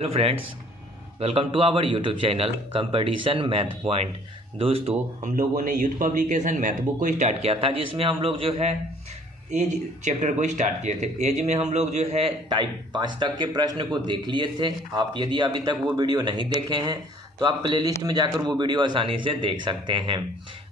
Hello friends, welcome to our YouTube channel competition math point. दोस्तों, हम लोगों ने यूथ पब्लिकेशन मैथ बुक को स्टार्ट किया था, जिसमें हम लोग जो है एज चैप्टर को स्टार्ट किए थे। एज में हम लोग जो है टाइप 5 तक के प्रश्न को देख लिए थे। आप यदि अभी तक वो वीडियो नहीं देखे हैं तो आप प्लेलिस्ट में जाकर वो वीडियो आसानी से देख सकते हैं।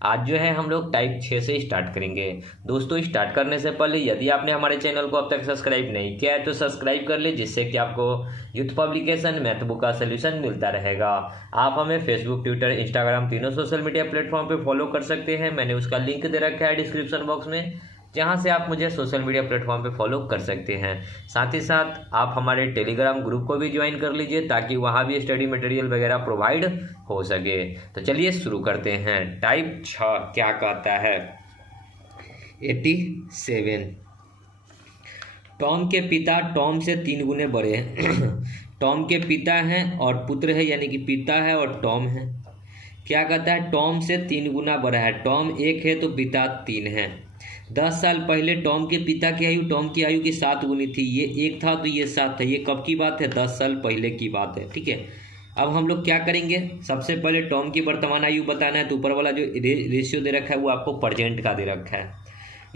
आज जो है हम लोग टाइप 6 से स्टार्ट करेंगे। दोस्तों, स्टार्ट करने से पहले यदि आपने हमारे चैनल को अब तक सब्सक्राइब नहीं किया है तो सब्सक्राइब कर ले, जिससे कि आपको यूथ पब्लिकेशन मैथ बुक का सोल्यूशन मिलता रहेगा। आप हमें फेसबुक, ट्विटर, इंस्टाग्राम तीनों सोशल मीडिया प्लेटफॉर्म पे फॉलो कर सकते हैं। मैंने उसका लिंक दे रखा है डिस्क्रिप्शन बॉक्स में, जहां से आप मुझे सोशल मीडिया प्लेटफॉर्म पे फॉलो कर सकते हैं। साथ ही साथ आप हमारे टेलीग्राम ग्रुप को भी ज्वाइन कर लीजिए, ताकि वहां भी स्टडी मटेरियल वगैरह प्रोवाइड हो सके। तो चलिए शुरू करते हैं। टाइप 6 क्या कहता है? 87। टॉम के पिता टॉम से 3 गुने बड़े हैं। टॉम के पिता हैं और पुत्र है, यानी कि पिता है और टॉम है। क्या कहता है? टॉम से 3 गुना बड़ा है। टॉम 1 है तो पिता 3 है। 10 साल पहले टॉम के पिता की आयु टॉम की आयु की 7 गुनी थी। ये 1 था तो ये 7 था। ये कब की बात है? 10 साल पहले की बात है। ठीक है, अब हम लोग क्या करेंगे? सबसे पहले टॉम की वर्तमान आयु बताना है, तो ऊपर वाला जो रेशियो दे रखा है वो आपको प्रेजेंट का दे रखा है।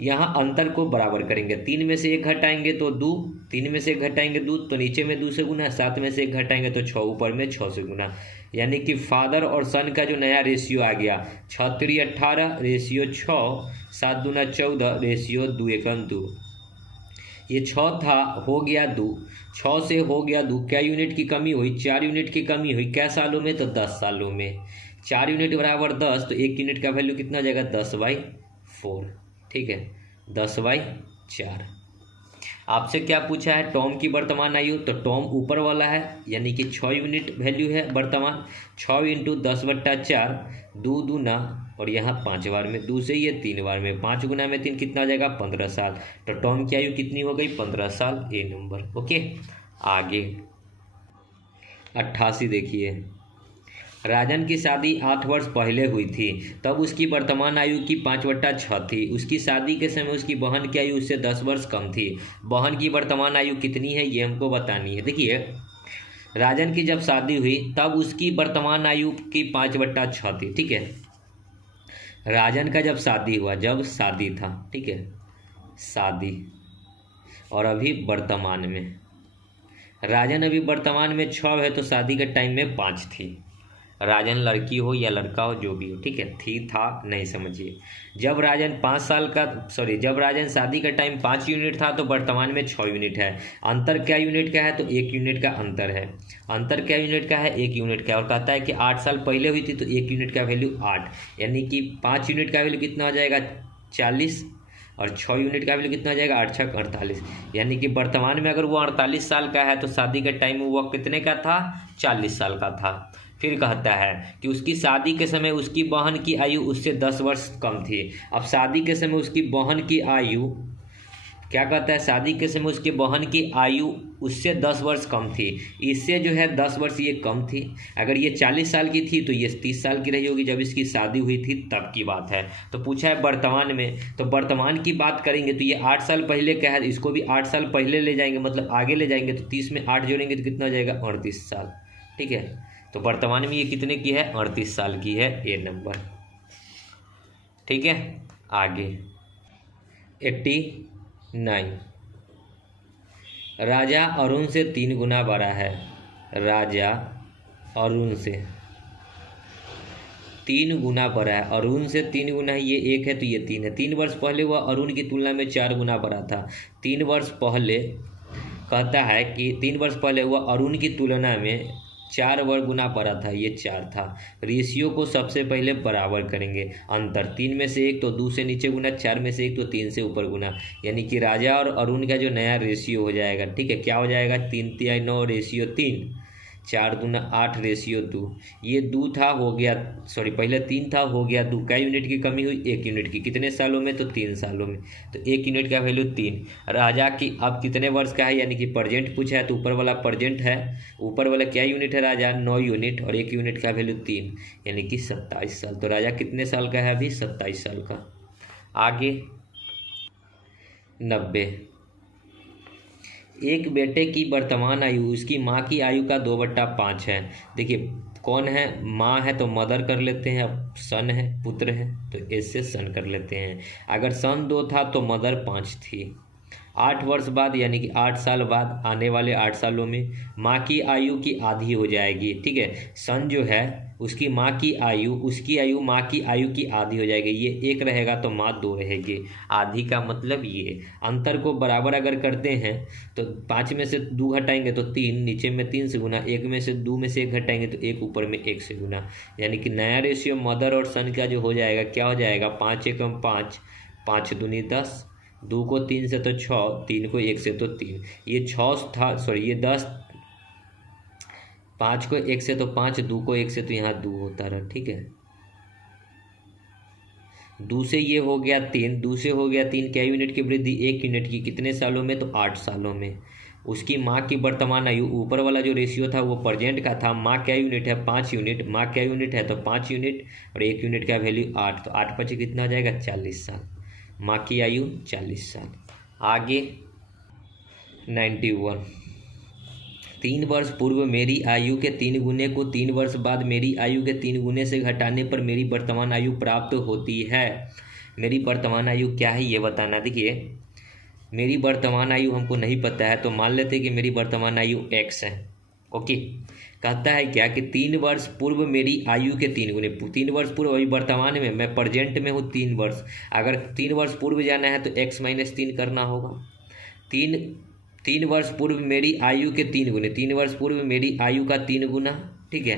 यहाँ अंतर को बराबर करेंगे। 3 में से 1 घटाएंगे तो 2, 3 में से 1 घटाएंगे 2 तो नीचे में 2 से गुना, 7 में से 1 घटाएंगे तो 6, ऊपर में 6 से गुना। यानी कि फादर और सन का जो नया रेशियो आ गया, 6 3 18 रेशियो 6, 7 दूना 14 रेशियो 2 एकम 2। ये 6 था, हो गया 2, 6 से हो गया 2। क्या यूनिट की कमी हुई? 4 यूनिट की कमी हुई। क्या सालों में? तो 10 सालों में। 4 यूनिट बराबर 10, तो 1 यूनिट का वैल्यू कितना हो जाएगा? 10/4। ठीक है, 10/4। आपसे क्या पूछा है? टॉम की वर्तमान आयु, तो टॉम ऊपर वाला है, यानी कि 6 यूनिट वैल्यू है वर्तमान। 6 इंटू 10/4, 2 दूना और यहाँ 5 बार में 2 से ये 3 बार में 5 गुना में 3 कितना हो जाएगा? 15 साल। तो टॉम की आयु कितनी हो गई? 15 साल। ए नंबर। ओके, आगे 88 देखिए। राजन की शादी 8 वर्ष पहले हुई थी, तब उसकी वर्तमान आयु की 5/6 थी। उसकी शादी के समय उसकी बहन की आयु उससे 10 वर्ष कम थी। बहन की वर्तमान आयु कितनी है, ये हमको बतानी है। देखिए, राजन की जब शादी हुई तब उसकी वर्तमान आयु की 5/6 थी। ठीक है, राजन का जब शादी हुआ, जब शादी था, ठीक है, शादी, और अभी वर्तमान में राजन अभी वर्तमान में 6 है, तो शादी के टाइम में 5 थी। राजन लड़की हो या लड़का हो, जो भी हो, ठीक है, थी था नहीं समझिए। जब राजन 5 साल का जब राजन शादी का टाइम 5 यूनिट था, तो वर्तमान में 6 यूनिट है। अंतर क्या यूनिट का है? तो 1 यूनिट का अंतर है। अंतर क्या यूनिट का है? 1 यूनिट का। और कहता है कि 8 साल पहले हुई थी, तो 1 यूनिट का वैल्यू 8, यानी कि 5 यूनिट का वैल्यू कितना हो जाएगा? 40, और 6 यूनिट का वैल्यू कितना हो जाएगा? 8 6 48, यानी कि वर्तमान में अगर वो 48 साल का है, तो शादी के टाइम में वो कितने का था? 40 साल का था। फिर कहता है कि उसकी शादी के समय उसकी बहन की आयु उससे 10 वर्ष कम थी। अब शादी के समय उसकी बहन की आयु, क्या कहता है? शादी के समय उसकी बहन की आयु उससे 10 वर्ष कम थी। इससे जो है 10 वर्ष ये कम थी। अगर ये 40 साल की थी तो ये 30 साल की रही होगी जब इसकी शादी हुई थी, तब की बात है। तो पूछा है वर्तमान में, तो वर्तमान की बात करेंगे तो ये 8 साल पहले का है, इसको भी 8 साल पहले ले जाएंगे, मतलब आगे ले जाएंगे, तो 30 में 8 जोड़ेंगे तो कितना हो जाएगा? 38 साल। ठीक है, तो वर्तमान में ये कितने की है? 38 साल की है। ए नंबर। ठीक है, आगे 89। राजा अरुण से 3 गुना बड़ा है। राजा अरुण से 3 गुना बड़ा है। अरुण से 3 गुना है, ये 1 है तो ये 3 है। 3 वर्ष पहले वह अरुण की तुलना में 4 गुना बड़ा था। 3 वर्ष पहले, कहता है कि 3 वर्ष पहले वह अरुण की तुलना में 4 वर्ग गुना बड़ा था, ये 4 था। रेशियो को सबसे पहले बराबर करेंगे। अंतर 3 में से 1 तो 2 से नीचे गुना, 4 में से 1 तो 3 से ऊपर गुना, यानी कि राजा और अरुण का जो नया रेशियो हो जाएगा, ठीक है, क्या हो जाएगा? 3 3 9 रेशियो 3, 4 दूना 8 रेशियो 2। ये 2 था, हो गया, पहले 3 था, हो गया 2। क्या यूनिट की कमी हुई? 1 यूनिट की। कितने सालों में? तो 3 सालों में। तो 1 यूनिट का वैल्यू 3। राजा की अब कितने वर्ष का है, यानी कि प्रेजेंट पूछा है, तो ऊपर वाला प्रेजेंट है। ऊपर वाला क्या यूनिट है? राजा 9 यूनिट, और 1 यूनिट का वैल्यू 3, यानी कि 27 साल। तो राजा कितने साल का है? अभी 27 साल का। आगे 90। एक बेटे की वर्तमान आयु उसकी माँ की आयु का 2/5 है। देखिए कौन है, माँ है तो मदर कर लेते हैं, अब सन है पुत्र है तो इससे सन कर लेते हैं। अगर सन 2 था तो मदर 5 थी। 8 वर्ष बाद यानी कि 8 साल बाद, आने वाले 8 सालों में माँ की आयु की आधी हो जाएगी। ठीक है, सन जो है उसकी माँ की आयु, उसकी आयु माँ की आयु की आधी हो जाएगी। ये 1 रहेगा तो माँ 2 रहेगी। आधी का मतलब ये अंतर को बराबर अगर करते हैं तो 5 में से 2 घटाएंगे तो 3, नीचे में 3 से गुना, 1 में से 2 में से 1 घटाएंगे तो 1 ऊपर में 1 से गुना, यानी कि नया रेशियो मदर और सन का जो हो जाएगा क्या हो जाएगा, 5 एकम 5, 5 दूनी 10, 2 को 3 से तो 6, 3 को 1 से तो 3, ये 6 था, सॉरी ये 10, 5 को 1 से तो 5, 2 को 1 से तो यहाँ 2 होता रहा। ठीक है, 2 से ये हो गया 3, 2 से हो गया 3, क्या यूनिट की वृद्धि, 1 यूनिट की। कितने सालों में, तो 8 सालों में। उसकी माँ की वर्तमान आयु, ऊपर वाला जो रेशियो था वो प्रेजेंट का था, माँ क्या यूनिट है 5 यूनिट, माँ क्या यूनिट है तो 5 यूनिट, और 1 यूनिट का वैल्यू 8, तो 8 5 कितना हो जाएगा 40 साल। माँ की आयु 40 साल। आगे 91, 3 वर्ष पूर्व मेरी आयु के 3 गुने को 3 वर्ष बाद मेरी आयु के 3 गुने से घटाने पर मेरी वर्तमान आयु प्राप्त होती है। मेरी वर्तमान आयु क्या है ये बताना। देखिए मेरी वर्तमान आयु हमको नहीं पता है तो मान लेते हैं कि मेरी वर्तमान आयु x है। ओके, कहता है क्या कि 3 वर्ष पूर्व मेरी आयु के 3 गुने, 3 वर्ष पूर्व, अभी वर्तमान में मैं प्रेजेंट में हूँ 3 वर्ष, अगर 3 वर्ष पूर्व जाना है तो x - 3 करना होगा। 3 वर्ष पूर्व मेरी आयु के 3 गुने, 3 वर्ष पूर्व मेरी आयु का 3 गुना। ठीक है,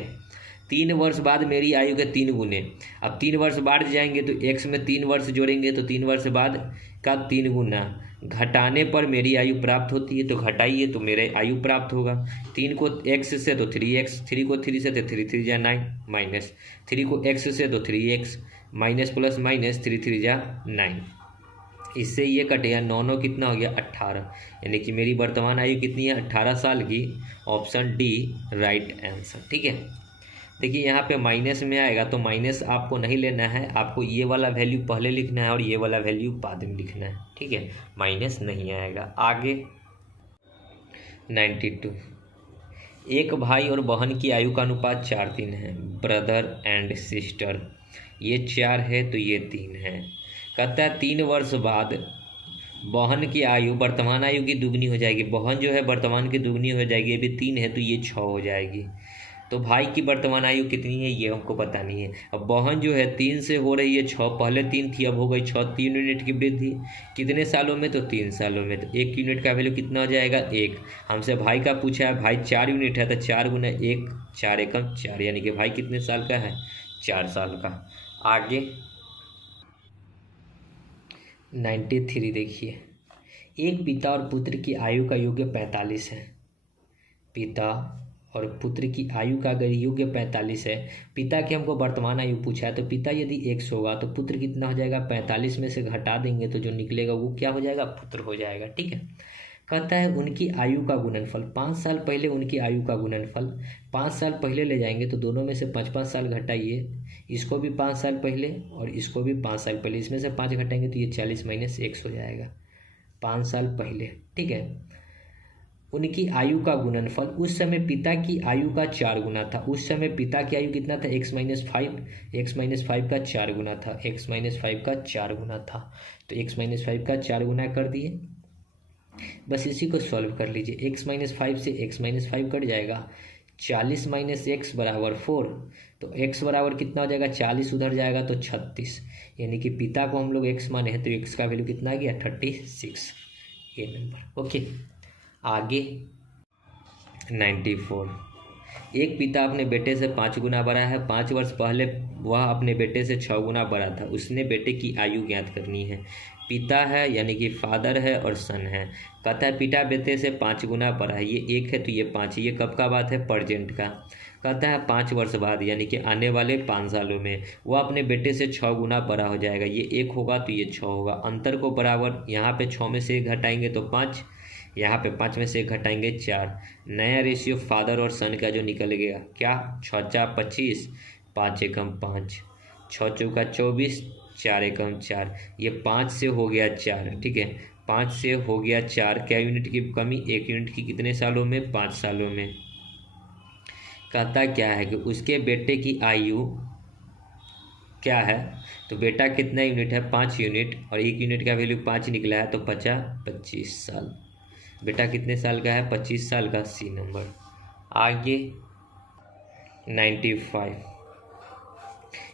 3 वर्ष बाद मेरी आयु के 3 गुने। अब 3 वर्ष बाद जाएंगे तो x में 3 वर्ष जोड़ेंगे तो 3 वर्ष बाद का 3 गुना, घटाने पर मेरी आयु प्राप्त होती है, तो घटाइए तो मेरे आयु प्राप्त होगा। 3 को x से तो 3x, 3 को 3 से तो 3 3 जा 9, माइनस 3 को x से तो 3x, माइनस प्लस माइनस 3 3 जा 9, इससे ये कटेगा 9 9 कितना हो गया 18, यानी कि मेरी वर्तमान आयु कितनी है 18 साल की। Option D right answer. ठीक है, देखिए यहाँ पे माइनस में आएगा तो माइनस आपको नहीं लेना है, आपको ये वाला वैल्यू पहले लिखना है और ये वाला वैल्यू बाद में लिखना है। ठीक है, माइनस नहीं आएगा। आगे 92, एक भाई और बहन की आयु का अनुपात 4:3 है। ब्रदर एंड सिस्टर, ये 4 है तो ये 3 है। कहता है 3 वर्ष बाद बहन की आयु वर्तमान आयु की दुगनी हो जाएगी। बहन जो है वर्तमान की दुगनी हो जाएगी, ये भी 3 है तो ये 6 हो जाएगी। तो भाई की वर्तमान आयु कितनी है ये हमको पता नहीं है। अब बहन जो है 3 से हो रही है 6, पहले 3 थी अब हो गई 6, 3 यूनिट की वृद्धि। कितने सालों में, तो 3 सालों में। तो 1 यूनिट का वैल्यू कितना हो जाएगा 1। हमसे भाई का पूछा है, भाई 4 यूनिट है तो 4 गुना 1, 4 एकम 4, यानी कि भाई कितने साल का है 4 साल का। आगे 93 देखिए, एक पिता और पुत्र की आयु का योग 45 है। पिता और पुत्र की आयु का अगर योग 45 है, पिता की हमको वर्तमान आयु पूछा है तो पिता यदि 100 होगा तो पुत्र कितना हो जाएगा 45 में से घटा देंगे तो जो निकलेगा वो क्या हो जाएगा पुत्र हो जाएगा। ठीक है, कहता है उनकी आयु का गुणनफल, 5 साल पहले उनकी आयु का गुणनफल, 5 साल पहले ले जाएंगे तो दोनों में से 5-5 साल घटाइए, इसको भी 5 साल पहले और इसको भी 5 साल पहले, इसमें से 5 घटाएंगे तो ये 40 - 100 हो जाएगा 5 साल पहले। ठीक है, उनकी आयु का गुणनफल, उस समय पिता की आयु का 4 गुना था। उस समय पिता की आयु कितना था x - 5, x - 5 का 4 गुना था, x - 5 का 4 गुना था, तो x - 5 का 4 गुना कर दिए। बस इसी को सॉल्व कर लीजिए, x - 5 से x - 5 कट जाएगा, 40 - x बराबर 4, तो x बराबर कितना हो जाएगा 40 उधर जाएगा तो 36, यानी कि पिता को हम लोग x माने हैं तो x का वैल्यू कितना आ गया 36, ये नंबर। ओके, आगे 94, एक पिता अपने बेटे से 5 गुना बड़ा है। 5 वर्ष पहले वह अपने बेटे से 6 गुना बड़ा था। उसने बेटे की आयु ज्ञात करनी है। पिता है यानी कि फादर है और सन है। कहता है पिता बेटे से 5 गुना बड़ा है, ये 1 है तो ये 5, ये कब का बात है प्रेजेंट का। कहता है 5 वर्ष बाद यानी कि आने वाले 5 सालों में वह अपने बेटे से 6 गुना बड़ा हो जाएगा। ये 1 होगा तो ये 6 होगा, अंतर को बराबर, यहाँ पे 6 में से 1 घटाएंगे तो 5, यहाँ पे 5 में से 1 घटाएंगे 4। नया रेशियो फादर और सन का जो निकल गया क्या, 6 4 25, 5 एकम 5, 6 चौका 24, 4 एकम 4, ये 5 से हो गया 4। ठीक है, 5 से हो गया 4, क्या यूनिट की कमी, 1 यूनिट की, कितने सालों में, 5 सालों में। कहता क्या है कि उसके बेटे की आयु क्या है, तो बेटा कितना यूनिट है, 5 यूनिट, और 1 यूनिट का वैल्यू 5 निकला है, तो 25 साल। बेटा कितने साल का है, 25 साल का, सी नंबर। आगे 95,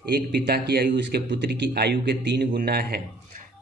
एक पिता की आयु उसके पुत्र की आयु के 3 गुना है।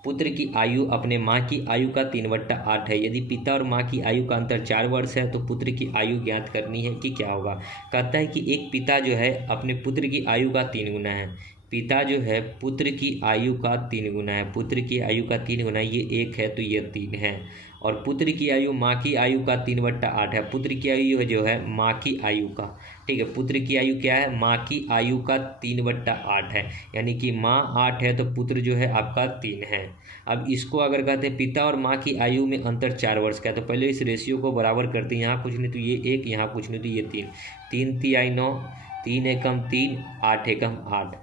पुत्र की आयु अपने माँ की आयु का 3/8 है। यदि पिता और माँ की आयु का अंतर 4 वर्ष है तो पुत्र की आयु ज्ञात करनी है कि क्या होगा। कहता है कि एक पिता जो है अपने पुत्र की आयु का 3 गुना है। पिता जो है पुत्र की आयु का 3 गुना है, पुत्र की आयु का 3 गुना, ये 1 है तो ये 3 है। और पुत्र की आयु माँ की आयु का 3/8 है। पुत्र की आयु जो है माँ की आयु का, ठीक है, पुत्र की आयु क्या है, माँ की आयु का 3/8 है, यानी कि माँ 8 है तो पुत्र जो है आपका 3 है। अब इसको अगर कहते हैं पिता और माँ की आयु में अंतर 4 वर्ष का है, तो पहले इस रेशियो को बराबर करते हैं। यहाँ कुछ नहीं तो ये 1, यहाँ कुछ नहीं तो ये 3, 3 तिहाई 9, 3 एकम 3, 8 एकम 8।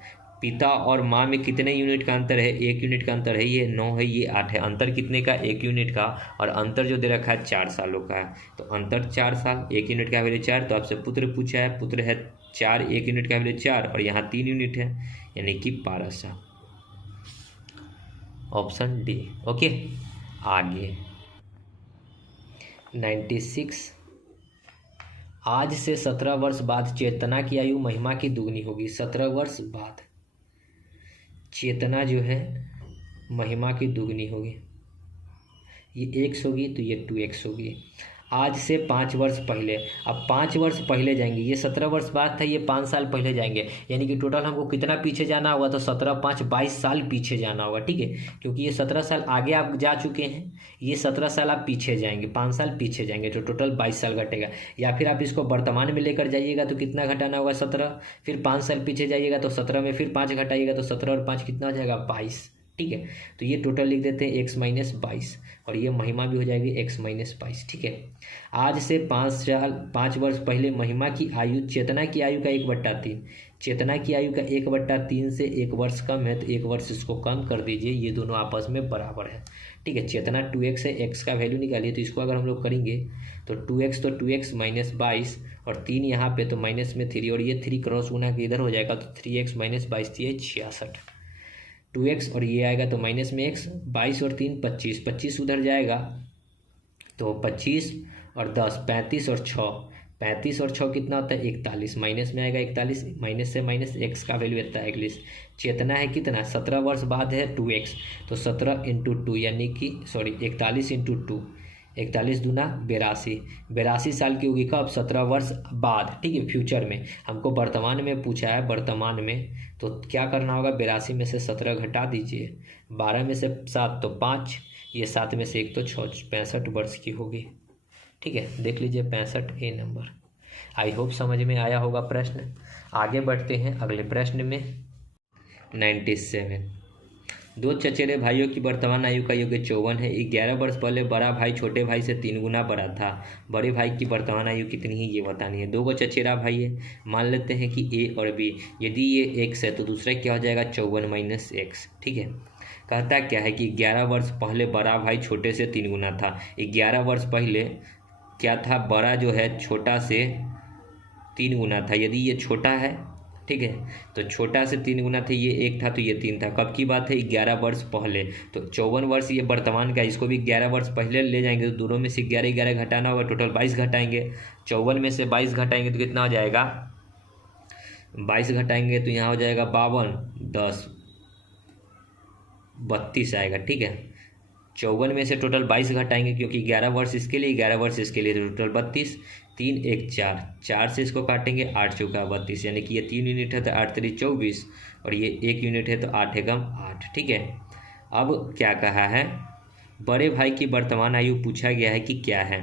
पिता और माँ में कितने यूनिट का अंतर है, 1 यूनिट का अंतर है, ये 9 है, ये 8 है। अंतर कितने का, 1 यूनिट का, और अंतर जो दे रखा है 4 सालों का है, तो अंतर 4 साल, 1 यूनिट का वैल्यू 4, तो आपसे पुत्र पूछा है, पुत्र है 4, 1 यूनिट का वैल्यू 4, और यहाँ 3 यूनिट है, यानी कि 12 साल। Option D. ओके, आगे 96, आज से 17 वर्ष बाद चेतना की आयु महिमा की दुगनी होगी। 17 वर्ष बाद चेतना जो है महिमा की दुगनी होगी। ये 1 होगी तो ये 2x होगी। आज से 5 वर्ष पहले, अब 5 वर्ष पहले जाएंगे, ये 17 वर्ष बाद था, ये 5 साल पहले जाएंगे, यानी कि टोटल हमको कितना पीछे जाना होगा, तो 17 5 22 साल पीछे जाना होगा, ठीक है, क्योंकि ये 17 साल आगे आप जा चुके हैं, ये 17 साल आप पीछे जाएंगे, 5 साल पीछे जाएंगे, तो टोटल 22 साल घटेगा। या फिर आप इसको वर्तमान में लेकर जाइएगा तो कितना घटाना होगा, 17, फिर 5 साल पीछे जाइएगा तो 17 में फिर 5 घटाइएगा तो 17 और 5 कितना हो जाएगा, 22, ठीक है। तो ये टोटल लिख देते हैं x - 22, और ये महिमा भी हो जाएगी x - 22, ठीक है। आज से 5 वर्ष पहले महिमा की आयु चेतना की आयु का 1/3, चेतना की आयु का 1/3 से 1 वर्ष कम है, तो 1 वर्ष इसको कम कर दीजिए, ये दोनों आपस में बराबर है, ठीक है। चेतना 2x है, x का वैल्यू निकालिए, तो इसको अगर हम लोग करेंगे तो 2x तो 2x - 22, और 3 यहाँ पे तो माइनस में 3, और ये 3 क्रॉस गुना के इधर हो जाएगा, तो 3x - 22 ये 66, 2x, और ये आएगा तो माइनस में x, 22 और 3 25, 25 उधर जाएगा तो 25 और 10 35 और 6, 35 और 6 कितना होता है, 41, माइनस में आएगा 41, माइनस से माइनस x का वैल्यू आता है 41। चेतना है कितना, 17 वर्ष बाद है 2x, तो 17 × 2 यानी कि 41 × 2, 41 दूना 82, 82 साल की होगी कब, 17 वर्ष बाद, ठीक है, फ्यूचर में। हमको वर्तमान में पूछा है, वर्तमान में, तो क्या करना होगा, 82 में से 17 घटा दीजिए, 12 में से 7 तो 5, ये 7 में से 1 तो 6, 65 वर्ष की होगी, ठीक है। देख लीजिए 65 ए नंबर। आई होप समझ में आया होगा प्रश्न। आगे बढ़ते हैं अगले प्रश्न में। 97, 2 चचेरे भाइयों की वर्तमान आयु का योग 54 है। 11 वर्ष पहले बड़ा भाई छोटे भाई से 3 गुना बड़ा था। बड़े भाई की वर्तमान आयु कितनी है ये बतानी है। 2 चचेरा भाई है, मान लेते हैं कि ए और बी। यदि ये x है तो दूसरा क्या हो जाएगा, 54 - x, ठीक है। कहता क्या है कि 11 वर्ष पहले बड़ा भाई छोटे से 3 गुना था। 11 वर्ष पहले क्या था, बड़ा जो है छोटा से 3 गुना था। यदि ये छोटा है, ठीक है, तो छोटा से 3 गुना थे, ये 1 था तो ये 3 था। कब की बात है, 11 वर्ष पहले। तो 54 वर्ष ये वर्तमान का, इसको भी 11 वर्ष पहले ले जाएंगे तो दोनों में से 11 11 घटाना होगा, टोटल 22 घटाएंगे। 54 में से 22 घटाएंगे तो कितना हो जाएगा, 22 घटाएंगे तो यहाँ हो जाएगा 52, 10 32 आएगा, ठीक है। 54 में से टोटल 22 घटाएंगे क्योंकि 11 वर्ष इसके लिए, 11 वर्ष इसके लिए, तो टोटल 32, 3 1 4, 4 से इसको काटेंगे, 8 चौका 32, यानी कि ये 3 यूनिट है तो 8 3 24, और ये 1 यूनिट है तो 8 एकम 8, ठीक है। अब क्या कहा है, बड़े भाई की वर्तमान आयु पूछा गया है कि क्या है।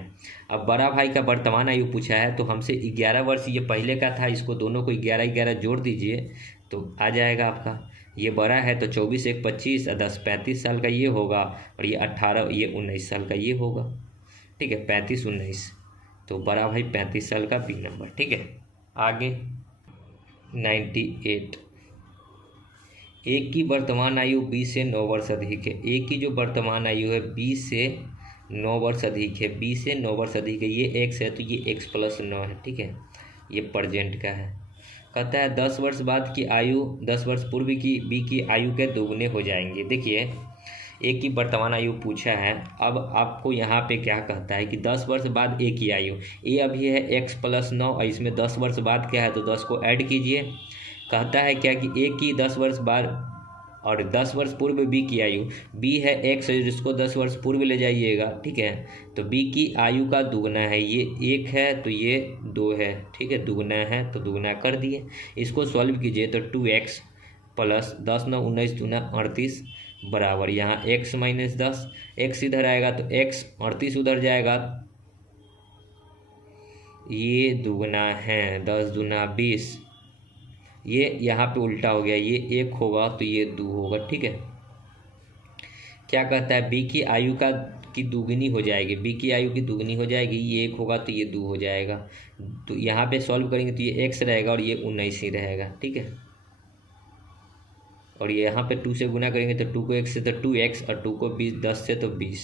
अब बड़ा भाई का वर्तमान आयु पूछा है तो हमसे 11 वर्ष ये पहले का था, इसको दोनों को 11 11 जोड़ दीजिए तो आ जाएगा आपका। ये बड़ा है तो 24 1 25 और 10 35 साल का ये होगा, और ये 18 ये 19 साल का ये होगा, ठीक है, 35 19, तो बड़ा भाई 35 साल का बी नंबर, ठीक है। आगे 98, ए की वर्तमान आयु 20 से 9 वर्ष अधिक है। ए की जो वर्तमान आयु है 20 से 9 वर्ष अधिक है, 20 से 9 वर्ष अधिक है, ये एक्स है तो ये एक्स प्लस 9 है, ठीक है, ये प्रेजेंट का है। कहता है 10 वर्ष बाद की आयु 10 वर्ष पूर्व की बी की आयु के दोगुने हो जाएंगे। देखिए ए की वर्तमान आयु पूछा है, अब आपको यहाँ पे क्या कहता है कि 10 वर्ष बाद ए की आयु, ए अभी है एक्स प्लस 9 और इसमें 10 वर्ष बाद क्या है तो 10 को ऐड कीजिए। कहता है क्या कि ए की 10 वर्ष बाद और 10 वर्ष पूर्व बी की आयु, बी है एक्स जिसको 10 वर्ष पूर्व ले जाइएगा, ठीक है, तो बी की आयु का दुगना है, ये 1 है तो ये 2 है, ठीक है, दुगना है तो दुगना कर दिए। इसको सॉल्व कीजिए तो 2x प्लस 10 9 19 दूना 38 बराबर यहाँ x माइनस 10, x इधर आएगा तो x 38 उधर जाएगा, ये दुगना है 10 दूना 20, ये यहाँ पे उल्टा हो गया, ये 1 होगा तो ये 2 होगा, ठीक है। क्या कहता है बी की आयु की दुगनी हो जाएगी, बी की आयु की दुगनी हो जाएगी, ये 1 होगा तो ये 2 हो जाएगा, तो यहाँ पे सॉल्व करेंगे तो ये x रहेगा और ये 19 ही रहेगा, ठीक है। और ये यहाँ पे 2 से गुना करेंगे तो 2 को x से तो 2x और 2 को 10 से तो 20,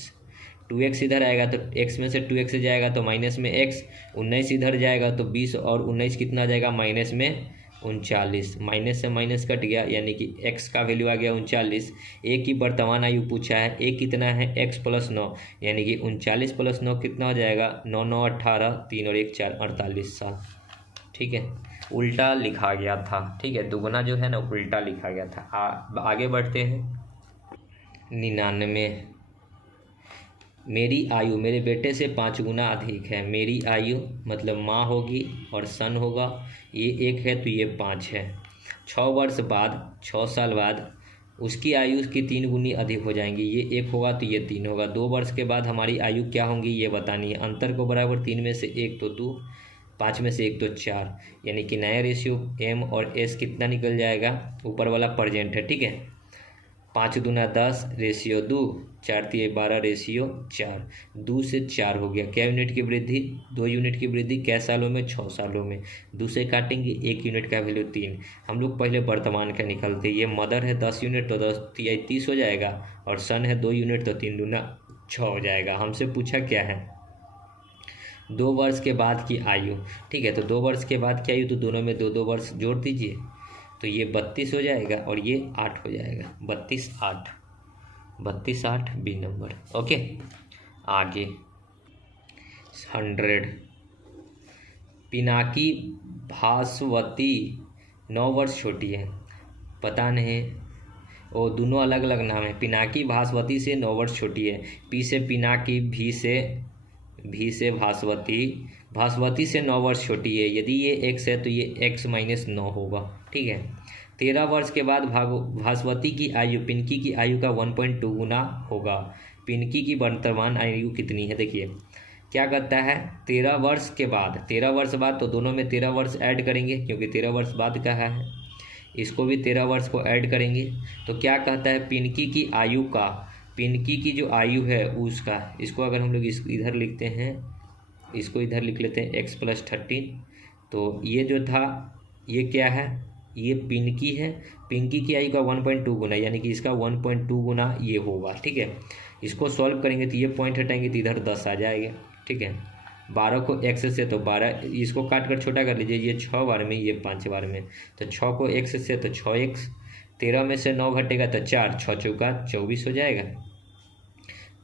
2x इधर आएगा तो x में से 2x से जाएगा तो माइनस में x, 19 इधर जाएगा तो 20 और 19 कितना आ जाएगा माइनस में 39, माइनस से माइनस कट गया यानी कि x का वैल्यू आ गया 39। ए की वर्तमान आयु पूछा है, ए कितना है x प्लस 9 यानी कि 39 प्लस 9 कितना हो जाएगा 9 9 18, 3 और 1 4 48 साल, ठीक है, उल्टा लिखा गया था, ठीक है, दुगना जो है ना उल्टा लिखा गया था। आगे बढ़ते हैं। 99 मेरी आयु मेरे बेटे से 5 गुना अधिक है। मेरी आयु मतलब माँ होगी और सन होगा, ये 1 है तो ये 5 है। 6 वर्ष बाद 6 साल बाद उसकी आयु की 3 गुनी अधिक हो जाएंगी, ये 1 होगा तो ये 3 होगा। 2 वर्ष के बाद हमारी आयु क्या होंगी ये बतानी है। अंतर को बराबर 3 में से 1 तो 2, 5 में से 1 तो 4, यानी कि नया रेशियो m और s कितना निकल जाएगा, यूपर वाला प्रेजेंट है, ठीक है। 5 दूना 10 रेशियो 2, 4 3 12 रेशियो 4, 2 से 4 हो गया। क्या यूनिट की वृद्धि, 2 यूनिट की वृद्धि, क्या सालों में 6 सालों में। 2 से काटेंगे 1 यूनिट का वैल्यू 3। हम लोग पहले वर्तमान का निकलते, ये मदर है 10 यूनिट तो 10 30 हो जाएगा और सन है 2 यूनिट तो 3 दूना 6 हो जाएगा। हमसे पूछा क्या है 2 वर्ष के बाद की आयु, ठीक है, तो 2 वर्ष के बाद की आयु तो दोनों में 2 2 वर्ष जोड़ दीजिए तो ये 32 हो जाएगा और ये 8 हो जाएगा, 32 8 बी नंबर, ओके। आगे 100 पिनाकी भास्वती 9 वर्ष छोटी है, पता नहीं, वो दोनों अलग अलग नाम है। पिनाकी भास्वती से 9 वर्ष छोटी है, पी से पिनाकी, भी से भास्वती से 9 वर्ष छोटी है। यदि ये x है तो ये x माइनस 9 होगा, ठीक है। 13 वर्ष के बाद भास्वती की आयु पिनकी की आयु का 1.2 गुना होगा। पिनकी की वर्तमान आयु कितनी है, देखिए क्या कहता है 13 वर्ष के बाद, 13 वर्ष बाद तो दोनों में 13 वर्ष ऐड करेंगे क्योंकि 13 वर्ष बाद का है, इसको भी 13 वर्ष को ऐड करेंगे तो क्या कहता है पिनकी की आयु का, पिनकी की जो आयु है उसका, इसको अगर हम लोग इधर लिखते हैं, इसको इधर लिख लेते हैं x प्लस 13, तो ये जो था ये क्या है, ये पिनकी है, पिनकी की आयु का 1.2 गुना यानी कि इसका 1.2 गुना ये होगा, ठीक है। इसको सॉल्व करेंगे तो ये पॉइंट हटाएंगे तो इधर 10 आ जाएगा, ठीक है। 12 को x से तो 12, इसको काट कर छोटा कर लीजिए, ये 6 बार में ये 5 बार में, तो 6 को x से तो 6x, 13 में से 9 घटेगा तो 4, 6 चौका 24 हो जाएगा।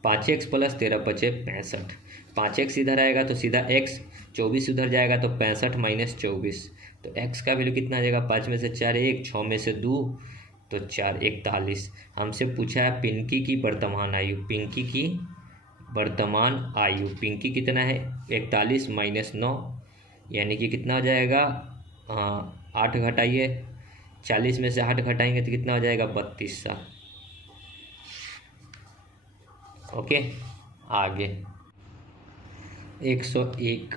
5x प्लस 13 बचे 65, 5x इधर आएगा तो सीधा x, 24 उधर जाएगा तो 65 माइनस 24, तो x का वैल्यू कितना आ जाएगा, 5 में से 4 1, 6 में से 2 तो 4 41। हमसे पूछा है पिंकी की वर्तमान आयु, पिंकी की वर्तमान आयु, पिंकी कितना है 41 माइनस 9 यानी कि कितना हो जाएगा, 8 घटाइए, 40 में से 8 घटाएंगे तो कितना हो जाएगा 32 साल, ओके। आगे 101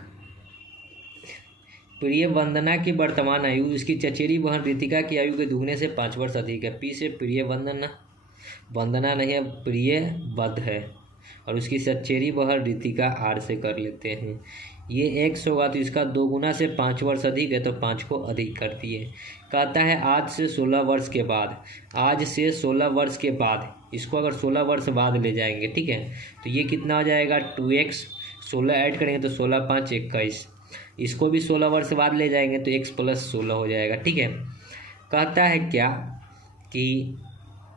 प्रिय वंदना की वर्तमान आयु उसकी चचेरी बहन रितिका की आयु के दुगने से 5 वर्ष अधिक है। पी से प्रिय वंदना नहीं है, प्रिय वध है और उसकी चचेरी बहन रितिका आर से कर लेते हैं। ये x होगा तो इसका 2 गुना से 5 वर्ष अधिक है तो 5 को अधिक कर दिए। कहता है आज से 16 वर्ष के बाद, आज से 16 वर्ष के बाद, इसको अगर 16 वर्ष बाद ले जाएंगे, ठीक है, तो ये कितना हो जाएगा 2x, 16 ऐड करेंगे तो 16 5 21, इसको भी 16 वर्ष बाद ले जाएंगे तो x + 16 हो जाएगा, ठीक है। कहता है क्या कि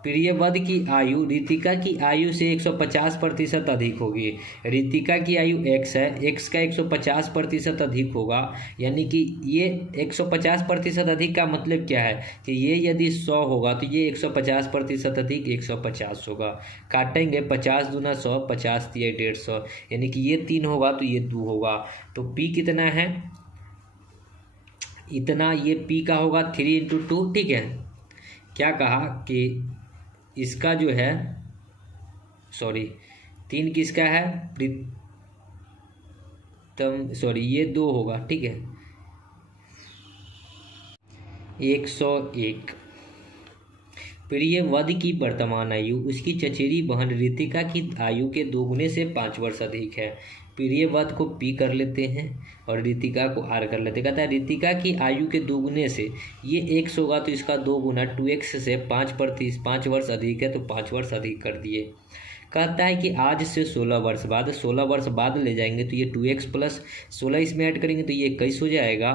प्रियवध की आयु रितिका की आयु से 150% अधिक होगी। रितिका की आयु x है, x का 150% अधिक होगा, यानी कि ये 150% अधिक का मतलब क्या है कि ये यदि 100 होगा तो ये 150% अधिक 150 होगा। काटेंगे 50 दूना 100, 50 दिया 150, यानी कि ये 3 होगा तो ये 2 होगा। तो p कितना है, इतना ये p का होगा 3 × 2, ठीक है। क्या कहा कि इसका जो है, सॉरी 3 किसका है, प्रीतम, सॉरी ये 2 होगा, ठीक है। 101 प्रियवध की वर्तमान आयु उसकी चचेरी बहन रितिका की आयु के 2 गुने से 5 वर्ष अधिक है। प्रियवध को पी कर लेते हैं और रितिका को आर कर लेते हैं। कहता है रितिका की आयु के 2 गुने से ये x होगा तो इसका 2 गुना 2x से 5 वर्ष अधिक है तो 5 वर्ष अधिक कर दिए। कहता है कि आज से 16 वर्ष बाद, 16 वर्ष बाद ले जाएंगे तो ये 2x + 16 इसमें ऐड करेंगे तो ये 21 हो जाएगा,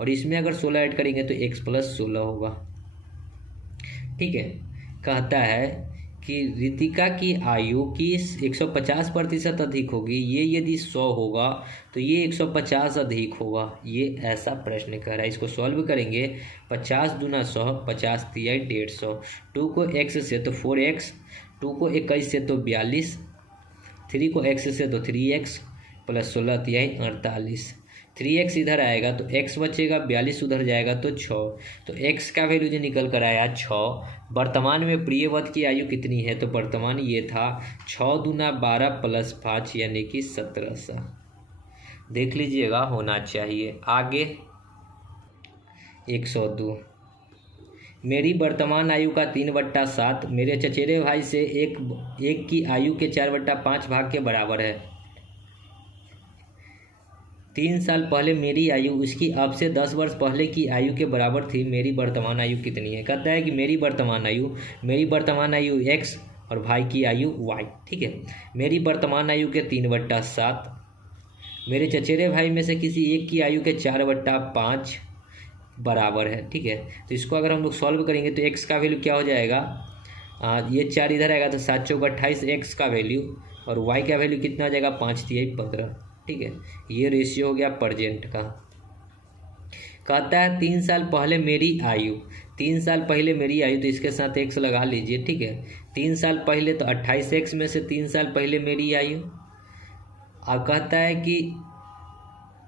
और इसमें अगर 16 ऐड करेंगे तो x + 16 होगा, ठीक है। कहता है कि रितिका की आयु की 150% अधिक होगी, ये यदि 100 होगा तो ये 150 अधिक होगा, ये ऐसा प्रश्न कर रहा है। इसको सॉल्व करेंगे 50 दूना 100, 50 दिया 150, 2 को x से तो 4x, 2 को 21 से तो 42, 3 को x से तो 3x + 16 दिया 48, 3x इधर आएगा तो x बचेगा, 42 उधर जाएगा तो 6, तो x का वैल्यू जो निकल कर आया 6। वर्तमान में प्रियवध की आयु कितनी है, तो वर्तमान ये था 6 दूना 12 + 5 यानी कि 1700। देख लीजिएगा, होना चाहिए। आगे 102 मेरी वर्तमान आयु का 3/7 मेरे चचेरे भाई से एक की आयु के 4/5 भाग के बराबर है। 3 साल पहले मेरी आयु उसकी अब से 10 वर्ष पहले की आयु के बराबर थी। मेरी वर्तमान आयु कितनी है। कहता है कि मेरी वर्तमान आयु x और भाई की आयु y, ठीक है। मेरी वर्तमान आयु के 3/7, मेरे चचेरे भाई में से किसी एक की आयु के 4/5 बराबर है, ठीक है। तो इसको अगर हम लोग सॉल्व करेंगे तो x का वैल्यू क्या हो जाएगा, ये 4 इधर आएगा तो 7 चौक 28 x का वैल्यू, और y का वैल्यू कितना हो जाएगा 5 × 15, ठीक है। ये रेशियो हो गया प्रेजेंट का। कहता है 3 साल पहले मेरी आयु, 3 साल पहले मेरी आयु, तो इसके साथ x लगा लीजिए, ठीक है। 3 साल पहले तो 28x में से 3 साल पहले मेरी आयु। अब कहता है कि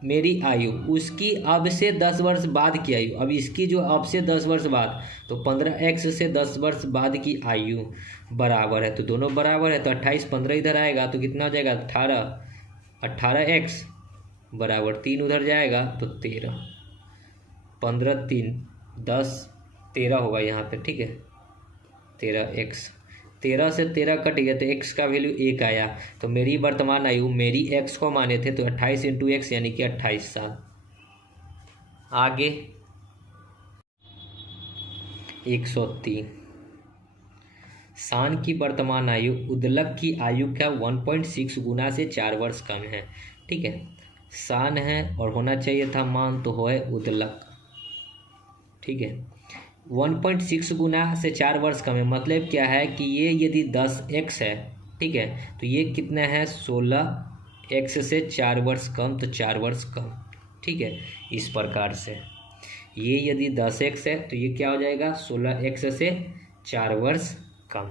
मेरी आयु उसकी अब से 10 वर्ष बाद की आयु, अब इसकी जो अब से 10 वर्ष बाद, तो 15x से 10 वर्ष बाद की आयु बराबर है, तो दोनों बराबर है, तो 28 15 इधर आएगा तो कितना हो जाएगा 18x बराबर 3 उधर जाएगा तो 13, 15 3 10 13 होगा यहाँ पे, ठीक है। 13x, 13 से 13 कट गया तो x का वैल्यू 1 आया। तो मेरी वर्तमान आयु, मेरी x को माने थे तो 28 × x यानी कि 28 साल। आगे 103 शान की वर्तमान आयु उदलक की आयु का 1.6 गुना से 4 वर्ष कम है, ठीक है। शान है और होना चाहिए था मान, तो है उदलक, ठीक है। 1.6 गुना से 4 वर्ष कम है, मतलब क्या है कि ये यदि 10x है, ठीक है, तो ये कितना है 16x से 4 वर्ष कम, तो 4 वर्ष कम, ठीक है। इस प्रकार से ये यदि 10x है तो ये क्या हो जाएगा 16x से 4 वर्ष कम।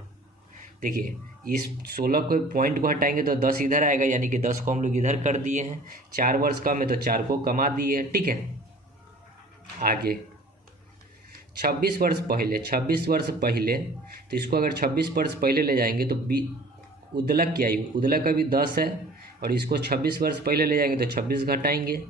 देखिए इस 16 को पॉइंट को हटाएंगे तो 10 इधर आएगा, यानी कि 10 को हम लोग इधर कर दिए हैं। 4 वर्ष कम है तो 4 को कमा दिए हैं, ठीक है। आगे 26 वर्ष पहले, 26 वर्ष पहले, तो इसको अगर 26 वर्ष पहले ले जाएंगे तो उदलक की आयु, उदलक अभी 10 है और इसको 26 वर्ष पहले ले जाएंगे तो 26 घटाएंगे।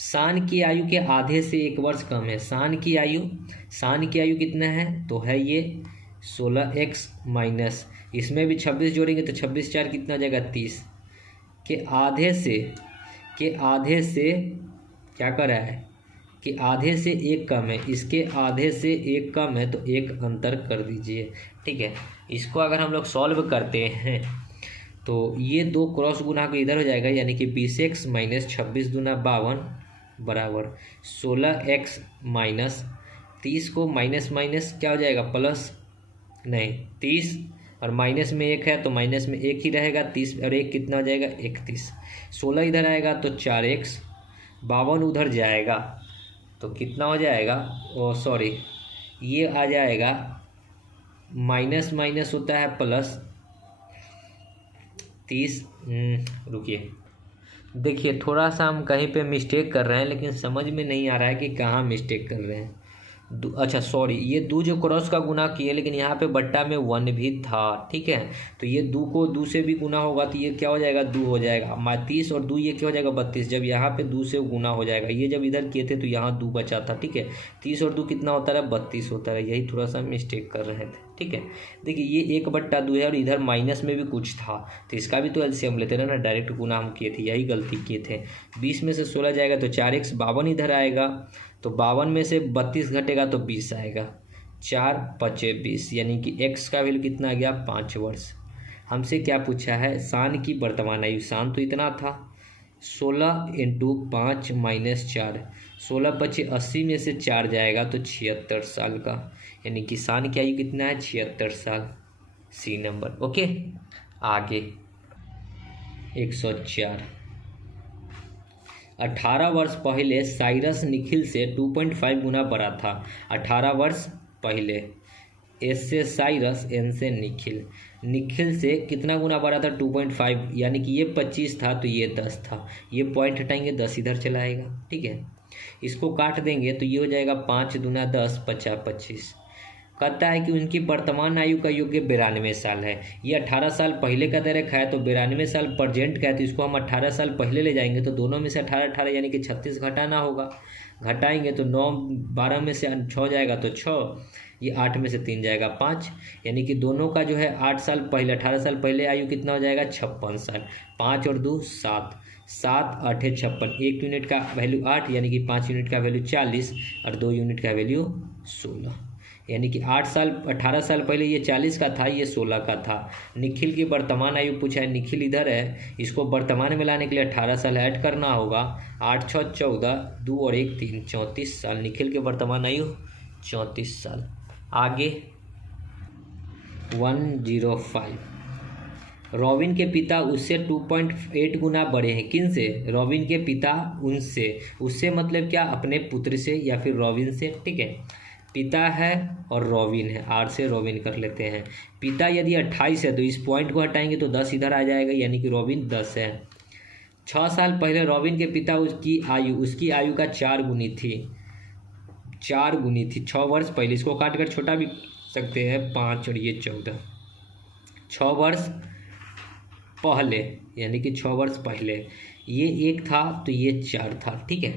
शान की आयु के आधे से 1 वर्ष कम है। शान की आयु कितना है, तो है ये 16x माइनस, इसमें भी 26 जोड़ेंगे तो 26 4 कितना हो जाएगा 30, के आधे से के आधे से क्या कर रहा है कि आधे से एक कम है, इसके आधे से एक कम है, तो एक अंतर कर दीजिए। ठीक है, इसको अगर हम लोग सॉल्व करते हैं तो ये दो क्रॉस गुना को इधर हो जाएगा, यानी कि 20x माइनस 26 दूना 52 बराबर 16x माइनस 30 को माइनस माइनस क्या हो जाएगा प्लस, नहीं 30 और माइनस में एक है तो माइनस में एक ही रहेगा, 30 और एक कितना हो जाएगा 31, 16 इधर आएगा तो 4x, 52 उधर जाएगा तो कितना हो जाएगा, ओ सॉरी ये आ जाएगा माइनस माइनस होता है प्लस 30। रुकिए, देखिए थोड़ा सा हम कहीं पे मिस्टेक कर रहे हैं, लेकिन समझ में नहीं आ रहा है कि कहाँ मिस्टेक कर रहे हैं। अच्छा सॉरी, ये दो जो क्रॉस का गुना किए, लेकिन यहाँ पे बट्टा में 1 भी था। ठीक है, तो ये दो को दो से भी गुना होगा तो ये क्या हो जाएगा 2 हो जाएगा, 30 और 2 ये क्या हो जाएगा 32। जब यहाँ पे 2 से गुना हो जाएगा, ये जब इधर किए थे तो यहाँ 2 बचा था। ठीक है, 30 और 2 कितना होता है 32 होता है, यही थोड़ा सा मिस्टेक कर रहे थे। ठीक है, देखिए ये 1/2 है और इधर माइनस में भी कुछ था, तो इसका भी तो एलसीएम लेते ना, डायरेक्ट गुना हम किए थे, यही गलती किए थे। 20 में से 16 जाएगा तो 4x, 52 इधर आएगा तो 52 में से 32 घटेगा तो 20 आएगा, 4 5 20, यानी कि x का वैल्यू कितना आ गया 5 वर्ष। हमसे क्या पूछा है, शान की वर्तमान आयु, शान तो इतना था 16 × 5 - 4, 16 × 80 में से 4 जाएगा तो 76 साल का, यानी कि शान की आयु कितना है 76 साल, सी नंबर। ओके, आगे 104। 18 वर्ष पहले साइरस निखिल से 2.5 गुना बड़ा था। 18 वर्ष पहले, एस से साइरस, एन से निखिल, निखिल से कितना गुना बड़ा था 2.5, यानी कि ये 25 था तो ये 10 था, ये पॉइंट हटाएंगे 10 इधर चला आएगा। ठीक है, इसको काट देंगे तो ये हो जाएगा 5 दूना 10, 50 25। कहता है कि उनकी वर्तमान आयु का योग 92 साल है। ये 18 साल पहले का दे रखा है तो 92 साल प्रेजेंट का है, तो इसको हम 18 साल पहले ले जाएंगे तो दोनों में से 18 18 यानी कि 36 घटाना होगा। घटाएंगे तो 9 12 में से 6 जाएगा तो 6, ये 8 में से 3 जाएगा 5, यानी कि दोनों का जो है 8 साल पहले 18 साल पहले आयु कितना हो जाएगा 56 साल। 5 और 2 7, 7 8 56, 1 यूनिट का वैल्यू 8, यानी कि 5 यूनिट का वैल्यू 40 और 2 यूनिट का वैल्यू 16, यानी कि 18 साल पहले ये 40 का था, ये 16 का था। निखिल की वर्तमान आयु पूछा है, निखिल इधर है, इसको वर्तमान में लाने के लिए 18 साल ऐड करना होगा, 8 6 14, 2 और 1 3, 34 साल। निखिल की वर्तमान आयु 34 साल। आगे 105। रॉबिन के पिता उससे 2.8 गुना बड़े हैं। किन से? रॉबिन के पिता उनसे, उससे मतलब क्या, अपने पुत्र से या फिर रॉबिन से। ठीक है, पिता है और रॉबिन है, आर से रॉबिन कर लेते हैं। पिता यदि 28 है तो इस पॉइंट को हटाएंगे तो 10 इधर आ जाएगा, यानी कि रॉबिन 10 है। 6 साल पहले रॉबिन के पिता उसकी आयु का 4 गुनी थी, 4 गुनी थी 6 वर्ष पहले। इसको काट कर छोटा भी सकते हैं, 5 और ये 14, 6 वर्ष पहले, यानी कि 6 वर्ष पहले ये 1 था तो ये 4 था। ठीक है,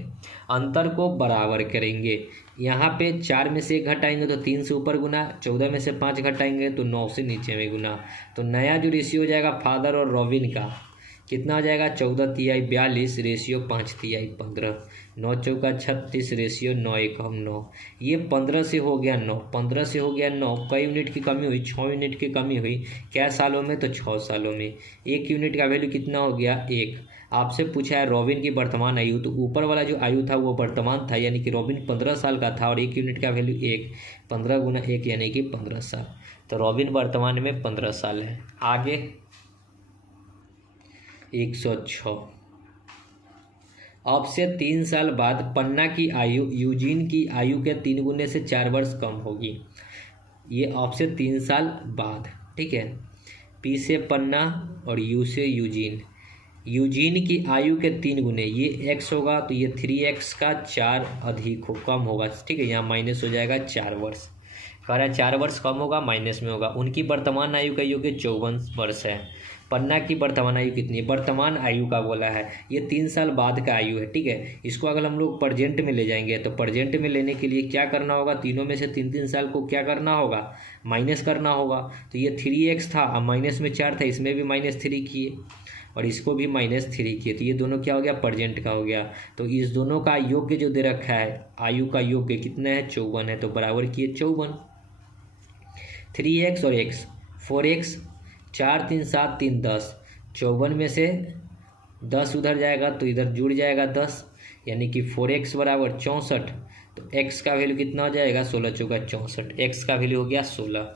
अंतर को बराबर करेंगे। यहाँ पे 4 में से 1 घटाएंगे तो 3 से ऊपर गुना, 14 में से 5 घटाएंगे तो 9 से नीचे में गुना। तो नया जो रेशियो हो जाएगा फादर और रॉबिन का कितना हो जाएगा, 14 तिहाई 42, रेशियो 5 तिहाई 15, 9 चौका 36, रेशियो 9 एकम 9। ये 15 से हो गया 9, 15 से हो गया 9, कई यूनिट की कमी हुई, 6 यूनिट की कमी हुई। क्या सालों में? तो 6 सालों में। 1 यूनिट का वैल्यू कितना हो गया 1। आपसे पूछा है रॉबिन की वर्तमान आयु, तो ऊपर वाला जो आयु था वो वर्तमान था, यानी कि रॉबिन 15 साल का था और 1 यूनिट का वैल्यू 1, 15 गुना 1 यानी कि 15 साल। तो रॉबिन वर्तमान में 15 साल है। आगे 106। अब से 3 साल बाद पन्ना की आयु यूजीन की आयु के 3 गुने से 4 वर्ष कम होगी। ये अब से 3 साल बाद। ठीक है, पी से पन्ना और यू से यूजीन। यूजीन की आयु के 3 गुने, ये x होगा तो ये 3x का 4 अधिक हो, कम होगा। ठीक है, यहाँ माइनस हो जाएगा 4 वर्ष। कह रहा है 4 वर्ष कम होगा, माइनस में होगा। उनकी वर्तमान आयु का योग 54 वर्ष है। पन्ना की वर्तमान आयु कितनी है? वर्तमान आयु का बोला है, ये 3 साल बाद का आयु है। ठीक है, इसको अगर हम लोग प्रेजेंट में ले जाएंगे तो प्रेजेंट में लेने के लिए क्या करना होगा, तीनों में से 3 साल को क्या करना होगा, माइनस करना होगा। तो ये 3x था, अब माइनस में 4 था, इसमें भी -3 किए। और इसको भी -3 किए, तो ये दोनों क्या हो गया, प्रेजेंट का हो गया। तो इस दोनों का योग्य जो दे रखा है, आयु का योग्य कितना है, 54 है, तो बराबर किए 54। 3x और x, 4x, 4 3 7 3 10, 54 में से 10 उधर जाएगा तो इधर जुड़ जाएगा 10, यानी कि 4x बराबर 64। तो x का वैल्यू कितना हो जाएगा, 16 चौका 64, x का वैल्यू हो गया 16।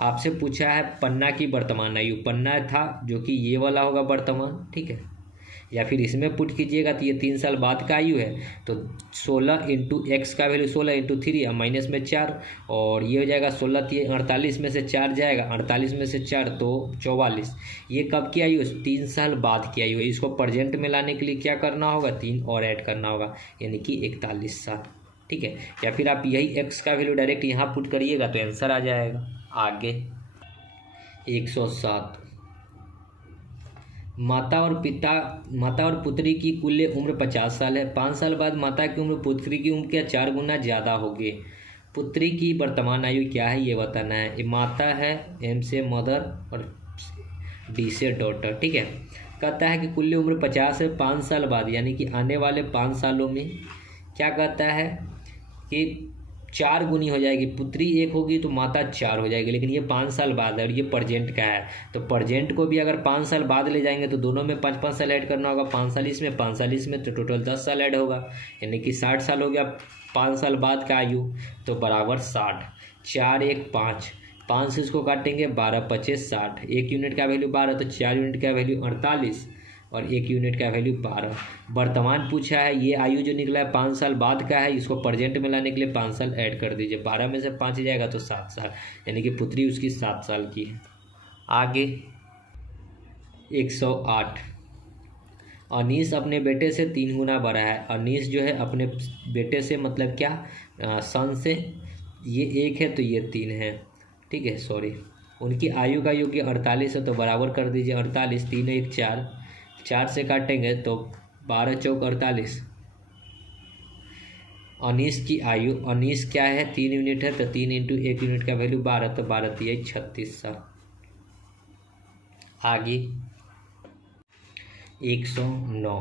आपसे पूछा है पन्ना की वर्तमान आयु, पन्ना था जो कि ये वाला होगा वर्तमान, ठीक है, या फिर इसमें पुट कीजिएगा तो ये 3 साल बाद का आयु है। तो 16 इंटू एक्स का वैल्यू 16 इंटू 3 माइनस में 4, और ये हो जाएगा 16 48 में से 4 जाएगा, 48 में से 4 तो 44। ये कब की आयु, 3 साल बाद की आयु है। इसको प्रेजेंट में लाने के लिए क्या करना होगा, 3 और ऐड करना होगा, यानी कि 41 साल, ठीक है। या फिर आप यही एक्स का वैल्यू डायरेक्ट यहाँ पुट करिएगा तो आंसर आ जाएगा। आगे 107, माता और पुत्री की कुल उम्र 50 साल है। 5 साल बाद माता की उम्र पुत्री की उम्र क्या 4 गुना ज़्यादा होगी। पुत्री की वर्तमान आयु क्या है ये बताना है। ये माता है, एम से मदर और डी से डॉटर, ठीक है। कहता है कि कुल उम्र 50 है, 5 साल बाद यानी कि आने वाले 5 सालों में क्या कहता है कि 4 गुनी हो जाएगी। पुत्री 1 होगी तो माता 4 हो जाएगी, लेकिन ये 5 साल बाद है और ये प्रेजेंट का है। तो प्रेजेंट को भी अगर 5 साल बाद ले जाएंगे तो दोनों में 5-5 साल ऐड करना होगा, 5 साल इसमें 5 साल इसमें, तो टोटल 10 साल ऐड होगा, यानी कि 60 साल हो गया 5 साल बाद का आयु, तो बराबर 60। 4 1 5, 5 से इसको काटेंगे 12 25 60, 1 यूनिट का वैल्यू 12, तो 4 यूनिट का वैल्यू 48 और 1 यूनिट का वैल्यू 12। वर्तमान पूछा है, ये आयु जो निकला है 5 साल बाद का है, इसको प्रेजेंट में लाने के लिए 5 साल ऐड कर दीजिए, 12 में से 5 जाएगा तो 7 साल, यानी कि पुत्री उसकी 7 साल की है। आगे 108, अनीस अपने बेटे से 3 गुना बड़ा है। अनीस जो है अपने बेटे से मतलब क्या, सन से, ये 1 है तो ये 3 है, ठीक है, सॉरी। उनकी आयु का योग 48 है, तो बराबर कर दीजिए 48, 3 1 4, 4 से काटेंगे तो 12 चौक 48। अनीस की आयु, अनीस क्या है 3 यूनिट है, तो 3 इंटू 1 यूनिट का वैल्यू 12, तो 12 3 36 साल। आगे 109,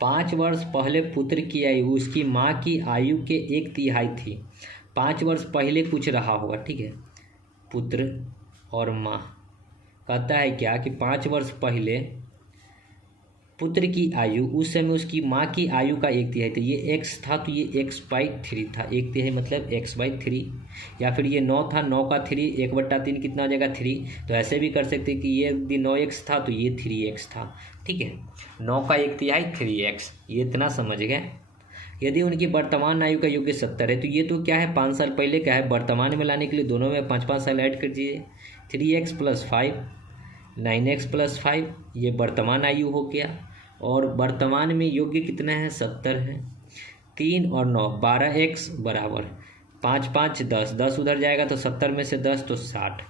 5 वर्ष पहले पुत्र की आयु उसकी माँ की आयु के 1/3 थी। 5 वर्ष पहले कुछ रहा होगा, ठीक है, पुत्र और माँ। कहता है क्या कि 5 वर्ष पहले पुत्र की आयु उस समय उसकी माँ की आयु का 1/3, तो ये x था तो ये x/3 था, 1/3 मतलब x/3, या फिर ये 9 था, 9 का 3, 1/3 कितना हो जाएगा 3। तो ऐसे भी कर सकते कि ये यदि 9x था तो ये 3x था, ठीक है, 9 का 1/3 3x, ये इतना समझ गए। यदि उनकी वर्तमान आयु का योग 70 है, तो ये तो क्या है 5 साल पहले का है, वर्तमान में लाने के लिए दोनों में 5-5 साल ऐड कर दीजिए, 3x + 5 9x + 5, ये वर्तमान आयु हो गया। और वर्तमान में योग्य कितना है 70 है। 3 और 9 12x बराबर 5 5 10, 10 उधर जाएगा तो 70 में से 10 तो 60,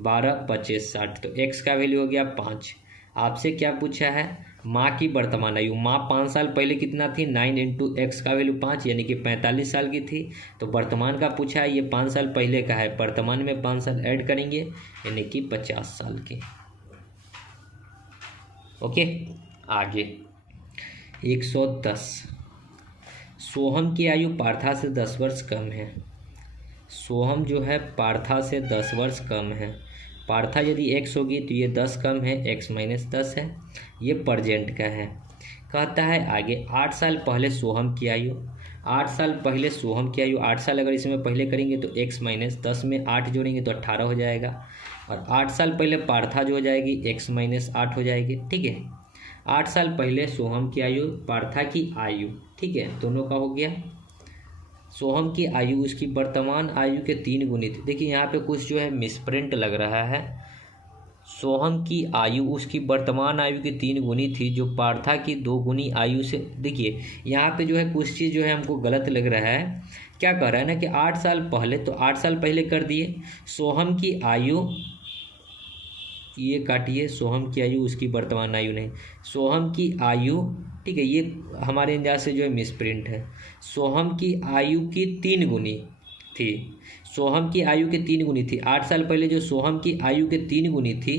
12 25 60, तो x का वैल्यू हो गया 5। आपसे क्या पूछा है, माँ की वर्तमान आयु, माँ 5 साल पहले कितना थी, 9 इंटू एक्स का वैल्यू 5 यानी कि 45 साल की थी। तो वर्तमान का पूछा है, ये 5 साल पहले का है, वर्तमान में 5 साल ऐड करेंगे यानी कि 50 साल के। ओके, आगे 110, सोहम की आयु पार्था से 10 वर्ष कम है। सोहम जो है पार्था से 10 वर्ष कम है। पार्था यदि x होगी तो ये 10 कम है, x - 10 है, ये प्रेजेंट का है। कहता है आगे 8 साल पहले सोहम की आयु, 8 साल पहले सोहम की आयु, 8 साल अगर इसमें पहले करेंगे तो x - 10 में 8 जोड़ेंगे तो 18 हो जाएगा, और 8 साल पहले पार्था जो हो जाएगी x - 8 हो जाएगी, ठीक है। 8 साल पहले सोहम की आयु, पार्था की आयु, ठीक है, दोनों का हो गया। सोहम की आयु उसकी वर्तमान आयु के 3 गुनी थी। देखिए यहाँ पे कुछ जो है मिसप्रिंट लग रहा है। सोहम की आयु उसकी वर्तमान आयु के 3 गुनी थी, जो पार्था की 2 गुनी आयु से। देखिए यहाँ पे जो है कुछ चीज़ जो है हमको गलत लग रहा है। क्या कह रहा है ना कि 8 साल पहले, तो 8 साल पहले कर दिए। सोहम की आयु, ये काटिए, सोहम की आयु उसकी वर्तमान आयु नहीं, सोहम की आयु, ठीक है, ये हमारे अंदाज से जो है मिसप्रिंट है। सोहम की आयु की 3 गुनी थी, सोहम की आयु के 3 गुनी थी। 8 साल पहले जो सोहम की आयु के 3 गुनी थी,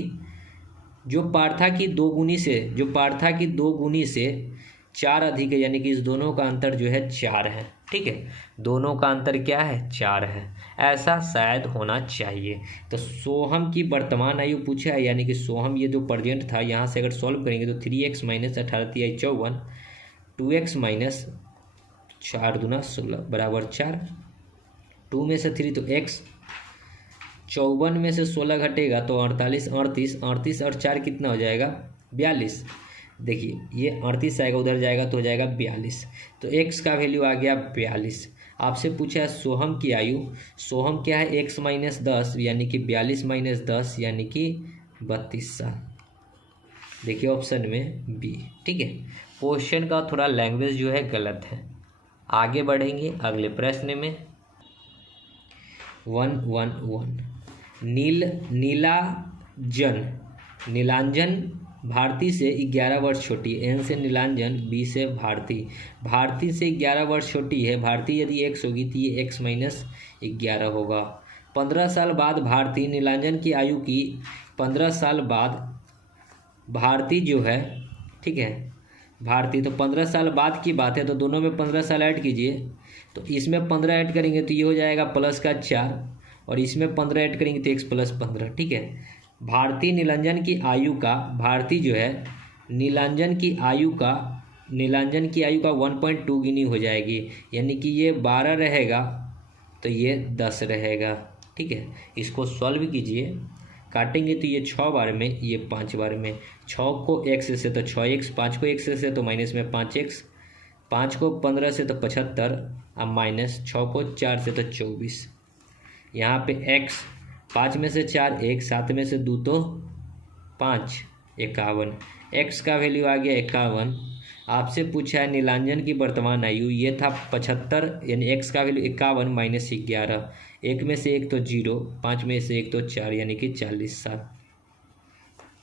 जो पार्था की दो गुनी से 4 अधिक है, यानी कि इस दोनों का अंतर जो है 4 है। ठीक है, दोनों का अंतर क्या है, 4 है। ऐसा शायद होना चाहिए। तो सोहम की वर्तमान आयु पूछा है, यानी कि सोहम ये जो प्रेजेंट था, यहाँ से अगर सॉल्व करेंगे तो 3x माइनस 18 54, 2x माइनस 4 दूना 16 बराबर 4, 2 में से 3 तो x, 54 में से 16 घटेगा तो 48, 38 और 4 कितना हो जाएगा, 42। देखिए ये 38 आएगा, उधर जाएगा तो हो जाएगा 42। तो x का वैल्यू आ गया 42। आपसे पूछा है सोहम की आयु, सोहम क्या है, x माइनस 10 यानी कि 42 माइनस 10 यानी कि 32 साल। देखिए ऑप्शन में बी। ठीक है, क्वेश्चन का थोड़ा लैंग्वेज जो है गलत है। आगे बढ़ेंगे अगले प्रश्न में। 111 नीलांजन भारती से 11 वर्ष छोटी है। एन से नीलांजन, बी से भारती। भारती से 11 वर्ष छोटी है। भारती यदि x होगी तो ये x माइनस 11 होगा। 15 साल बाद भारती नीलांजन की आयु की 15 साल बाद भारती जो है, ठीक है, भारती तो 15 साल बाद की बात है, तो दोनों में 15 साल ऐड कीजिए। तो इसमें 15 ऐड करेंगे तो ये हो जाएगा प्लस का 4, और इसमें 15 ऐड करेंगे तो x प्लस 15। ठीक है, भारती नीलांजन की आयु का, भारती जो है नीलांजन की आयु का 1.2 गुनी हो जाएगी, यानी कि ये 12 रहेगा तो ये 10 रहेगा। ठीक है, इसको सॉल्व कीजिए, काटेंगे तो ये 6 बार में, ये 5 बार में। 6 को x से तो 6x, 5 को x से तो माइनस में 5x, 5 को 15 से तो 75, अब माइनस 6 को 4 से तो 24। यहाँ पे x 5 में से 4 1, 7 में से 2 तो 5, 51। x का वैल्यू आ गया 51। आपसे पूछा है नीलांजन की वर्तमान आयु, ये था 75, यानी x का वैल्यू 51 माइनस 11, 1 में से 1 तो 0, 5 में से 1 तो 4, यानी कि 40 साल।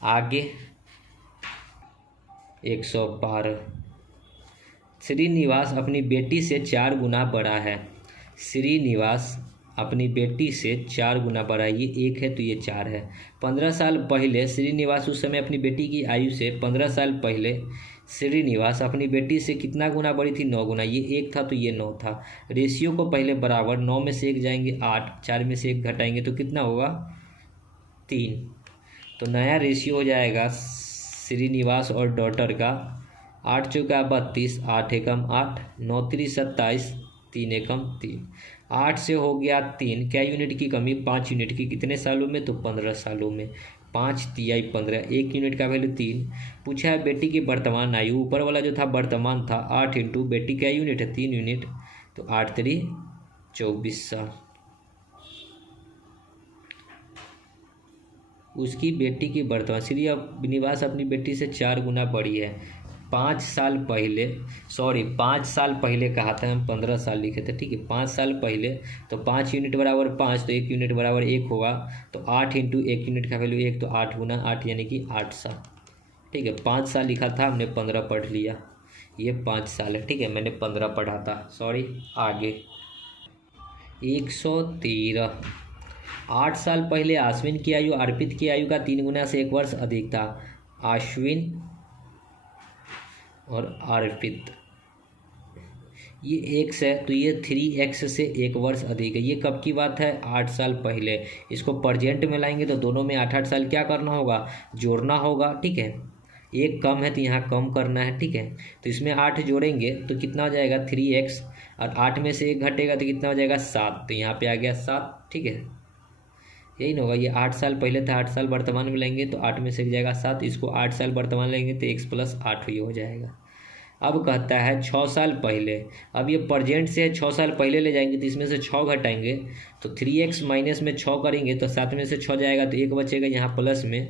आगे 112 श्रीनिवास अपनी बेटी से 4 गुना बड़ा है। श्रीनिवास अपनी बेटी से 4 गुना बड़ा है, ये 1 है तो ये 4 है। 15 साल पहले श्रीनिवास, उस समय अपनी बेटी की आयु से 15 साल पहले श्रीनिवास अपनी बेटी से कितना गुना बड़ी थी, 9 गुना। ये 1 था तो ये 9 था। रेशियो को पहले बराबर, 9 में से 1 जाएंगे 8, 4 में से 1 घटाएंगे तो कितना होगा, 3। तो नया रेशियो हो जाएगा श्रीनिवास और डॉटर का, 8 चौका 32, 8 एकम 8, 9 3 27, 3 एकम 3। 8 से हो गया 3, क्या यूनिट की कमी, 5 यूनिट की। कितने सालों में, तो 15 सालों में। 5 तिहाई 15, 1 यूनिट का वैल्यू 3। पूछा है बेटी की वर्तमान आयु, ऊपर वाला जो था वर्तमान था 8 इंटू बेटी क्या यूनिट है, 3 यूनिट, तो 8 3 24 साल। उसकी बेटी की वर्तमान, श्रीनिवास अपनी बेटी से 4 गुना बड़ी है। 5 साल पहले, 5 साल पहले कहा था, हम 15 साल लिखे थे। ठीक है, 5 साल पहले, तो 5 यूनिट बराबर 5, तो 1 यूनिट बराबर 1 होगा, तो 8 इंटू 1 यूनिट का वैल्यू 1, तो 8 गुना 8 यानी कि 8 साल। ठीक है, 5 साल लिखा था, हमने 15 पढ़ लिया, ये 5 साल है। ठीक है, मैंने 15 पढ़ा था, सॉरी। आगे 113 8 साल पहले आश्विन की आयु अर्पित की आयु का 3 गुना से 1 वर्ष अधिक था। आश्विन और अर्पित, ये x है तो ये 3x से 1 वर्ष अधिक है। ये कब की बात है, 8 साल पहले। इसको प्रेजेंट में लाएंगे तो दोनों में 8 8 साल क्या करना होगा, जोड़ना होगा। ठीक है, एक कम है तो यहाँ कम करना है। ठीक है, तो इसमें 8 जोड़ेंगे तो कितना हो जाएगा, 3x, और 8 में से 1 घटेगा तो कितना हो जाएगा, 7, तो यहाँ पे आ गया 7। ठीक है, यही ना होगा, ये 8 साल पहले था, 8 साल वर्तमान में लेंगे तो 8 में से जाएगा 7, इसको 8 साल वर्तमान लेंगे तो x प्लस 8 ये हो जाएगा। अब कहता है 6 साल पहले, अब ये प्रेजेंट से है, 6 साल पहले ले जाएंगे तो इसमें से 6 घटाएंगे, तो 3x माइनस में 6 करेंगे तो 7 में से 6 जाएगा तो 1 बचेगा यहाँ प्लस में,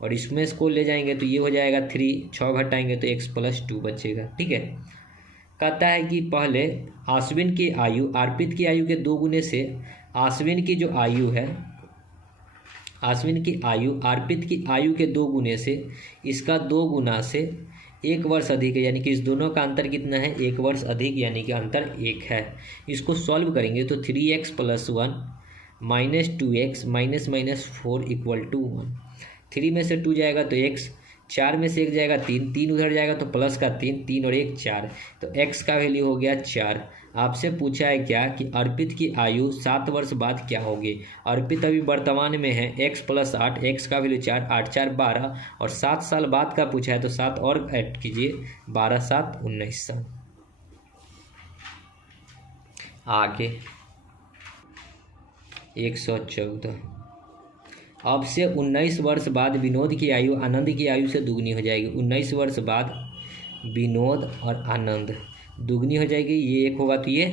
और इसमें इसको ले जाएंगे तो ये हो जाएगा 3, 6 घटाएंगे तो x प्लस 2 बचेगा। ठीक है, कहता है कि पहले आश्विन की आयु अर्पित की आयु के 2 गुने से, आश्विन की जो आयु है, आश्विन की आयु अर्पित की आयु के 2 गुने से, इसका 2 गुना से 1 वर्ष अधिक है, यानी कि इस दोनों का अंतर कितना है, 1 वर्ष अधिक, यानी कि अंतर 1 है। इसको सॉल्व करेंगे तो 3x plus 1 minus 2x minus minus 4 equal to 1। 3 में से 2 जाएगा तो x, 4 में से 1 जाएगा 3, 3 उधर जाएगा तो प्लस का 3, 3 और 1 4, तो x का वैल्यू हो गया 4। आपसे पूछा है क्या कि अर्पित की आयु 7 वर्ष बाद क्या होगी। अर्पित अभी वर्तमान में है, x + 8, x का वैल्यू 4, 8 4 12, और 7 साल बाद का पूछा है तो 7 और ऐड कीजिए, 12 7 19 साल। आगे 114, अब से 19 वर्ष बाद विनोद की आयु आनंद की आयु से दुगनी हो जाएगी। 19 वर्ष बाद विनोद और आनंद दुगनी हो जाएगी, ये 1 होगा तो ये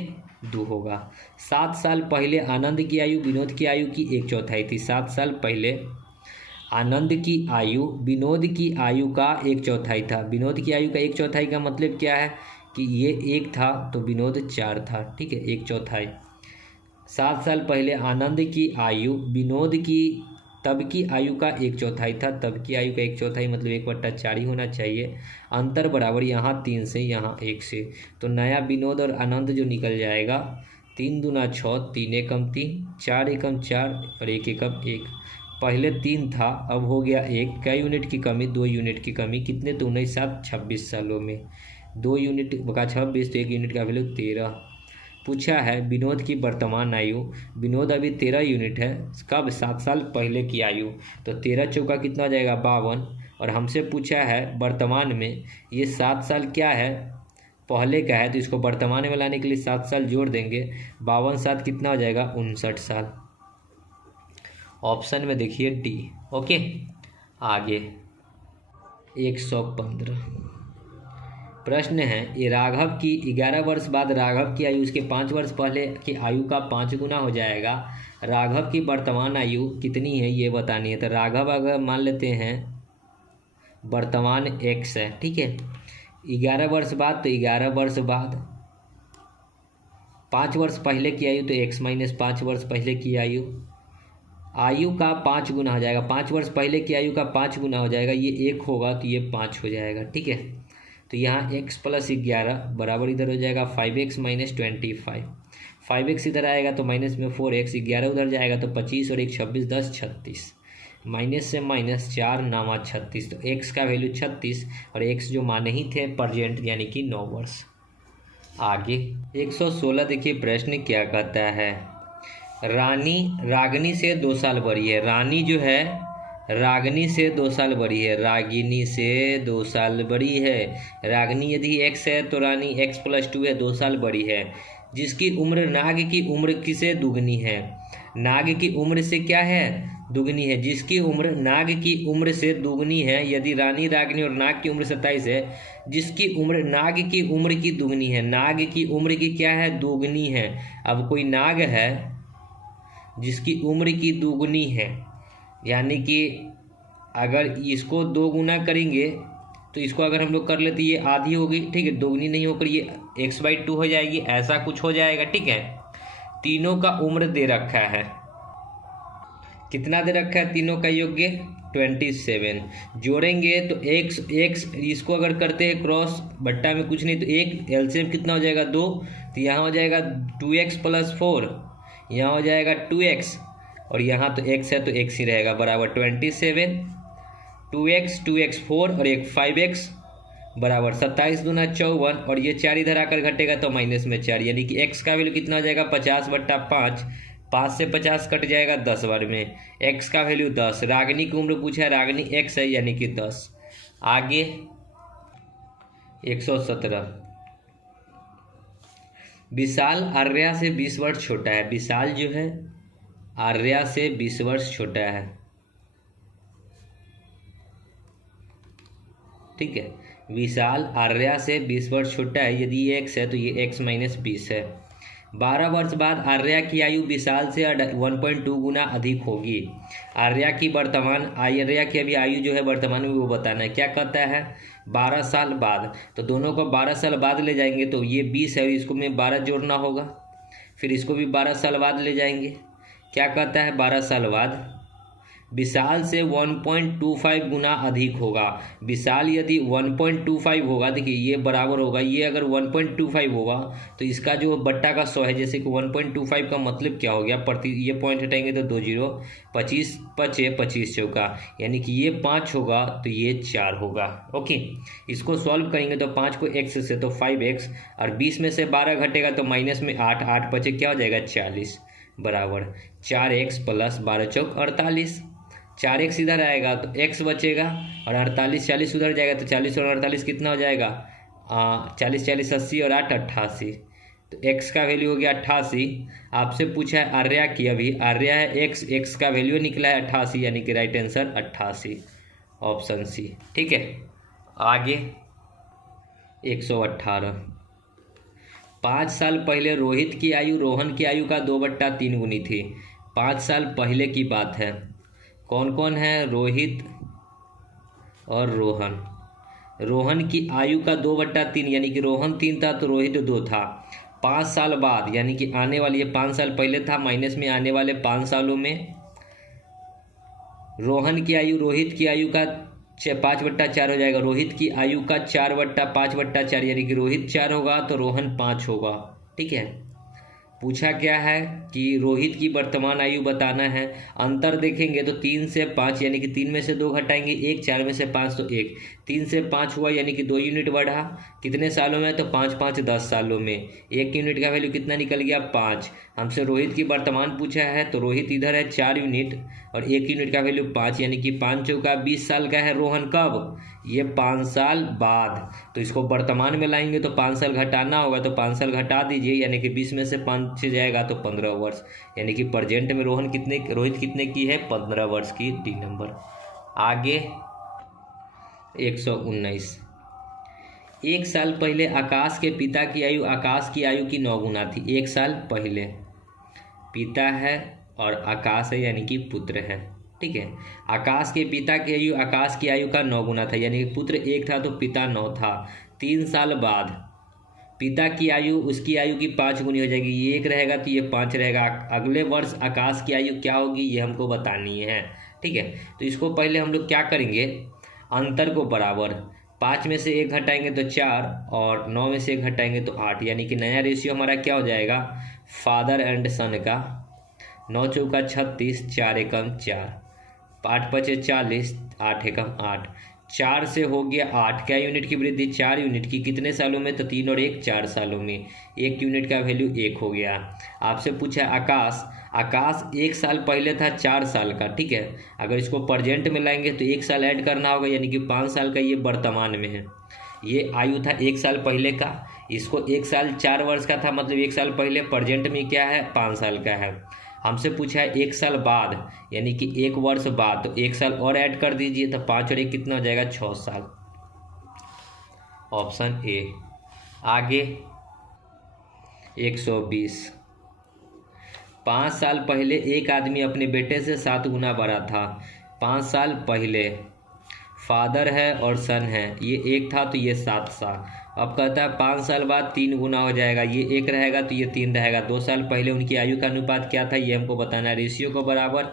2 होगा। 7 साल पहले आनंद की आयु विनोद की आयु की 1/4 थी। 7 साल पहले आनंद की आयु विनोद की आयु का 1/4 था। विनोद की आयु का 1/4 का मतलब क्या है कि ये 1 था तो विनोद 4 था, ठीक है, 1/4। 7 साल पहले आनंद की आयु विनोद की तब की आयु का 1/4 था, तब की आयु का 1/4 मतलब 1/4 ही होना चाहिए। अंतर बराबर यहाँ 3 से यहाँ 1 से, तो नया विनोद और आनंद जो निकल जाएगा 3 दूना 6, 3 एकम 3, 4 एकम 4 और 1 एकम 1। पहले 3 था, अब हो गया 1। क्या यूनिट की कमी? 2 यूनिट की कमी। कितने? तो 19 7 26 सालों में 2 यूनिट का 26, तो 1 यूनिट का वैल्यू 13। पूछा है विनोद की वर्तमान आयु। विनोद अभी 13 यूनिट है, कब? 7 साल पहले की आयु, तो 13 चौका कितना हो जाएगा? 52। और हमसे पूछा है वर्तमान में, ये 7 साल क्या है? पहले का है, तो इसको वर्तमान में लाने के लिए 7 साल जोड़ देंगे। 52 7 कितना हो जाएगा? 59 साल। ऑप्शन में देखिए डी। ओके, आगे 115 प्रश्न है, ये राघव की 11 वर्ष बाद राघव की आयु उसके 5 वर्ष पहले की आयु का 5 गुना हो जाएगा। राघव की वर्तमान आयु कितनी है ये बतानी है। तो राघव अगर मान लेते हैं वर्तमान x है, ठीक है, 11 वर्ष बाद, तो 11 वर्ष बाद 5 वर्ष पहले की आयु, तो x - 5 वर्ष पहले की आयु, आयु का 5 गुना हो जाएगा। 5 वर्ष पहले की आयु का 5 गुना हो जाएगा, ये 1 होगा तो ये 5 हो जाएगा, ठीक है। तो यहाँ x + 11 बराबर इधर हो जाएगा 5x - 25। 5x इधर आएगा तो माइनस में 4x, 11 उधर जाएगा तो 25 और 1 26, 10 36, माइनस से माइनस 4 9 36, तो x का वैल्यू 36 और x जो मान ही थे प्रेजेंट यानी कि 9 वर्ष। आगे 116 देखिए प्रश्न क्या कहता है। रानी रागिनी से 2 साल बड़ी है। रानी जो है रागिनी से 2 साल बड़ी है। रागिनी से 2 साल बड़ी है। रागिनी यदि x है तो रानी x + 2 है, 2 साल बड़ी है। जिसकी उम्र नाग की उम्र की से दुगनी है। नाग की उम्र से क्या है? दुगनी है। जिसकी उम्र नाग की उम्र से दुगनी है। यदि रानी रागिनी और नाग की उम्र 27 है, जिसकी उम्र नाग की उम्र की दुगनी है। नाग की उम्र की क्या है? दुगनी है। अब कोई नाग है जिसकी उम्र की दुगनी है, यानी कि अगर इसको 2 गुना करेंगे तो इसको अगर हम लोग कर लेते ये आधी होगी, ठीक है, दोगुनी नहीं होकर ये x/2 हो जाएगी, ऐसा कुछ हो जाएगा, ठीक है। तीनों का उम्र दे रखा है, कितना दे रखा है? तीनों का योग्य 27। जोड़ेंगे तो x इसको अगर करते हैं क्रॉस बट्टा में कुछ नहीं तो 1 एलसीएम कितना हो जाएगा? 2, तो यहाँ हो जाएगा 2x + 4, यहाँ हो जाएगा 2x और यहाँ तो x है तो x ही रहेगा, बराबर 27। 2x 4 और 1 5x बराबर 27 दूना 54 और ये 4 इधर आकर घटेगा तो माइनस में 4, यानी कि x का वैल्यू कितना हो जाएगा? 50/5। 5 से 50 कट जाएगा 10 बार में, x का वैल्यू 10। रागिनी की उम्र पूछा है, रागिनी x है यानी कि 10। आगे 117 विशाल आर्या से 20 वर्ष छोटा है। विशाल जो है आर्या से 20 वर्ष छोटा है, ठीक है। विशाल आर्या से 20 वर्ष छोटा है। यदि ये x है तो ये x - 20 है। 12 वर्ष बाद आर्या की आयु विशाल से 1.2 गुना अधिक होगी। आर्या की अभी आयु जो है वर्तमान में वो बताना है। क्या कहता है? 12 साल बाद, तो दोनों को 12 साल बाद ले जाएंगे तो ये 20 है और इसको में 12 जोड़ना होगा, फिर इसको भी 12 साल बाद ले जाएंगे। क्या कहता है? 12 साल बाद विशाल से 1.25 गुना अधिक होगा। विशाल यदि 1.25 होगा, देखिए ये बराबर होगा, ये अगर 1.25 होगा तो इसका जो बट्टा का 100 है, जैसे कि 1.25 का मतलब क्या हो गया, प्रति ये पॉइंट हटाएंगे तो 2 जीरो, 25 पचे 25 चौका, यानी कि ये 5 होगा तो ये 4 होगा। ओके, इसको सॉल्व करेंगे तो 5 को x से तो 5x, और 20 में से 12 घटेगा तो माइनस में 8, 8 पचे क्या हो जाएगा 40, बराबर 4x प्लस 12 चौक 48। 4x इधर आएगा तो x बचेगा, और 48 40 उधर जाएगा तो 40 और 48 कितना हो जाएगा, 40 40 80 और 8 88, तो x का वैल्यू हो गया 88। आपसे पूछा है आर्या की, अभी आर्या है x का वैल्यू निकला है 88, यानी कि राइट आंसर 88, ऑप्शन सी। ठीक है, आगे 118। 5 साल पहले रोहित की आयु रोहन की आयु का 2/3 गुनी थी। 5 साल पहले की बात है। कौन कौन है, रोहित और रोहन। रोहन की आयु का 2/3, यानी कि रोहन 3 था तो रोहित 2 था। 5 साल बाद, यानी कि आने वाली, ये 5 साल पहले था, माइनस में आने वाले 5 सालों में रोहन की आयु रोहित की आयु का 5/4 हो जाएगा। रोहित की आयु का 4/5/4, यानी कि रोहित 4 होगा तो रोहन 5 होगा। ठीक है, पूछा क्या है कि रोहित की वर्तमान आयु बताना है। अंतर देखेंगे तो 3 से 5, यानी कि 3 में से 2 घटाएंगे 1, 4 में से 5 तो 1, 3 से 5 हुआ, यानी कि 2 यूनिट बढ़ा। कितने सालों में, तो 5 5 10 सालों में। 1 यूनिट का वैल्यू कितना निकल गया 5। हमसे रोहित की वर्तमान पूछा है तो रोहित इधर है 4 यूनिट, और 1 यूनिट का वैल्यू 5, यानी कि 5 चौका 20 साल का है रोहन। कब, ये 5 साल बाद। तो इसको वर्तमान में लाएंगे तो 5 साल घटाना होगा, तो 5 साल घटा दीजिए, यानी कि 20 में से 5 से जाएगा तो 15 वर्ष, यानी कि प्रेजेंट में रोहित कितने की है, 15 वर्ष की। D number. आगे 119। 1 साल पहले आकाश के पिता की आयु आकाश की आयु की 9 गुना थी। 1 साल पहले पिता है और आकाश है, यानी कि पुत्र है। ठीक है, आकाश के पिता की आयु आकाश की आयु का 9 गुना था, यानी कि पुत्र 1 था तो पिता 9 था। 3 साल बाद पिता की आयु उसकी आयु की 5 गुनी हो जाएगी। ये 1 रहेगा तो ये 5 रहेगा। अगले वर्ष आकाश की आयु क्या होगी, ये हमको बतानी है। ठीक है, तो इसको पहले हम लोग क्या करेंगे, अंतर को बराबर, 5 में से 1 घटाएंगे तो 4, और 9 में से 1 घटाएंगे तो 8, यानी कि नया रेशियो हमारा क्या हो जाएगा, फादर एंड सन का। 9 चौका 36, 4 एकम 4, 8 पचे 40, 8 एकम 8, 4 से हो गया 8। क्या यूनिट की वृद्धि, 4 यूनिट की। कितने सालों में, तो 3 और 1 4 सालों में। 1 यूनिट का वैल्यू 1 हो गया। आपसे पूछा आकाश 1 साल पहले था 4 साल का। ठीक है, अगर इसको प्रेजेंट में लाएंगे तो 1 साल ऐड करना होगा, यानी कि 5 साल का ये वर्तमान में है। ये आयु था 1 साल पहले का, इसको 1 साल 4 वर्ष का था, मतलब 1 साल पहले, प्रेजेंट में क्या है 5 साल का है। हमसे पूछा है 1 साल बाद, यानी कि 1 वर्ष बाद, तो 1 साल और ऐड कर दीजिए तो 5 और 1 कितना हो जाएगा 6 साल, ऑप्शन ए। आगे 120। 5 साल पहले एक आदमी अपने बेटे से 7 गुना बड़ा था। 5 साल पहले फादर है और सन है, ये 1 था तो ये 7 साल। अब कहता है 5 साल बाद 3 गुना हो जाएगा, ये 1 रहेगा तो ये 3 रहेगा। 2 साल पहले उनकी आयु का अनुपात क्या था, ये हमको बताना है। रेशियो को बराबर,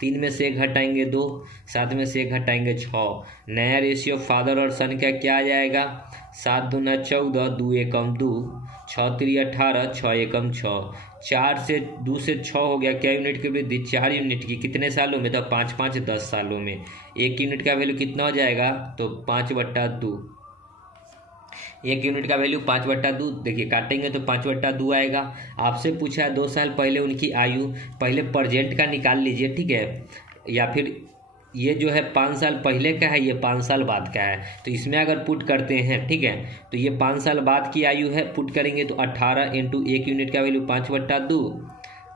3 में से 1 घटाएंगे 2, 7 में से 1 घटाएंगे 6। नया रेशियो फादर और सन का क्या आ जाएगा, 7 दूना 14, 2 एकम 2, 6 3 18, 6 एकम 6। 4 से 2 से 6 हो गया। क्या यूनिट की वृद्धि, 4 यूनिट की। कितने सालों में, तो 5 5 10 सालों में। 1 यूनिट का वैल्यू कितना हो जाएगा, तो 5/2। 1 यूनिट का वैल्यू 5/2, देखिए काटेंगे तो 5/2 आएगा। आपसे पूछा है 2 साल पहले उनकी आयु, पहले प्रेजेंट का निकाल लीजिए। ठीक है, या फिर ये जो है 5 साल पहले का है, ये 5 साल बाद का है, तो इसमें अगर पुट करते हैं, ठीक है, तो ये 5 साल बाद की आयु है, पुट करेंगे तो 18 इंटू 1 यूनिट का वैल्यू 5/2,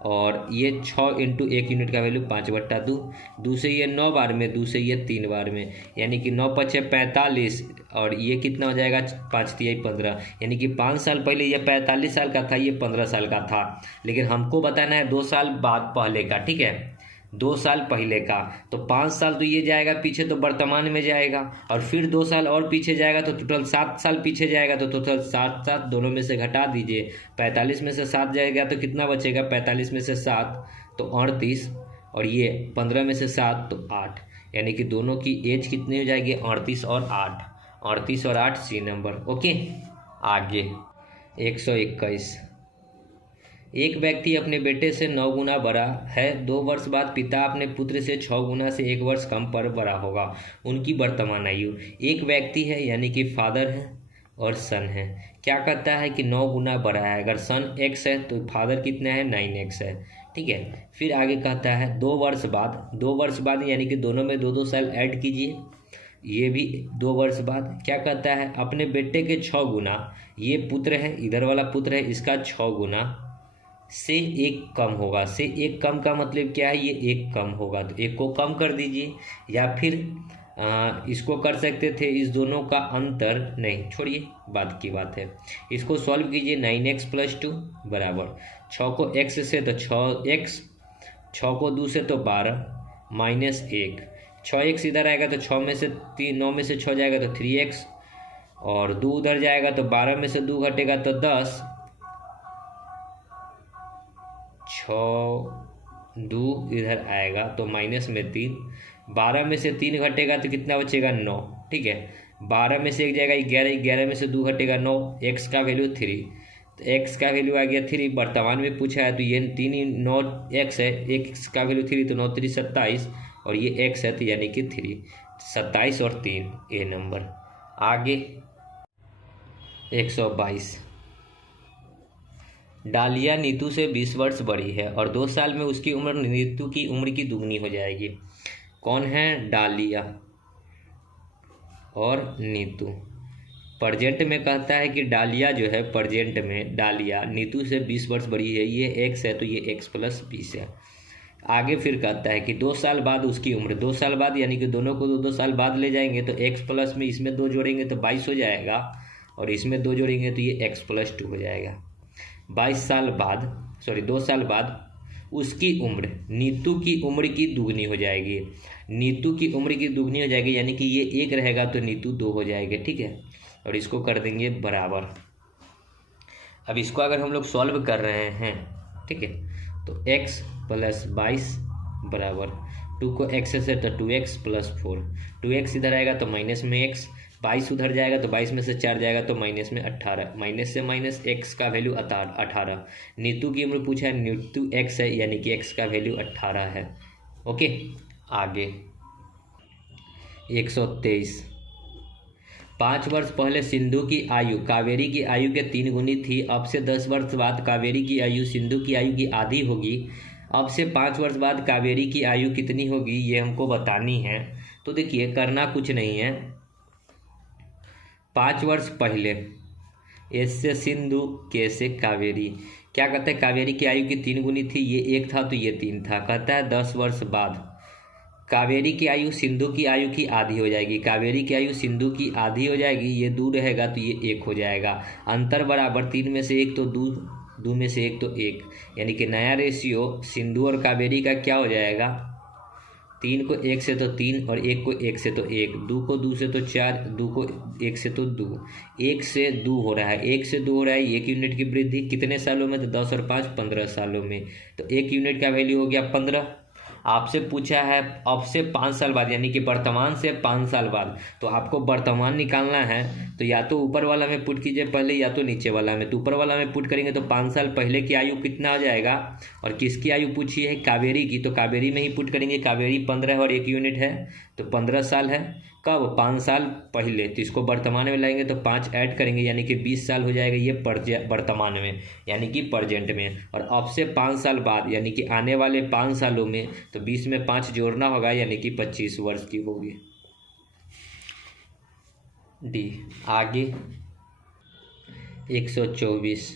और ये 6 इंटू 1 यूनिट का वैल्यू 5/2। 2 से ये 9 बार में, 2 से ये 3 बार में, यानी कि 9 पचे 45, और ये कितना हो जाएगा 5 तिहाई 15, यानी कि 5 साल पहले ये 45 साल का था, ये 15 साल का था। लेकिन हमको बताना है 2 साल बाद पहले का। ठीक है, 2 साल पहले का, तो 5 साल तो ये जाएगा पीछे, तो वर्तमान में जाएगा, और फिर 2 साल और पीछे जाएगा तो टोटल 7 साल पीछे जाएगा, तो टोटल 7 7 दोनों में से घटा दीजिए। 45 में से 7 जाएगा तो कितना बचेगा, 45 में से 7 तो 38, और ये 15 में से 7 तो 8, यानी कि दोनों की एज कितनी हो जाएगी 38 और 8, 38 और 8 सी नंबर। ओके, आगे 121। एक व्यक्ति अपने बेटे से 9 गुना बड़ा है। 2 वर्ष बाद पिता अपने पुत्र से 6 गुना से 1 वर्ष कम पर बड़ा होगा। उनकी वर्तमान आयु। एक व्यक्ति है यानी कि फादर है और सन है। क्या कहता है कि 9 गुना बड़ा है। अगर सन x है तो फादर कितना है 9x है। ठीक है, फिर आगे कहता है 2 वर्ष बाद। 2 वर्ष बाद यानी कि दोनों में 2-2 साल ऐड कीजिए, ये भी 2 वर्ष बाद। क्या कहता है अपने बेटे के 6 गुना, ये पुत्र है, इधर वाला पुत्र है, इसका 6 गुना से 1 कम होगा। से 1 कम का मतलब क्या है, ये 1 कम होगा तो 1 को कम कर दीजिए, या फिर इसको कर सकते थे इस दोनों का अंतर, नहीं छोड़िए बात की बात है। इसको सॉल्व कीजिए 9x + 2 बराबर 6 को x से तो 6x, 6 को 2 से तो 12 -1, 6x इधर आएगा तो 6 में से 3, 9 में से 6 जाएगा तो 3x, और 2 उधर जाएगा तो 12 में से 2 घटेगा तो 10, 6 2 इधर आएगा तो माइनस में 3, 12 में से 3 घटेगा तो कितना बचेगा 9। ठीक है, 12 में से 1 जाएगा 11, 11 में से 2 घटेगा 9, x का वैल्यू 3, तो x का वैल्यू आ गया 3। वर्तमान में पूछा है तो ये 3 9x है, x का वैल्यू 3 तो 9 3 27, और ये x है तो यानी कि 3, 27 और 3 ए नंबर। आगे 122। डालिया नीतू से 20 वर्ष बड़ी है और 2 साल में उसकी उम्र नीतू की उम्र की दुगनी हो जाएगी। कौन है, डालिया और नीतू। प्रेजेंट में कहता है कि डालिया जो है, प्रेजेंट में डालिया नीतू से 20 वर्ष बड़ी है, ये x है तो ये x + 20 है। आगे फिर कहता है कि 2 साल बाद उसकी उम्र, 2 साल बाद यानी कि दोनों को 2-2 साल बाद ले जाएंगे तो x प्लस में इसमें 2 जोड़ेंगे तो 22 हो जाएगा, और इसमें 2 जोड़ेंगे तो ये x + 2 हो जाएगा। 22 साल बाद, सॉरी 2 साल बाद उसकी उम्र, नीतू की उम्र की दुगनी हो जाएगी। नीतू की उम्र की दुगनी हो जाएगी यानी कि ये 1 रहेगा तो नीतू 2 हो जाएगी। ठीक है, और इसको कर देंगे बराबर। अब इसको अगर हम लोग सॉल्व कर रहे हैं, ठीक है, तो x + 22 बराबर 2 को x से तो 2x + 4, 2x इधर आएगा तो माइनस में x, 22 उधर जाएगा तो 22 में से 4 जाएगा तो माइनस में 18, माइनस से माइनस x का वैल्यू 18। नीतू की उम्र पूछा है, नीतू x है यानी कि x का वैल्यू 18 है। ओके, आगे 123। 5 वर्ष पहले सिंधु की आयु कावेरी की आयु के 3 गुनी थी। अब से 10 वर्ष बाद कावेरी की आयु सिंधु की आयु की आधी होगी। अब से 5 वर्ष बाद कावेरी की आयु कितनी होगी, ये हमको बतानी है। तो देखिए, करना कुछ नहीं है। 5 वर्ष पहले, एस से सिंधु, के से कावेरी। क्या कहता है, कावेरी की आयु की 3 गुनी थी, ये 1 था तो ये 3 था। कहता है 10 वर्ष बाद कावेरी की आयु सिंधु की आयु की आधी हो जाएगी। कावेरी की आयु सिंधु की आधी हो जाएगी, ये 2 रहेगा तो ये 1 हो जाएगा। अंतर बराबर 3 में से 1 तो 2, 2 में से 1 तो 1, यानी कि नया रेशियो सिंधु और कावेरी का क्या हो जाएगा, 3 को 1 से तो 3 और 1 को 1 से तो 1, 2 को 2 से तो 4, 2 को 1 से तो 2, 1 से 2 हो रहा है, 1 से 2 हो रहा है। 1 यूनिट की वृद्धि कितने सालों में, तो 10 और 5 15 सालों में। तो 1 यूनिट का वैल्यू हो गया 15। आपसे पूछा है अब से 5 साल बाद, यानी कि वर्तमान से 5 साल बाद, तो आपको वर्तमान निकालना है तो या तो ऊपर वाला में पुट कीजिए पहले, या तो नीचे वाला में। तो ऊपर वाला में पुट करेंगे तो 5 साल पहले की आयु कितना हो जाएगा, और किसकी आयु पूछी है, कावेरी की, तो कावेरी में ही पुट करेंगे। कावेरी 15 और 1 यूनिट है तो 15 साल है। कब, 5 साल पहले। तो इसको वर्तमान में लाएंगे तो 5 ऐड करेंगे यानी कि 20 साल हो जाएगा, ये वर्तमान में यानी कि प्रेजेंट में। और अब से 5 साल बाद यानी कि आने वाले 5 सालों में, तो 20 में 5 जोड़ना होगा यानी कि 25 वर्ष की होगी। डी। आगे 124।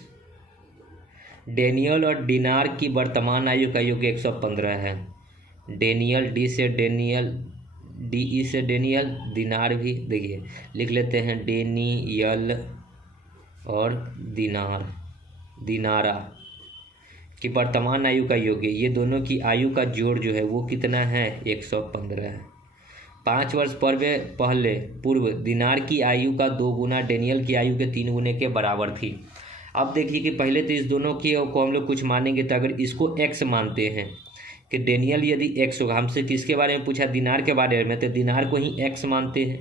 डेनियल और डिनार की वर्तमान आयु का योग 115 है। डेनियल, डी से डेनियल, डी से डेनियल, दिनार भी देखिए लिख लेते हैं, डेनियल और दिनार, दिनारा की वर्तमान आयु का योग, ये दोनों की आयु का जोड़ जो है वो कितना है, 115 है। 5 वर्ष पूर्व दिनार की आयु का 2 गुना डेनियल की आयु के 3 गुने के बराबर थी। अब देखिए कि पहले तो इस दोनों की को हम लोग कुछ मानेंगे, तो अगर इसको x मानते हैं, कि डेनियल यदि एक्स होगा, हमसे किसके बारे में पूछा, दिनार के बारे में, तो दिनार को ही एक्स मानते हैं।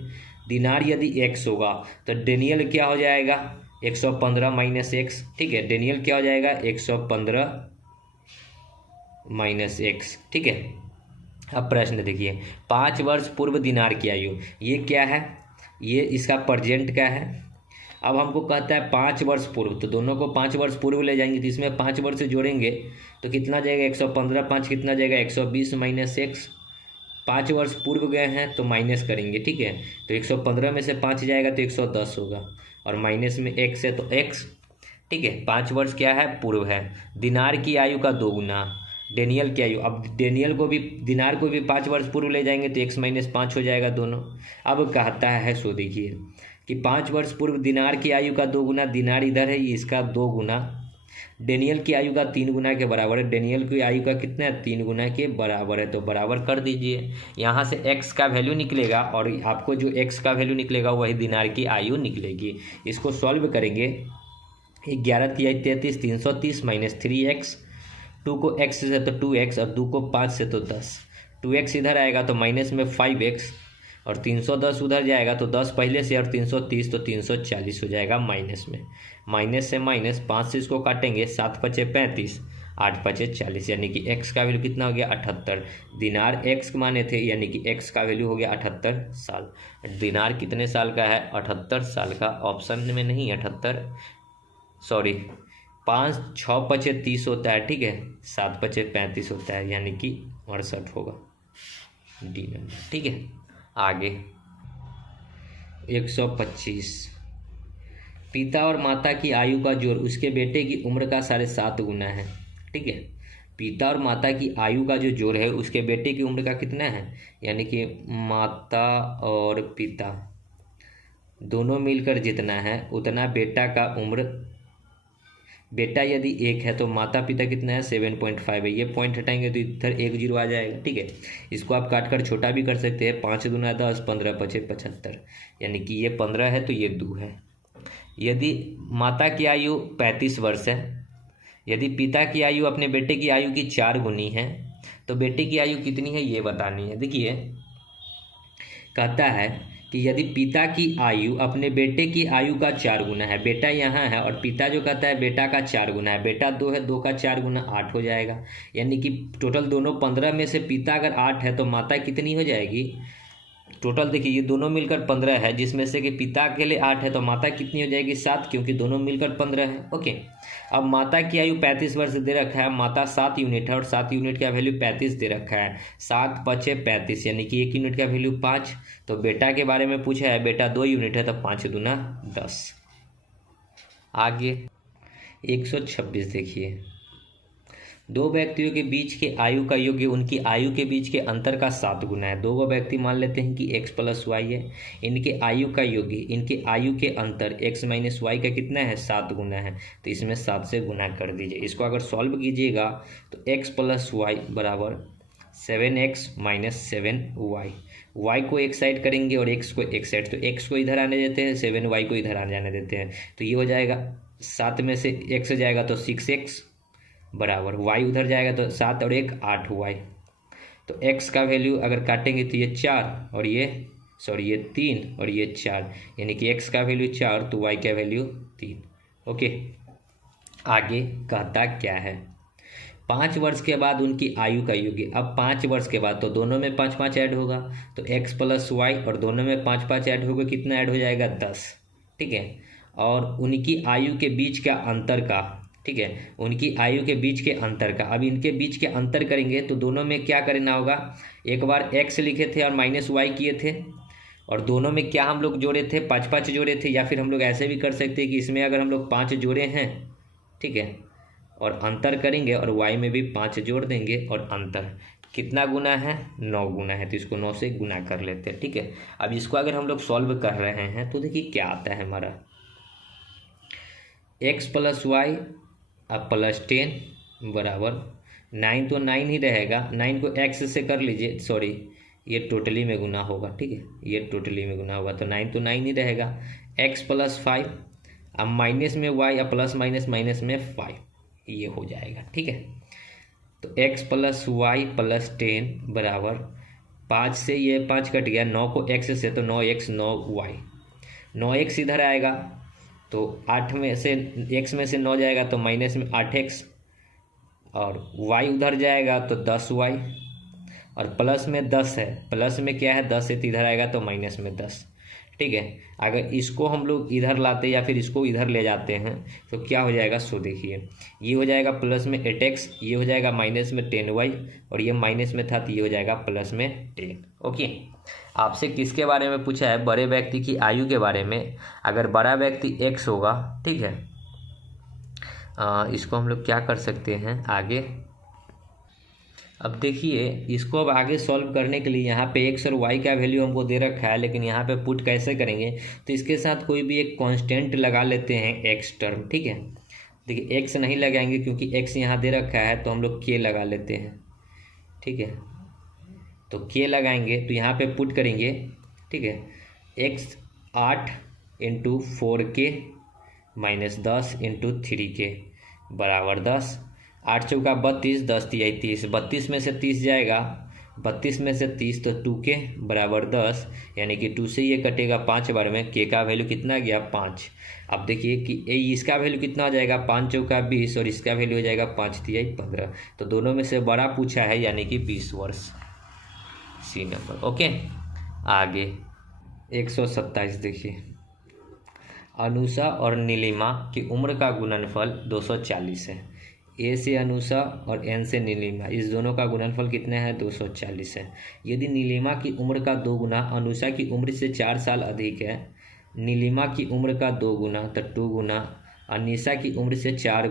दिनार यदि एक्स होगा तो डेनियल क्या हो जाएगा, 115 माइनस एक्स। ठीक है, डेनियल क्या हो जाएगा, 115 माइनस एक्स। ठीक है, अब प्रश्न देखिए, 5 वर्ष पूर्व दिनार की आयु, ये क्या है, ये इसका प्रेजेंट का है। अब हमको कहता है 5 वर्ष पूर्व, तो दोनों को 5 वर्ष पूर्व ले जाएंगे, तो इसमें 5 वर्ष जोड़ेंगे तो कितना जाएगा, 115, 5 कितना जाएगा, 120 माइनस एक्स। 5 वर्ष पूर्व गए हैं तो माइनस करेंगे। ठीक है, तो 115 में से 5 जाएगा तो 110 होगा, और माइनस में एक्स है तो एक्स। ठीक है, 5 वर्ष क्या है, पूर्व है। दिनार की आयु का 2 गुना डेनियल की आयु। अब डेनियल को भी, दिनार को भी 5 वर्ष पूर्व ले जाएंगे तो x माइनस 5 हो जाएगा दोनों। अब कहता है, सो देखिए कि 5 वर्ष पूर्व दिनार की आयु का 2 गुना, दिनार इधर है, इसका 2 गुना डेनियल की आयु का 3 गुना के बराबर है। डेनियल की आयु का कितना है, 3 गुना के बराबर है, तो बराबर कर दीजिए। यहाँ से x का वैल्यू निकलेगा और आपको जो x का वैल्यू निकलेगा वही दिनार की आयु निकलेगी। इसको सॉल्व करेंगे, 11 तिया 33, 330 माइनस 3x, 2 को x से तो 2x और 2 को 5 से तो 10, 2x इधर आएगा तो माइनस में 5x, और 310 उधर जाएगा तो 10 पहले से और 330 तो 340 हो जाएगा माइनस में। माइनस से माइनस, 5 से इसको काटेंगे, 7 पचे 35, 8 पचे 40, यानी कि x का वैल्यू कितना हो गया, 78। दिनार x माने थे, यानी कि x का वैल्यू हो गया 78 साल। दिनार कितने साल का है, 78 साल का। ऑप्शन में नहीं 78, सॉरी 5, 6 पचे 30 होता है। ठीक है, 7 पचे 35 होता है, यानी कि 68 होगा डी नंबर। ठीक है, आगे 125, पिता और माता की आयु का जोड़ उसके बेटे की उम्र का 7.5 गुना है। ठीक है, पिता और माता की आयु का जो जोड़ है उसके बेटे की उम्र का कितना है, यानी कि माता और पिता दोनों मिलकर जितना है उतना बेटा का उम्र, बेटा यदि 1 है तो माता पिता कितना है, 7.5 है। ये पॉइंट हटाएंगे तो इधर 1 0 आ जाएगा। ठीक है, इसको आप काट कर छोटा भी कर सकते हैं, 5 दूना 10, 15 पचे 75, यानी कि ये 15 है तो ये 2 है। यदि माता की आयु 35 वर्ष है, यदि पिता की आयु अपने बेटे की आयु की 4 गुनी है, तो बेटे की आयु कितनी है ये बतानी है। देखिए, कहता है कि यदि पिता की आयु अपने बेटे की आयु का 4 गुना है, बेटा यहाँ है और पिता जो कहता है बेटा का 4 गुना है, बेटा 2 है, 2 का 4 गुना 8 हो जाएगा, यानी कि टोटल दोनों 15 में से पिता अगर 8 है तो माता कितनी हो जाएगी, टोटल देखिए ये दोनों मिलकर 15 है, जिसमें से कि पिता अकेले 8 है तो माता कितनी हो जाएगी, 7, क्योंकि दोनों मिलकर 15 है। ओके, अब माता की आयु 35 वर्ष दे रखा है, माता 7 यूनिट है और 7 यूनिट का वैल्यू 35 दे रखा है, 7 पचे 35, यानी कि 1 यूनिट का वैल्यू 5। तो बेटा के बारे में पूछा है, बेटा 2 यूनिट है तो 5 दूना 10। आगे 126 देखिए, 2 व्यक्तियों के बीच के आयु का योग उनकी आयु के बीच के अंतर का 7 गुना है। 2 व्यक्ति मान लेते हैं कि x प्लस वाई है, इनके आयु का योग, इनके आयु के अंतर x माइनस वाई का कितना है, 7 गुना है, तो इसमें 7 से गुना कर दीजिए। इसको अगर सॉल्व कीजिएगा तो x प्लस वाई बराबर 7x माइनस 7y, y को एक साइड करेंगे और x को एक साइड, तो x को इधर आने देते हैं, 7y को इधर आने जाने देते हैं, तो ये हो जाएगा 7 में से x जाएगा तो 6x बराबर y उधर जाएगा तो 7 और 1 8y, तो x का वैल्यू अगर काटेंगे तो ये 4 और ये ये 3 और ये 4, यानी कि x का वैल्यू 4 तो y का वैल्यू 3। ओके, आगे कहता क्या है, 5 वर्ष के बाद उनकी आयु का योग। अब 5 वर्ष के बाद तो दोनों में 5 5 ऐड होगा, तो x प्लस वाई और दोनों में 5 5 ऐड होगा, कितना ऐड हो जाएगा, 10। ठीक है, और उनकी आयु के बीच का अंतर का, ठीक है, उनकी आयु के बीच के अंतर का, अब इनके बीच के अंतर करेंगे तो दोनों में क्या करना होगा, एक बार x लिखे थे और माइनस वाई किए थे, और दोनों में क्या हम लोग जोड़े थे, 5 5 जोड़े थे, या फिर हम लोग ऐसे भी कर सकते हैं कि इसमें अगर हम लोग 5 जोड़े हैं, ठीक है, और अंतर करेंगे और y में भी 5 जोड़ देंगे और अंतर कितना गुना है, 9 गुना है, तो इसको 9 से गुना कर लेते हैं। ठीक है, अब इसको अगर हम लोग सॉल्व कर रहे हैं तो देखिए क्या आता है हमारा, x प्लस वाई अब प्लस 10 बराबर 9, तो 9 ही रहेगा, 9 को x से कर लीजिए, सॉरी ये टोटली में गुना होगा। ठीक है, ये टोटली में गुना होगा तो 9 तो 9 ही रहेगा, x प्लस 5, अब माइनस में y, अब प्लस माइनस माइनस में 5, ये हो जाएगा। ठीक है, तो x प्लस वाई प्लस 10 बराबर 5 से ये 5 कट गया, 9 को x से तो 9x 9y, 9x इधर आएगा तो 8 में से x में से 9 जाएगा तो माइनस में 8x, और y उधर जाएगा तो 10y, और प्लस में 10 है, प्लस में क्या है 10 है तो इधर आएगा तो माइनस में 10। ठीक है, अगर इसको हम लोग इधर लाते या फिर इसको इधर ले जाते हैं तो क्या हो जाएगा, सो देखिए ये हो जाएगा प्लस में 8x, ये हो जाएगा माइनस में 10y, और ये माइनस में था तो ये हो जाएगा प्लस में 10। ओके, आपसे किसके बारे में पूछा है, बड़े व्यक्ति की आयु के बारे में। अगर बड़ा व्यक्ति x होगा, ठीक है, इसको हम लोग क्या कर सकते हैं आगे। अब देखिए इसको अब आगे सॉल्व करने के लिए यहाँ पे x और y का वैल्यू हमको दे रखा है, लेकिन यहाँ पे पुट कैसे करेंगे, तो इसके साथ कोई भी एक कांस्टेंट लगा लेते हैं x टर्म। ठीक है, देखिए x नहीं लगाएंगे क्योंकि x यहाँ दे रखा है, तो हम लोग k लगा लेते हैं। ठीक है, तो k लगाएंगे तो यहाँ पे पुट करेंगे। ठीक है, x 8 into 4k minus 10 into 3k बराबर 10, 8 चौका 32, 10 तिया 30, 32 में से 30 जाएगा, 32 में से 30 तो 2k बराबर 10, यानी कि 2 से ये कटेगा 5 बार में, k का वैल्यू कितना गया 5। अब देखिए कि इसका वैल्यू कितना हो जाएगा, 5 चौका 20, और इसका वैल्यू हो जाएगा 5 तिया 15, तो दोनों में से बड़ा पूछा है यानी कि 20 वर्ष, सी नंबर। ओके, आगे 127 देखिए, अनुषा और नीलिमा की उम्र का गुणनफल 240 है। ए से अनुषा और एन से नीलिमा, इस दोनों का गुणनफल कितना है, 240 है। यदि नीलिमा की उम्र का 2 गुना अनुषा की उम्र से 4 साल अधिक है, नीलिमा की उम्र का 2 गुना तो 2 गुना अनीशा की उम्र से 4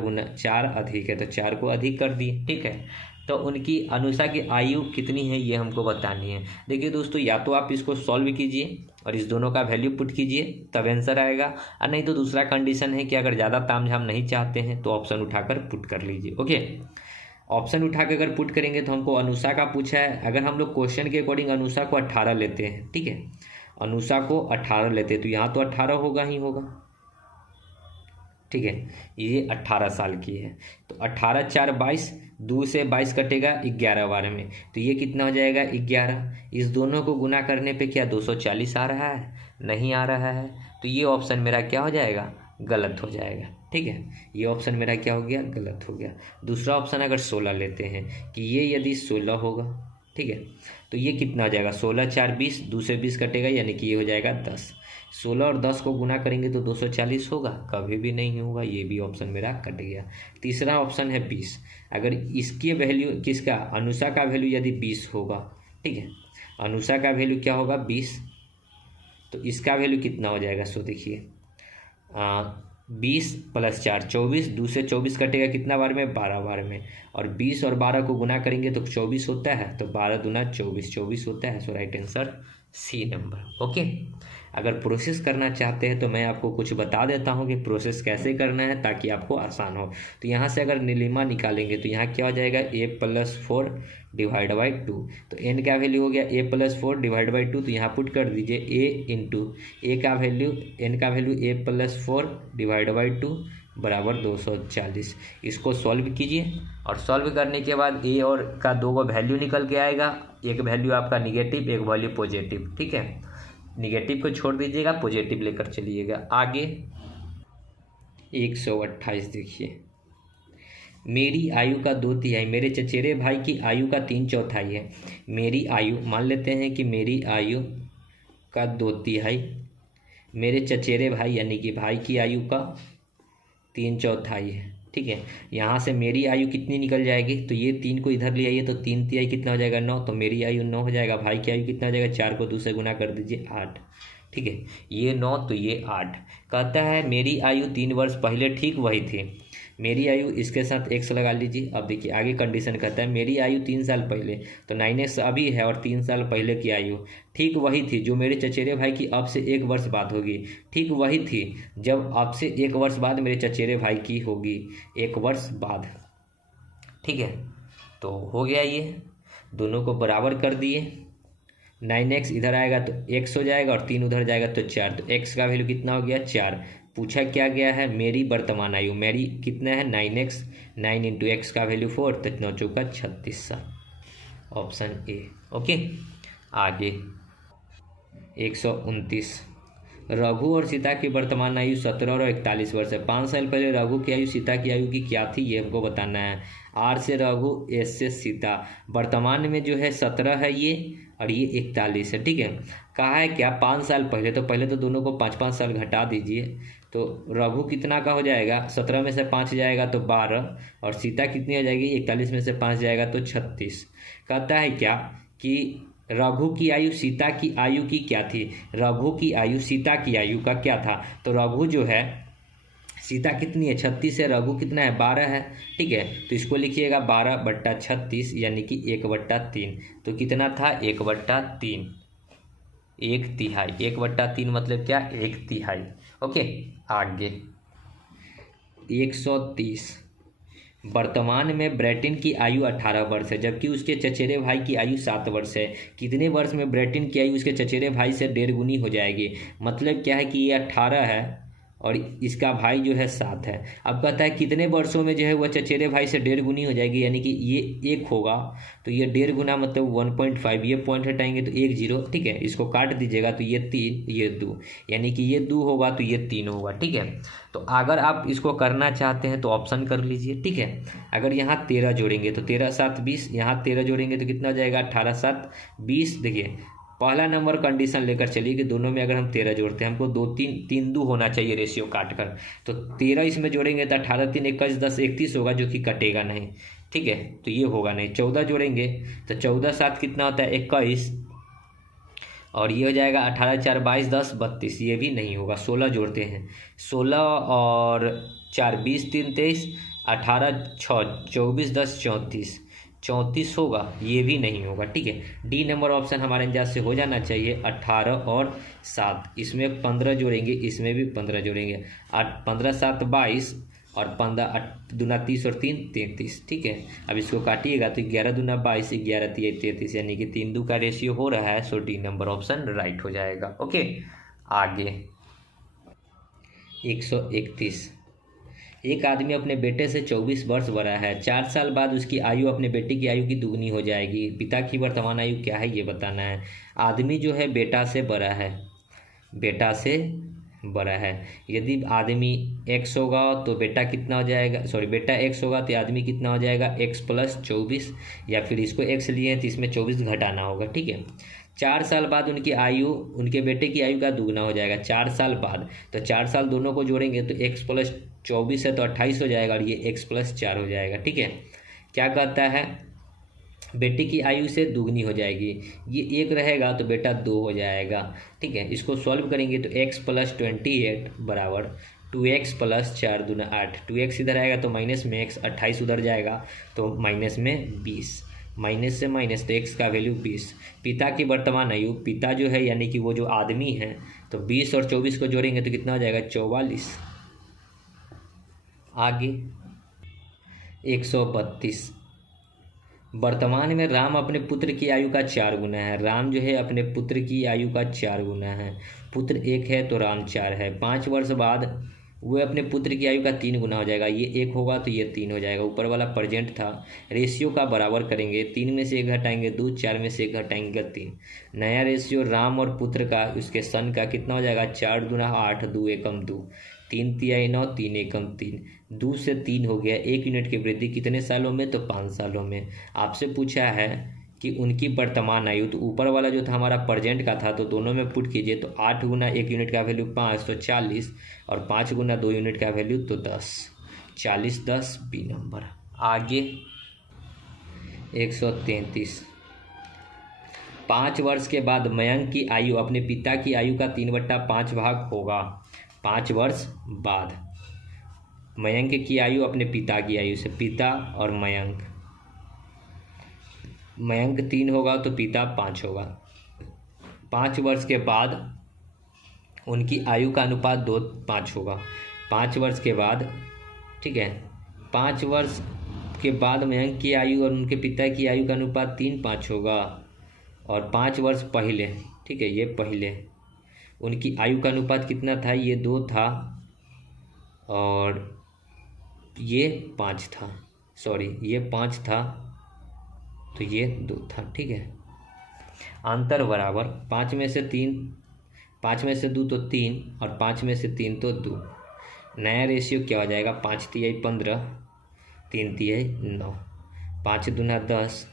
अधिक है, तो 4 को अधिक कर दिए। ठीक है, तो उनकी अनुषा की आयु कितनी है ये हमको बतानी है। देखिए दोस्तों, या तो आप इसको सॉल्व कीजिए और इस दोनों का वैल्यू पुट कीजिए तब आंसर आएगा, और नहीं तो दूसरा कंडीशन है कि अगर ज़्यादा तामझाम नहीं चाहते हैं तो ऑप्शन उठाकर पुट कर लीजिए। ओके, ऑप्शन उठा के अगर पुट करेंगे तो हमको अनुषा का पूछा है। अगर हम लोग क्वेश्चन के अकॉर्डिंग अनुषा को 18 लेते हैं, ठीक है, अनुषा को 18 लेते हैं तो यहाँ तो 18 होगा ही होगा। ठीक है, ये 18 साल की है, तो 18 4 22, 2 से 22 कटेगा 11 बार में, तो ये कितना हो जाएगा 11। इस दोनों को गुना करने पे क्या 240 आ रहा है, नहीं आ रहा है, तो ये ऑप्शन मेरा क्या हो जाएगा, गलत हो जाएगा। ठीक है, ये ऑप्शन मेरा क्या हो गया, गलत हो गया। दूसरा ऑप्शन अगर 16 लेते हैं कि ये यदि 16 होगा, ठीक है, तो ये कितना हो जाएगा, 16 4 20, 2 से 20 कटेगा यानी कि ये हो जाएगा 10। 16 और 10 को गुना करेंगे तो 240 होगा, कभी भी नहीं होगा, ये भी ऑप्शन मेरा कट गया। तीसरा ऑप्शन है 20, अगर इसकी वैल्यू किसका, अनुषा का वैल्यू यदि 20 होगा, ठीक है, अनुषा का वैल्यू क्या होगा 20, तो इसका वैल्यू कितना हो जाएगा, सो देखिए 20 प्लस 4 24, 2 से 24 कटेगा कितना बार में, 12 बार में, और 20 और 12 को गुना करेंगे तो 24 होता है, तो 12 दूना 24, 24 होता है। So right answer C number. Okay, अगर प्रोसेस करना चाहते हैं तो मैं आपको कुछ बता देता हूं कि प्रोसेस कैसे करना है ताकि आपको आसान हो। तो यहाँ से अगर नीलिमा निकालेंगे तो यहाँ क्या हो जाएगा, a+4 डिवाइड बाई 2, तो n का वैल्यू हो गया a+4 डिवाइड बाई 2, तो यहाँ पुट कर दीजिए a इंटू n का वैल्यू a+4 डिवाइड बाई 2 बराबर 240। इसको सॉल्व कीजिए और सॉल्व करने के बाद a और का 2 को वैल्यू निकल के आएगा, एक वैल्यू आपका निगेटिव, एक वैल्यू पॉजिटिव। ठीक है, निगेटिव को छोड़ दीजिएगा, पॉजिटिव लेकर चलिएगा। आगे 128 देखिए, मेरी आयु का 2/3 मेरे चचेरे भाई की आयु का 3/4 है। मेरी आयु, मान लेते हैं कि मेरी आयु का 2/3 मेरे चचेरे भाई यानी कि भाई की आयु का 3/4 है। ठीक है, यहाँ से मेरी आयु कितनी निकल जाएगी, तो ये 3 को इधर ले आइए तो 3/3 कितना हो जाएगा 9, तो मेरी आयु 9 हो जाएगा। भाई की आयु कितना हो जाएगा, 4 को 2 से गुना कर दीजिए 8। ठीक है, ये 9 तो ये 8। कहता है मेरी आयु 3 वर्ष पहले ठीक वही थी। मेरी आयु इसके साथ x लगा लीजिए। अब देखिए आगे कंडीशन कहता है मेरी आयु 3 साल पहले, तो 9x अभी है और 3 साल पहले की आयु ठीक वही थी जो मेरे चचेरे भाई की अब से 1 वर्ष बाद होगी। ठीक वही थी जब अब से 1 वर्ष बाद मेरे चचेरे भाई की होगी, 1 वर्ष बाद। ठीक है, तो हो गया, ये दोनों को बराबर कर दिए। 9x इधर आएगा तो x हो जाएगा और 3 उधर जाएगा तो 4, तो x का वैल्यू कितना हो गया 4। पूछा क्या गया है, मेरी वर्तमान आयु, मेरी कितना है 9x, 9 इंटू एक्स का वैल्यू 4, तो 9 चौका 36 साल, ऑप्शन ए। ओके, आगे 129। रघु और सीता की वर्तमान आयु 17 और 41 वर्ष है। 5 साल पहले रघु की आयु सीता की आयु की क्या थी, ये हमको बताना है। आर से रघु, एस से सीता। वर्तमान में जो है 17 है ये, और ये 41 है। ठीक है, कहा है क्या 5 साल पहले, तो पहले तो दोनों को 5-5 साल घटा दीजिए, तो रघु कितना का हो जाएगा, 17 में से 5 जाएगा तो 12, और सीता कितनी हो जाएगी, 41 में से 5 जाएगा तो 36। कहता है क्या कि रघु की आयु सीता की आयु की क्या थी, रघु की आयु सीता की आयु का क्या था, तो रघु जो है, सीता कितनी है 36 है, रघु कितना है 12 है। ठीक है, तो इसको लिखिएगा 12/36 यानी कि 1/3। तो कितना था 1/3, 1/3। 1/3 मतलब क्या, 1/3। ओके, आगे 130। वर्तमान में ब्रैटिन की आयु 18 वर्ष है, जबकि उसके चचेरे भाई की आयु 7 वर्ष है। कितने वर्ष में ब्रैटिन की आयु उसके चचेरे भाई से 1.5 गुनी हो जाएगी। मतलब क्या है कि ये 18 है और इसका भाई जो है 7 है। अब कहता है कितने वर्षों में जो है वह चचेरे भाई से 1.5 गुनी हो जाएगी, यानी कि ये 1 होगा तो ये 1.5 गुना मतलब 1.5, ये पॉइंट हटाएंगे तो 1 0। ठीक है, इसको काट दीजिएगा तो ये 3, ये 2, यानी कि ये 2 होगा तो ये 3 होगा। ठीक है, तो अगर आप इसको करना चाहते हैं तो ऑप्शन कर लीजिए। ठीक है, अगर यहाँ 13 जोड़ेंगे तो 13 7 20, यहाँ 13 जोड़ेंगे तो कितना हो जाएगा 18 7 20। देखिए पहला नंबर कंडीशन लेकर चलिए कि दोनों में अगर हम 13 जोड़ते हैं, हमको 2 3 2 होना चाहिए रेशियो काट कर, तो 13 इसमें जोड़ेंगे तो 18 3 21 10 31 होगा, जो कि कटेगा नहीं। ठीक है, तो ये होगा नहीं। 14 जोड़ेंगे तो 14 7 कितना होता है 21, और ये हो जाएगा 18 4 22 10 32, ये भी नहीं होगा। 16 जोड़ते हैं, 16 और 4 20 3 23, 18 6 24 10 34, 34 होगा, ये भी नहीं होगा। ठीक है, डी नंबर ऑप्शन हमारे अंदाज से हो जाना चाहिए। 18 और 7, इसमें 15 जोड़ेंगे, इसमें भी 15 जोड़ेंगे, 15 7 22, और 15 दूना 30 और 3 33। ठीक है, अब इसको काटिएगा तो 11 दूना 22, 11 3 33, यानी कि 3 2 का रेशियो हो रहा है। सो डी नंबर ऑप्शन राइट हो जाएगा। ओके, आगे 131। एक आदमी अपने बेटे से 24 वर्ष बड़ा है। 4 साल बाद उसकी आयु अपने बेटे की आयु की दुगनी हो जाएगी। पिता की वर्तमान आयु क्या है ये बताना है। आदमी जो है बेटा से बड़ा है, बेटा से बड़ा है। यदि आदमी x होगा तो बेटा कितना हो जाएगा, सॉरी बेटा x होगा तो आदमी कितना हो जाएगा x + 24, या फिर इसको x लिए हैं तो इसमें 24 घटाना होगा। ठीक है, 4 साल बाद उनकी आयु, उनके बेटे की आयु का दुगना हो जाएगा 4 साल बाद। तो 4 साल दोनों को जोड़ेंगे तो x + 24 है तो 28 हो जाएगा, और ये x + 4 हो जाएगा। ठीक है, क्या कहता है, बेटे की आयु से दुगनी हो जाएगी। ये 1 रहेगा तो बेटा 2 हो जाएगा। ठीक है, इसको सॉल्व करेंगे तो x + 28 बराबर 2x + 4 दूना 8। 2x इधर आएगा तो माइनस में x, 28 उधर जाएगा तो माइनस में 20, माइनस से माइनस, तो x का वैल्यू 20। पिता की वर्तमान आयु, पिता जो है यानी कि वो जो आदमी है, तो 20 और 24 को जोड़ेंगे तो कितना हो जाएगा 44। आगे 132। वर्तमान में राम अपने पुत्र की आयु का 4 गुना है। राम जो है अपने पुत्र की आयु का 4 गुना है। पुत्र 1 है तो राम 4 है। 5 वर्ष बाद वह अपने पुत्र की आयु का 3 गुना हो जाएगा। ये 1 होगा तो ये 3 हो जाएगा। ऊपर वाला प्रेजेंट था, रेशियो का बराबर करेंगे। 3 में से 1 घटाएंगे 2, 4 में से 1 घटाएंगे 3। नया रेशियो राम और पुत्र का, उसके सन का कितना हो जाएगा 4 दूना 8, 2 एकम 2, 3 तिहाई 9, 3 एकम 3, 2 से 3 हो गया। 1 यूनिट की वृद्धि कितने सालों में, तो 5 सालों में। आपसे पूछा है कि उनकी वर्तमान आयु, तो ऊपर वाला जो था हमारा प्रेजेंट का था, तो दोनों में पुट कीजिए तो 8 गुना 1 यूनिट का वैल्यू 5 तो 40, और 5 गुना 2 यूनिट का वैल्यू तो 10, 40 10 बी नंबर। आगे 133। 5 वर्ष के बाद मयंक की आयु अपने पिता की आयु का 3/5 भाग होगा। 5 वर्ष बाद मयंक की आयु अपने पिता की आयु से, पिता और मयंक, मयंक 3 होगा तो पिता 5 होगा। 5 वर्ष के बाद उनकी आयु का अनुपात 2:5 होगा। 5 वर्ष के बाद, ठीक है, 5 वर्ष के बाद मयंक की आयु और उनके पिता की आयु का अनुपात 3:5 होगा। और 5 वर्ष पहले, ठीक है, ये पहले उनकी आयु का अनुपात कितना था, ये 2 था, और ये 5 था, सॉरी ये 5 था तो ये 2 था, ठीक है। अंतर बराबर 5 में से 3, 5 में से 2 तो 3 और 5 में से 3 तो 2। नया रेशियो क्या हो जाएगा, 5 तिहाई 15, 3 तिहाई 9, 5 दूना 10,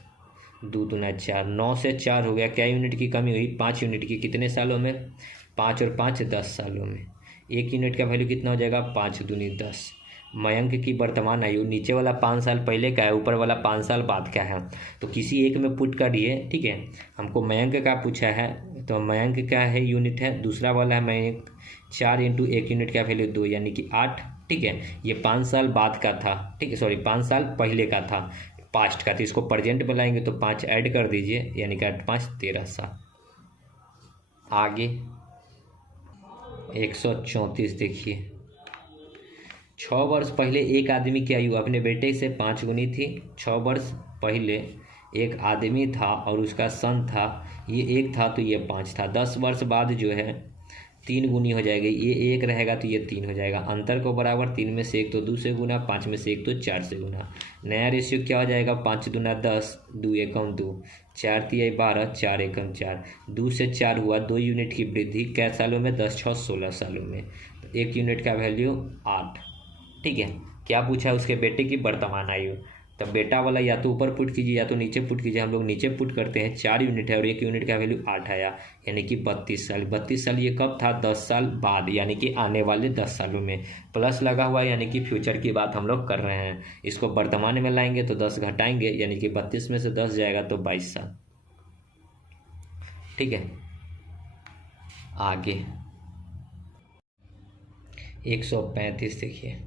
2 दूना 4, 9 से 4 हो गया। क्या यूनिट की कमी हुई, 5 यूनिट की। कितने सालों में, 5 और 5 10 सालों में। 1 यूनिट का वैल्यू कितना हो जाएगा, 5 दूनी 10। मयंक की वर्तमान आयु, नीचे वाला 5 साल पहले का है, ऊपर वाला 5 साल बाद का है, तो किसी एक में पुट करिए, ठीक है। हमको मयंक का पूछा है तो मयंक का है यूनिट है, दूसरा वाला है मयंक। 4 इंटू 1 यूनिट का वैल्यू 2 यानी कि 8, ठीक है। ये 5 साल बाद का था, ठीक है, सॉरी 5 साल पहले का था, पास्ट का। तो इसको प्रेजेंट में लाएंगे तो 5 ऐड कर दीजिए, यानी कि 8 5 13 साल। आगे 134 देखिए। 6 वर्ष पहले एक आदमी की आयु अपने बेटे से 5 गुनी थी। 6 वर्ष पहले एक आदमी था और उसका सन था, ये 1 था तो ये 5 था। 10 वर्ष बाद जो है 3 गुनी हो जाएगी, ये 1 रहेगा तो ये 3 हो जाएगा। अंतर को बराबर, 3 में से 1 तो 2 से गुना, 5 में से 1 तो 4 से गुना। नया रेशियो क्या हो जाएगा, 5 दूना 10, 2 एकम 2, 4 तिहाई 12, 4 एकम 4। 2 से 4 हुआ, 2 यूनिट की वृद्धि। कै सालों में, 10 6 16 सालों में। तो 1 यूनिट का वैल्यू 8, ठीक है। क्या पूछा है, उसके बेटे की वर्तमान आयु। तब बेटा वाला या तो ऊपर पुट कीजिए या तो नीचे पुट कीजिए। हम लोग नीचे पुट करते हैं। 4 यूनिट है और 1 यूनिट का वैल्यू 8 आया, यानी कि 32 साल। 32 साल ये कब था, 10 साल बाद, यानी कि आने वाले 10 सालों में। प्लस लगा हुआ है, यानी कि फ्यूचर की बात हम लोग कर रहे हैं। इसको वर्तमान में लाएंगे तो 10 घटाएंगे, यानी कि 32 में से 10 जाएगा तो 22 साल, ठीक है। आगे 135 देखिए।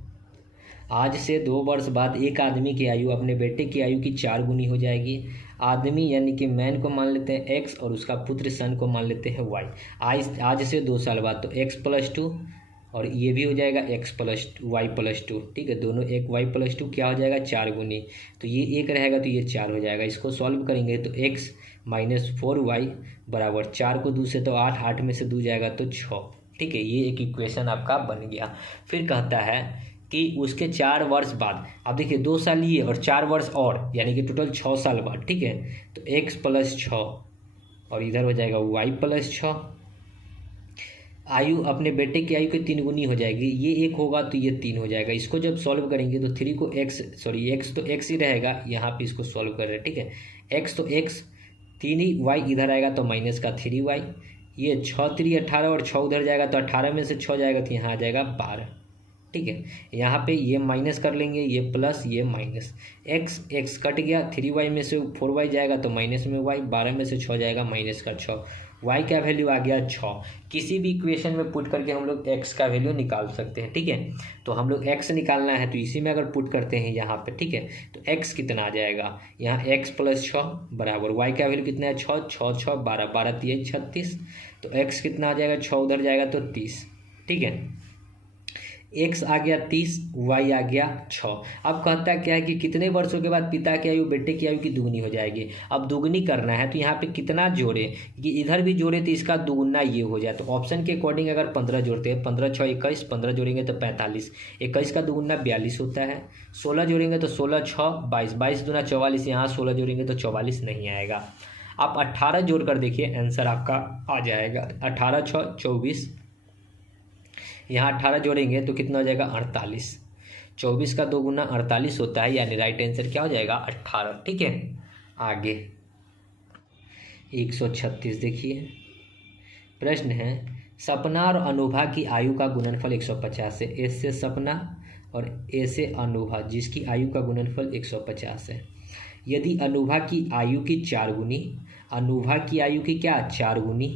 आज से 2 वर्ष बाद एक आदमी की आयु अपने बेटे की आयु की 4 गुनी हो जाएगी। आदमी यानी कि मैन को मान लेते हैं x और उसका पुत्र सन को मान लेते हैं y। आज से 2 साल बाद तो x प्लस 2 और ये भी हो जाएगा x प्लस वाई प्लस 2, ठीक है। दोनों एक y प्लस 2 क्या हो जाएगा, 4 गुनी। तो ये 1 रहेगा तो ये 4 हो जाएगा। इसको सॉल्व करेंगे तो x माइनस 4y बराबर 4 को 2 से तो 8, 8 में से 2 जाएगा तो 6, ठीक है। ये एक इक्वेशन आपका बन गया। फिर कहता है कि उसके 4 वर्ष बाद, अब देखिए 2 साल ये और 4 वर्ष और, यानी कि टोटल 6 साल बाद, ठीक है। तो x प्लस 6 और इधर हो जाएगा y प्लस 6। आयु अपने बेटे की आयु की 3 गुनी हो जाएगी। ये 1 होगा तो ये 3 हो जाएगा। इसको जब सॉल्व करेंगे तो 3 को x, सॉरी x तो x ही रहेगा, यहाँ पे इसको सॉल्व कर रहे हैं, ठीक है। x तो x, 3 ही y इधर आएगा तो माइनस का 3y। ये 6 3 18 और 6 उधर जाएगा तो 18 में से 6 जाएगा तो यहाँ आ जाएगा 12, ठीक है। यहाँ पे ये माइनस कर लेंगे, ये प्लस ये माइनस, x कट गया, 3y में से 4y जाएगा तो माइनस में y, 12 में से 6 जाएगा माइनस का 6, y का वैल्यू आ गया 6। किसी भी इक्वेशन में पुट करके हम लोग x का वैल्यू निकाल सकते हैं, ठीक है। तो हम लोग x निकालना है तो इसी में अगर पुट करते हैं यहाँ पे, ठीक है, तो x कितना आ जाएगा, यहाँ x प्लस 6 बराबर y का वैल्यू कितना है 6, 6 6 12, 12 3 36, तो x कितना आ जाएगा, 6 उधर जाएगा तो 30, ठीक है। x आ गया 30, y आ गया 6। अब कहता है क्या है कि कितने वर्षों के बाद पिता की आयु बेटे की आयु की दुगनी हो जाएगी। अब दुगनी करना है तो यहाँ पे कितना जोड़े, कि इधर भी जोड़े तो इसका दुगुना ये हो जाए। तो ऑप्शन के अकॉर्डिंग अगर 15 जोड़ते हैं, 15 6 21, 15 जोड़ेंगे तो 45, 21 का दुगुना 42 होता है। 16 जोड़ेंगे तो 16 6 22, 22 दूना 44, यहाँ 16 जोड़ेंगे तो 44 नहीं आएगा। आप 18 जोड़ कर देखिए, आंसर आपका आ जाएगा। 18 6 24, यहाँ 18 जोड़ेंगे तो कितना हो जाएगा 48। 24 का 2 गुना 48 होता है, यानी राइट आंसर क्या हो जाएगा 18, ठीक है। आगे 136 देखिए। प्रश्न है, सपना और अनुभा की आयु का गुणनफल 150 है। एस से सपना और ए से अनुभा, जिसकी आयु का गुणनफल 150 है। यदि अनुभा की आयु की 4 गुनी, अनुभा की आयु की क्या 4 गुनी,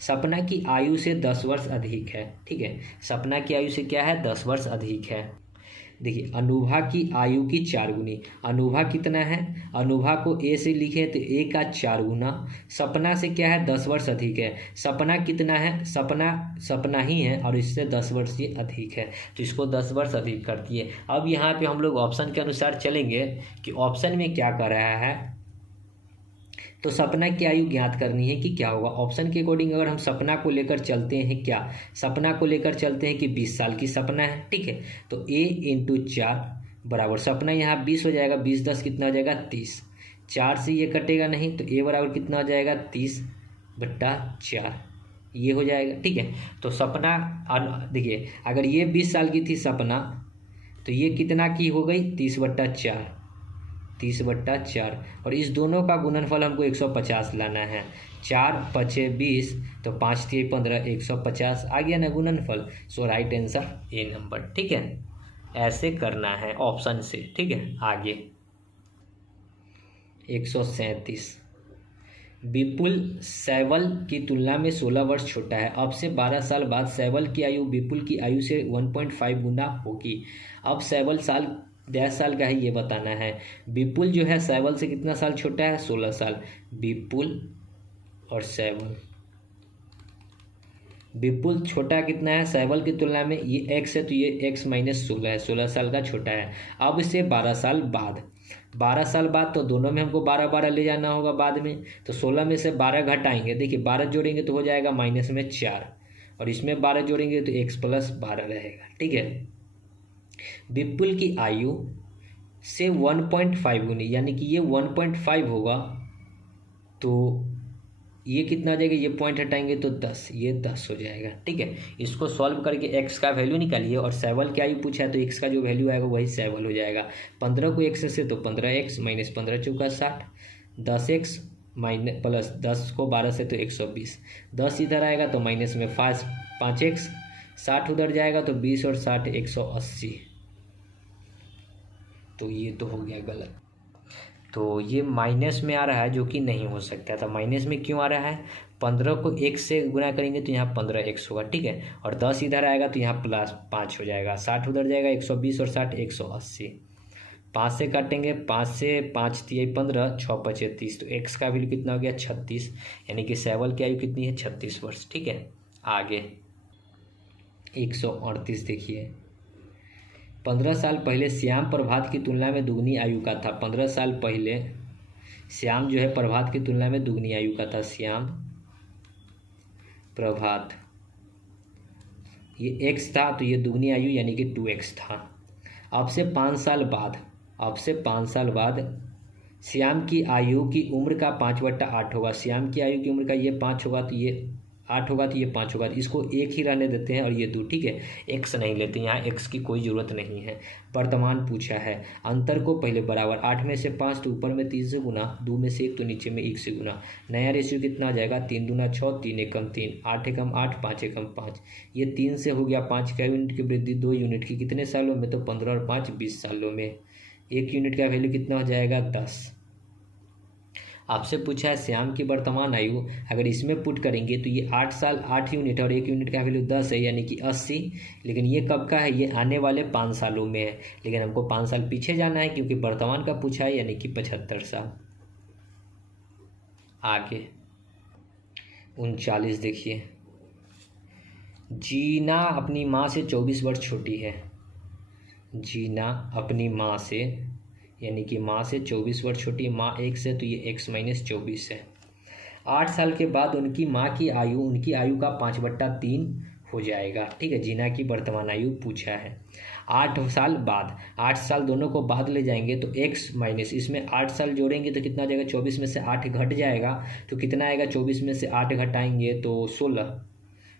सपना की आयु से 10 वर्ष अधिक है, ठीक है। सपना की आयु से क्या है, 10 वर्ष अधिक है। देखिए अनुभा की आयु की 4 गुनी, अनुभा कितना है, अनुभा को ए से लिखे तो ए का 4 गुना, सपना से क्या है 10 वर्ष अधिक है। सपना कितना है, सपना ही है और इससे 10 वर्ष ये अधिक है, तो इसको 10 वर्ष अधिक कर दिए। अब यहाँ पे हम लोग ऑप्शन के अनुसार चलेंगे कि ऑप्शन में क्या कर रहा है। तो सपना की आयु ज्ञात करनी है कि क्या होगा। ऑप्शन के अकॉर्डिंग अगर हम सपना को लेकर चलते हैं, क्या सपना को लेकर चलते हैं कि 20 साल की सपना है, ठीक है। तो a इंटू 4 बराबर सपना यहाँ 20 हो जाएगा, 20 10 कितना हो जाएगा 30, 4 से ये कटेगा नहीं, तो a बराबर कितना हो जाएगा 30/4 ये हो जाएगा, ठीक है। तो सपना देखिए अगर ये 20 साल की थी सपना, तो ये कितना की हो गई 30/4, 30/4 और इस दोनों का गुणनफल हमको 150 लाना है। 4 5 20 तो 5 3 15 150 आ गया ना गुणनफल। सो राइट आंसर ए नंबर, ठीक है। ऐसे करना है ऑप्शन से, ठीक है। आगे 137 विपुल सैवल की तुलना में 16 वर्ष छोटा है। अब से 12 साल बाद सैवल की आयु विपुल की आयु से 1.5 गुना होगी। अब सैवल साल 10 साल का है ये बताना है। विपुल जो है सैवल से कितना साल छोटा है 16 साल। विपुल और सैवल, विपुल छोटा कितना है सैवल की तुलना में, ये x है तो ये x माइनस 16 है, 16 साल का छोटा है। अब इससे 12 साल बाद, 12 साल बाद तो दोनों में हमको 12 12 ले जाना होगा बाद में, तो 16 में से 12 घटाएंगे, देखिए 12 जोड़ेंगे तो हो जाएगा माइनस में 4 और इसमें 12 जोड़ेंगे तो x प्लस 12 रहेगा, ठीक है। विपुल की आयु से 1.5 गुनी यानी कि ये 1.5 होगा, तो ये कितना हो जाएगा, ये पॉइंट हटाएंगे तो 10, ये 10 हो जाएगा, ठीक है। इसको सॉल्व करके x का वैल्यू निकालिए और सैवल की आयु पूछा है तो x का जो वैल्यू आएगा वही सैवल हो जाएगा। 15 को x से तो 15x माइनस 15 चौका 60, 10x माइनस प्लस 10 को 12 से तो 120, 10 इधर आएगा तो माइनस में 5x, 60 उधर जाएगा तो 20 और 60 180, तो ये तो हो गया गलत। तो ये माइनस में आ रहा है जो कि नहीं हो सकता था। माइनस में क्यों आ रहा है, 15 को 1 से गुना करेंगे तो यहाँ 15x होगा, ठीक है। और 10 इधर आएगा तो यहाँ प्लस 5 हो जाएगा, 60 उधर जाएगा 120 और 60 180, 5 से काटेंगे, 5 से 5 3 15 6 5 30, तो x का वैल्यू कितना हो गया 36, यानी कि सैवल की आयु कितनी है 36 वर्ष, ठीक है। आगे 138 देखिए 15 साल पहले श्याम प्रभात की तुलना में दुगनी आयु का था। 15 साल पहले श्याम जो है प्रभात की तुलना में दुगनी आयु का था। श्याम प्रभात ये x था तो ये दुगनी आयु यानी कि 2x था। अब से 5 साल बाद, अब से 5 साल बाद श्याम की आयु की उम्र का 5/8 होगा। श्याम की आयु की उम्र का ये 5 होगा तो ये 8 होगा तो ये 5 होगा, तो इसको 1 ही रहने देते हैं और ये 2, ठीक है। x नहीं लेते, यहाँ x की कोई ज़रूरत नहीं है। वर्तमान पूछा है, अंतर को पहले बराबर 8 में से 5 तो ऊपर में 3 से गुना, 2 में से 1 तो नीचे में 1 से गुना। नया रेशियो कितना आ जाएगा 3 दूना 6, 3 एकम 3, 8 एकम 8, 5 एकम 5। ये 3 से हो गया 5 का यूनिट की वृद्धि 2 यूनिट की कितने सालों में, तो 15 और 5 20 सालों में। 1 यूनिट का वैल्यू कितना हो जाएगा 10। आपसे पूछा है श्याम की वर्तमान आयु, अगर इसमें पुट करेंगे तो ये 8 साल 8 यूनिट और 1 यूनिट का वैल्यू 10 है यानी कि 80, लेकिन ये कब का है, ये आने वाले 5 सालों में है, लेकिन हमको 5 साल पीछे जाना है क्योंकि वर्तमान का पूछा है यानी कि 75 साल। आगे 39 देखिए जीना अपनी माँ से 24 वर्ष छोटी है। जीना अपनी माँ से यानी कि माँ से 24 वर्ष छोटी है। माँ 1 से तो ये x माइनस 24 है। 8 साल के बाद उनकी माँ की आयु उनकी आयु का 5/3 हो जाएगा, ठीक है। जीना की वर्तमान आयु पूछा है। 8 साल बाद, 8 साल दोनों को बाद ले जाएंगे तो x माइनस इसमें 8 साल जोड़ेंगे तो कितना आ जाएगा, 24 में से 8 घट जाएगा तो कितना आएगा, 24 में से 8 घटाएंगे तो 16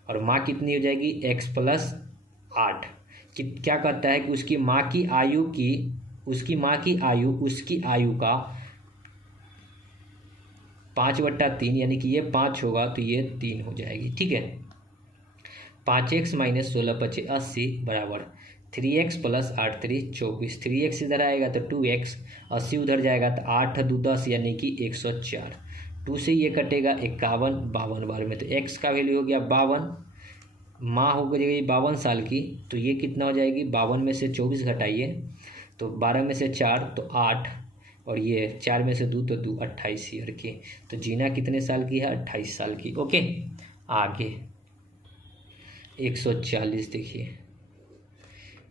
और माँ कितनी हो जाएगी x प्लस 8। क्या कहता है कि उसकी माँ की आयु उसकी आयु का 5/3 यानी कि ये 5 होगा तो ये 3 हो जाएगी, ठीक है। 5x माइनस 16 × 80 बराबर 3x प्लस 8 3 24, 3x इधर आएगा तो 2x, 80 उधर जाएगा तो 8 2 10 यानी कि 104, 2 से ये कटेगा 51 52 बार में, तो x का वैल्यू हो गया 52। माँ हो गई 52 साल की तो ये कितना हो जाएगी, 52 में से 24 घटाइए तो 12 में से 4 तो 8 और ये 4 में से 2 तो 2 28 ईयर की। तो जीना कितने साल की है 28 साल की, ओके। आगे 140 देखिए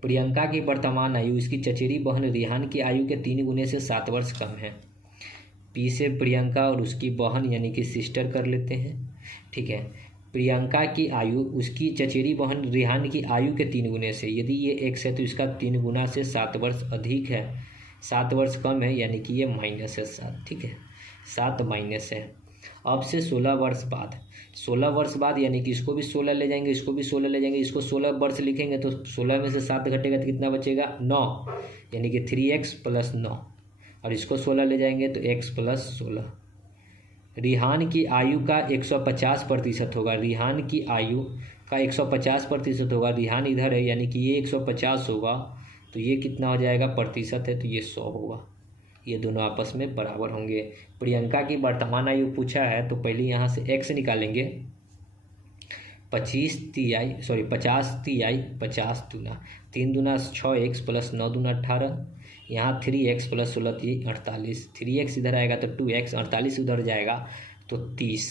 प्रियंका की वर्तमान आयु इसकी चचेरी बहन रिहान की आयु के 3 गुने से 7 वर्ष कम है। पी से प्रियंका और उसकी बहन यानी कि सिस्टर कर लेते हैं। ठीक है, प्रियंका की आयु उसकी चचेरी बहन रिहान की आयु के 3 गुने से, यदि ये x है तो इसका 3 गुना से 7 वर्ष अधिक है, 7 वर्ष कम है, यानी कि ये माइनस है 7। ठीक है, 7 माइनस है। अब से 16 वर्ष बाद, 16 वर्ष बाद यानी कि इसको भी 16 ले जाएंगे, इसको भी 16 ले जाएंगे, इसको 16 वर्ष लिखेंगे तो 16 में से 7 घटेगा तो कितना बचेगा 9, यानी कि 3x + 9, और इसको 16 ले जाएंगे तो x + 16। रिहान की आयु का 150% होगा, रिहान की आयु का 150% होगा, रिहान इधर है यानी कि ये 150 होगा, तो ये कितना हो जाएगा प्रतिशत है तो ये 100 होगा। ये दोनों आपस में बराबर होंगे। प्रियंका की वर्तमान आयु पूछा है तो पहले यहाँ से x निकालेंगे, 50 तिहाई 50 दूना, 3 दूना 6x + 9 दूना 18, यहाँ 3x + 16 48, 3x इधर आएगा तो 2x, 48 उधर जाएगा तो 30,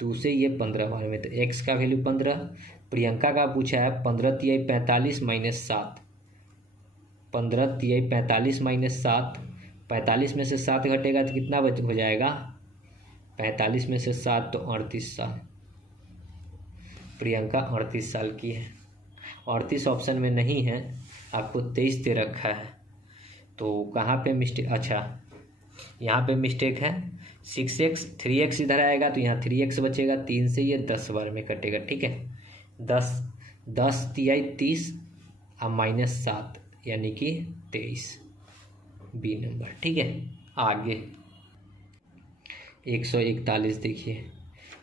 2 से ये 15 बार में, तो x का वैल्यू 15। प्रियंका का पूछा है 15 तिहाई 45 - 7, 15 तिहाई 45 - 7, 45 में से 7 घटेगा तो कितना हो जाएगा, 45 में से 7 तो 38 साल। प्रियंका 38 साल की है। 38 ऑप्शन में नहीं है, आपको 23 दे रखा है, तो कहाँ पे मिस्टेक, अच्छा यहाँ पे मिस्टेक है। 6x 3x इधर आएगा तो यहाँ 3x बचेगा, 3 से ये 10 बार में कटेगा। ठीक है, 10 तिहाई 30 और -7 यानी कि 23, बी नंबर। ठीक है, आगे 141 देखिए,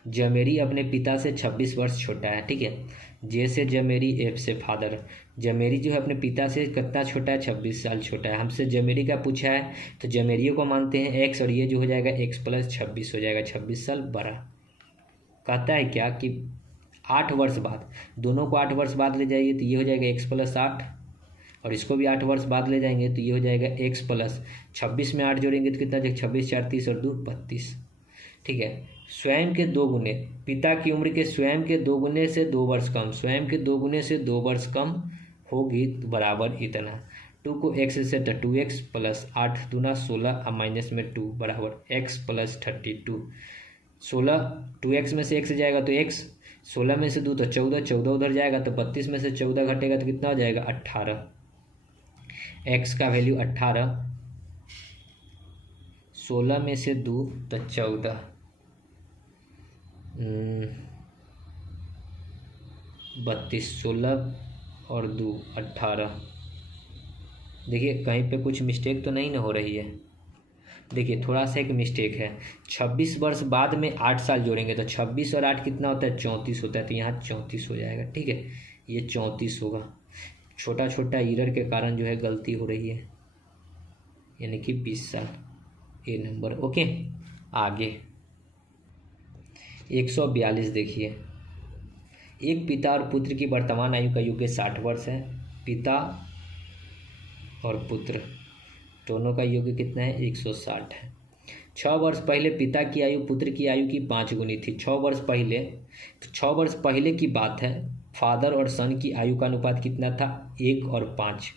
जमेरी अपने पिता से 26 वर्ष छोटा है। ठीक है, जे से जमेरी, एफ से फादर। जमेरी जो है अपने पिता से कितना छोटा है, 26 साल छोटा है। हमसे जमेरी का पूछा है तो जमेरियों को मानते हैं x, और ये जो हो जाएगा x + 26 हो जाएगा, 26 साल बड़ा। कहता है क्या कि 8 वर्ष बाद, दोनों को 8 वर्ष बाद ले जाइए तो ये हो जाएगा x + 8, और इसको भी 8 वर्ष बाद ले जाएंगे तो ये हो जाएगा x + 26 में 8 जोड़ेंगे तो कितना जाएगा, 26 4 30 और 2 32। ठीक है, स्वयं के 2 गुने, पिता की उम्र के स्वयं के 2 गुने से 2 वर्ष कम, स्वयं के 2 गुने से 2 वर्ष कम होगी तो बराबर इतना। 2 को x से तो 2x + 8 दूना 16 और माइनस में 2 बराबर x + 32। 16 2x में से x जाएगा तो x, 16 में से 2 तो 14, 14 उधर जाएगा तो 32 में से 14 घटेगा तो कितना हो जाएगा 18, x का वैल्यू 18, 16 में से 2 तो 14, 32, 16 और 2 18। देखिए कहीं पे कुछ मिस्टेक तो नहीं ना हो रही है। देखिए थोड़ा सा एक मिस्टेक है, 26 वर्ष बाद में 8 साल जोड़ेंगे तो 26 और 8 कितना होता है, 34 होता है, तो यहाँ 34 हो जाएगा। ठीक है, ये 34 होगा। छोटा छोटा एरर के कारण जो है गलती हो रही है, यानी कि 20 साल, ए नंबर। ओके, आगे 142 देखिए, एक पिता और पुत्र की वर्तमान आयु का योग 60 वर्ष है। पिता और पुत्र दोनों का योग कितना है, 160 है। 6 वर्ष पहले पिता की आयु पुत्र की आयु की 5 गुनी थी। 6 वर्ष पहले, तो 6 वर्ष पहले की बात है, फादर और सन की आयु का अनुपात कितना था, 1 और 5।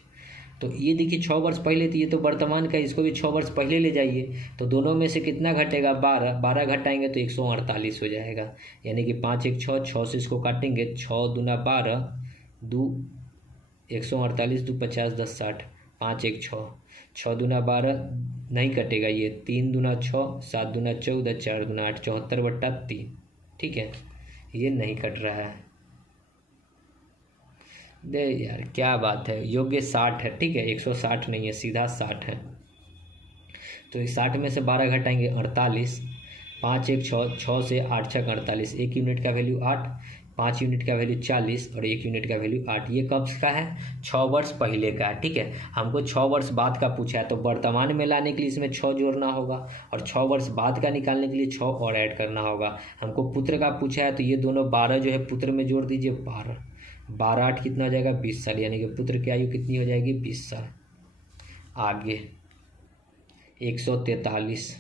तो ये देखिए 6 वर्ष पहले थी, ये तो वर्तमान का, इसको भी 6 वर्ष पहले ले जाइए तो दोनों में से कितना घटेगा, 12, 12 घटाएंगे तो 148 हो जाएगा, यानी कि 5 1 6, 6 से इसको काटेंगे, 6 दूना 12, 2 148, 2 50, 10 60, 5 1 6, 6 दूना 12 नहीं कटेगा, ये 3 दूना 6, 7 दूना 14, 4 दूना 8, 74/3। ठीक है, ये नहीं कट रहा है, दे यार क्या बात है, योग्य 60 है। ठीक है, 160 नहीं है, सीधा 60 है। तो इस 60 में से 12 घटाएंगे 48, 5 1 6, 6 से 8 6 48, 1 यूनिट का वैल्यू 8, 5 यूनिट का वैल्यू 40 और 1 यूनिट का वैल्यू 8। ये कब का है, 6 वर्ष पहले का है। ठीक है, हमको 6 वर्ष बाद का पूछा है तो वर्तमान में लाने के लिए इसमें 6 जोड़ना होगा, और 6 वर्ष बाद का निकालने के लिए 6 और ऐड करना होगा। हमको पुत्र का पूछा है तो ये दोनों 12 जो है पुत्र में जोड़ दीजिए, 12 12 8 कितना हो जाएगा, 20 साल, यानी कि पुत्र की आयु कितनी हो जाएगी, 20 साल। आगे 143,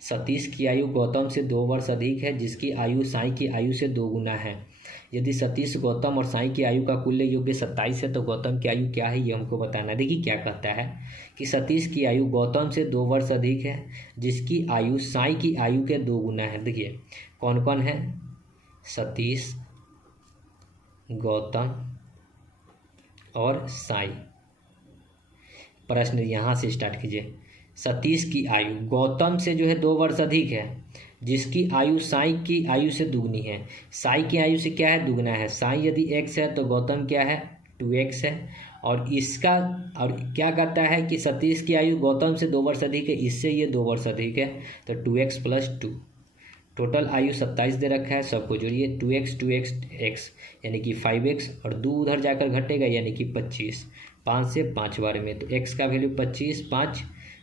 सतीश की आयु गौतम से 2 वर्ष अधिक है, जिसकी आयु साई की आयु से 2 गुना है। यदि सतीश, गौतम और साई की आयु का कुल योग्य 27 है तो गौतम की आयु क्या है ये हमको बताना है। देखिए क्या कहता है कि सतीश की आयु गौतम से 2 वर्ष अधिक है, जिसकी आयु साई की आयु के 2 गुना है। देखिए कौन कौन है, सतीश, गौतम और साई। प्रश्न यहाँ से स्टार्ट कीजिए। सतीश की आयु गौतम से जो है 2 वर्ष अधिक है, जिसकी आयु साई की आयु से दुगनी है। साई की आयु से क्या है, दुगना है। साई यदि x है तो गौतम क्या है, 2x है। और इसका और क्या कहता है कि सतीश की आयु गौतम से 2 वर्ष अधिक है, इससे ये 2 वर्ष अधिक है, तो 2x + 2। टोटल आयु 27 दे रखा है, सबको जोड़िए, 2x 2x x यानी कि 5x, और 2 उधर जाकर घटेगा यानी कि 25। 5 से 5 बार में, तो x का वैल्यू 25, 5।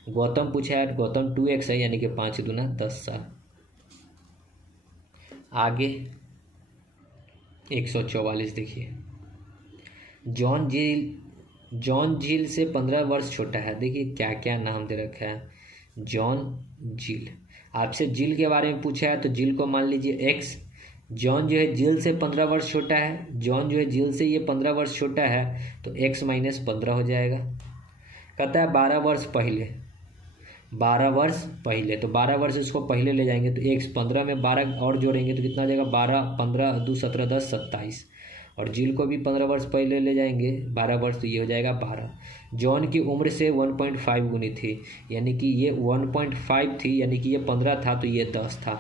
गौतम पूछा है, गौतम 2x है यानी कि 5 दूना 10 साल। आगे 144 देखिए। जॉन झील से 15 वर्ष छोटा है। देखिए क्या क्या नाम दे रखा है, जॉन झील। आपसे झील के बारे में पूछा है तो झील को मान लीजिए x। जॉन जो है झील से 15 वर्ष छोटा है, जॉन जो है झील से ये 15 वर्ष छोटा है, तो x - 15 हो जाएगा। कहता है 12 वर्ष पहले, 12 वर्ष पहले, तो 12 वर्ष इसको पहले ले जाएंगे तो x 15 में 12 और जोड़ेंगे तो कितना हो जाएगा, 12 15 2 17 10 27। और झील को भी 15 वर्ष पहले ले जाएंगे 12 वर्ष, तो ये हो जाएगा 12। जॉन की उम्र से 1.5 गुनी थी, यानी कि ये 1.5 थी, यानी कि ये 15 था तो ये 10 था।